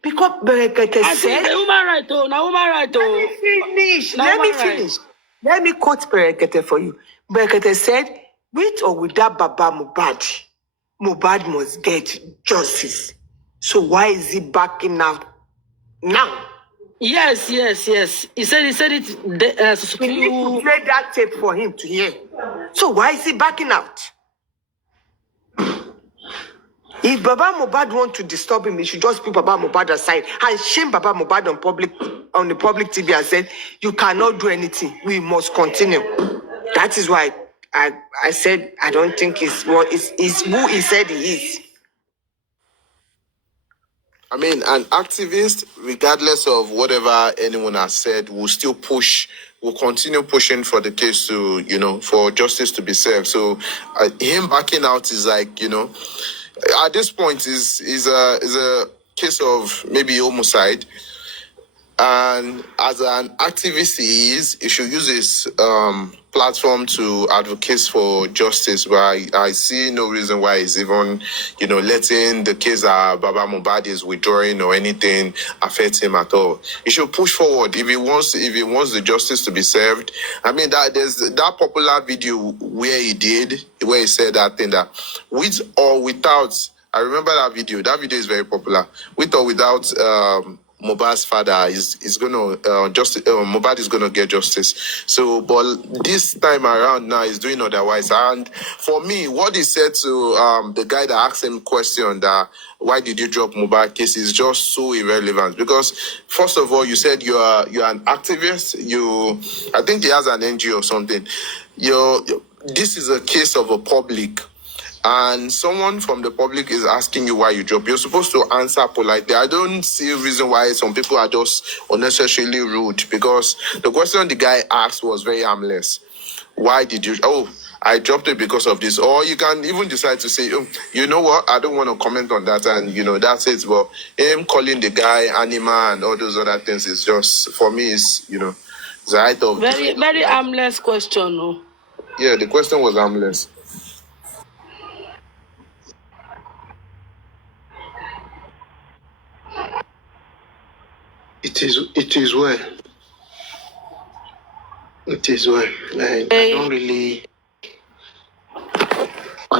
Because Berekete I said... say woman right, oh, now woman right, oh. Let me finish. Now Let me woman right. finish. Let me quote Berekete for you. Berekete said, with or without Baba Mohbad, Mohbad must get justice. So why is he backing out now? Yes. He said it. We need to play that tape for him to hear. So why is he backing out? If Baba Mohbad want to disturb him, he should just put Baba Mohbad aside and shame Baba Mohbad on the public TV and said, you cannot do anything. We must continue. That is why I said I don't think it's who he said he is. I mean, an activist, regardless of whatever anyone has said, will still push, will continue pushing for the case to, for justice to be served. So him backing out is like, at this point is a case of maybe homicide. And as an activist he should use his platform to advocate for justice. But I see no reason why he's even, letting the case that Baba Mohbad is withdrawing or anything affect him at all. He should push forward if he wants the justice to be served. I mean, there's that popular video where he said that thing that with or without. I remember that video. That video is very popular. With or without Mohbad's father is gonna Mohbad is gonna get justice. So, but this time around now he's doing otherwise. And for me, what he said to the guy that asked him question that why did you drop Mohbad case is just so irrelevant. Because first of all, you said you're an activist. I think he has an NGO or something. This is a case of a public. And someone from the public is asking you why you drop. You're supposed to answer politely. I don't see a reason why some people are just unnecessarily rude, because the question the guy asked was very harmless. Why did you? Oh, I dropped it because of this. Or you can even decide to say, you know what? I don't want to comment on that, and that's it. But him calling the guy animal and all those other things is just, for me, it's the height of very harmless question, no. Yeah, the question was harmless. It is well. It is well. I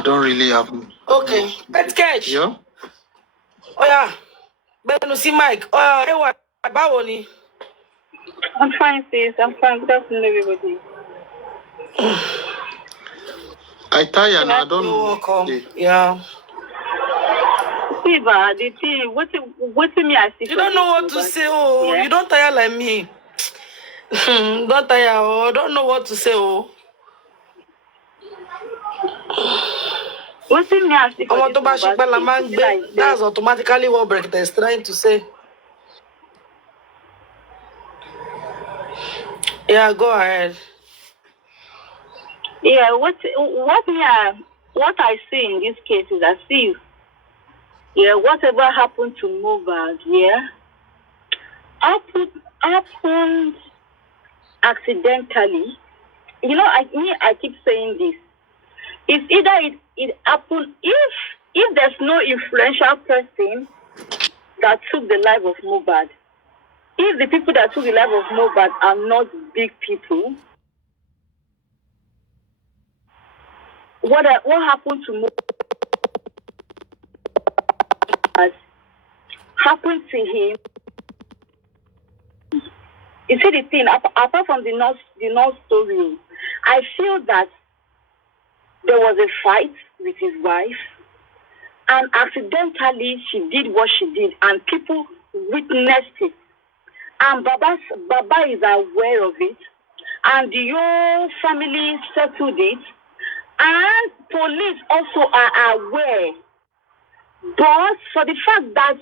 don't really have. Okay, let's catch. Yeah. Oh yeah. Benu see Mike. Oh yeah. Hey, what? Bawoni. I'm fine, sis. I'm fine. Good afternoon, everybody. I tell you, I don't know. Welcome. Yeah. Siva, the thing, what me I see? You don't know what to say, oh. Yeah. You don't tire like me. Don't tire, oh. Don't know what to say, oh. What me I see? That's automatically what Berekete is trying to say. Yeah, go ahead. Yeah, what I see in this case is as if, whatever happened to Mohbad, happened accidentally. I keep saying this. It's either it happened if there's no influential person that took the life of Mohbad. If the people that took the life of Mohbad are not big people, what happened to Mohbad happened to him. You see the thing, apart from the North story, I feel that there was a fight with his wife, and accidentally she did what she did, and people witnessed it. And Baba is aware of it, and the whole family settled it, and police also are aware. But for the fact that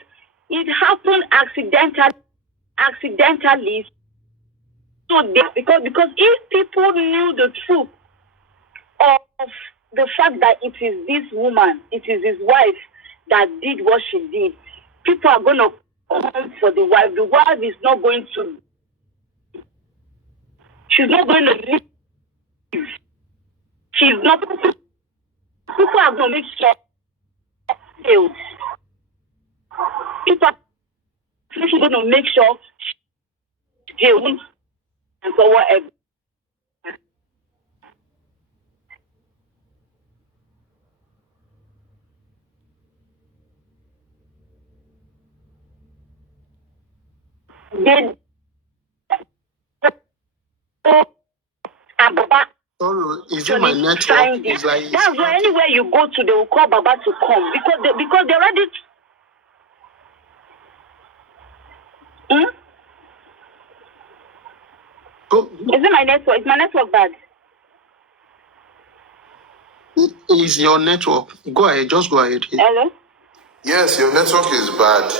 it happened accidentally, so because if people knew the truth of the fact that it is this woman, it is his wife that did what she did, people are going to come for the wife. The wife is not going to She's not going to leave. She's not. People are going to make sure. People are going to make sure jail and so whatever. Sorry, is it my network? It's like that's why anywhere you go to, they will call Baba to come because they're ready. Is it my network? Is my network bad? Is your network? Go ahead, just go ahead. Hello? Yes, your network is bad.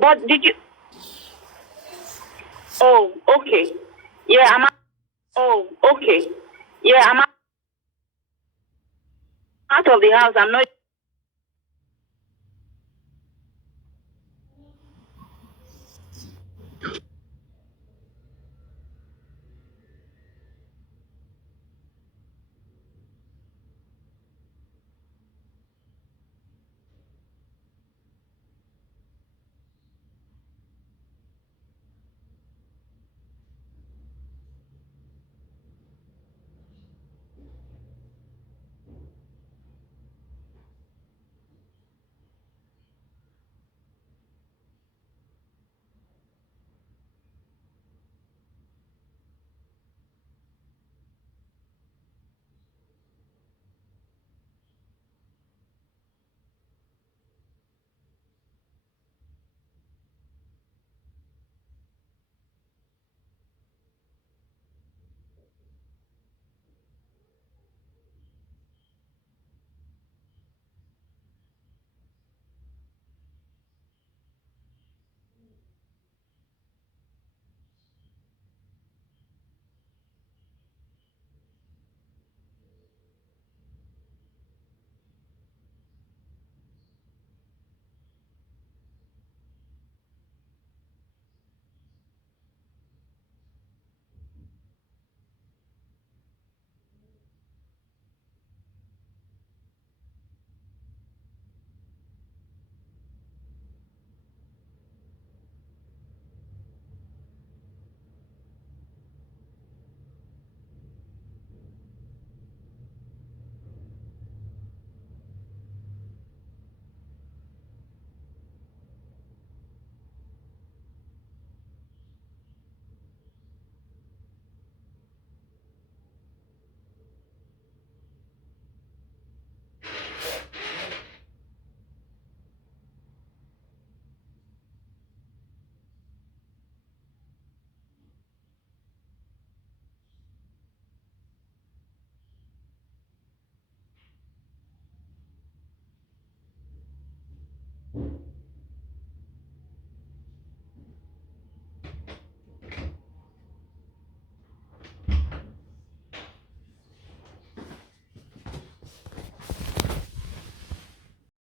But did you? Oh, okay. Yeah, I'm. Oh, okay. Yeah, I'm out of the house. I'm not.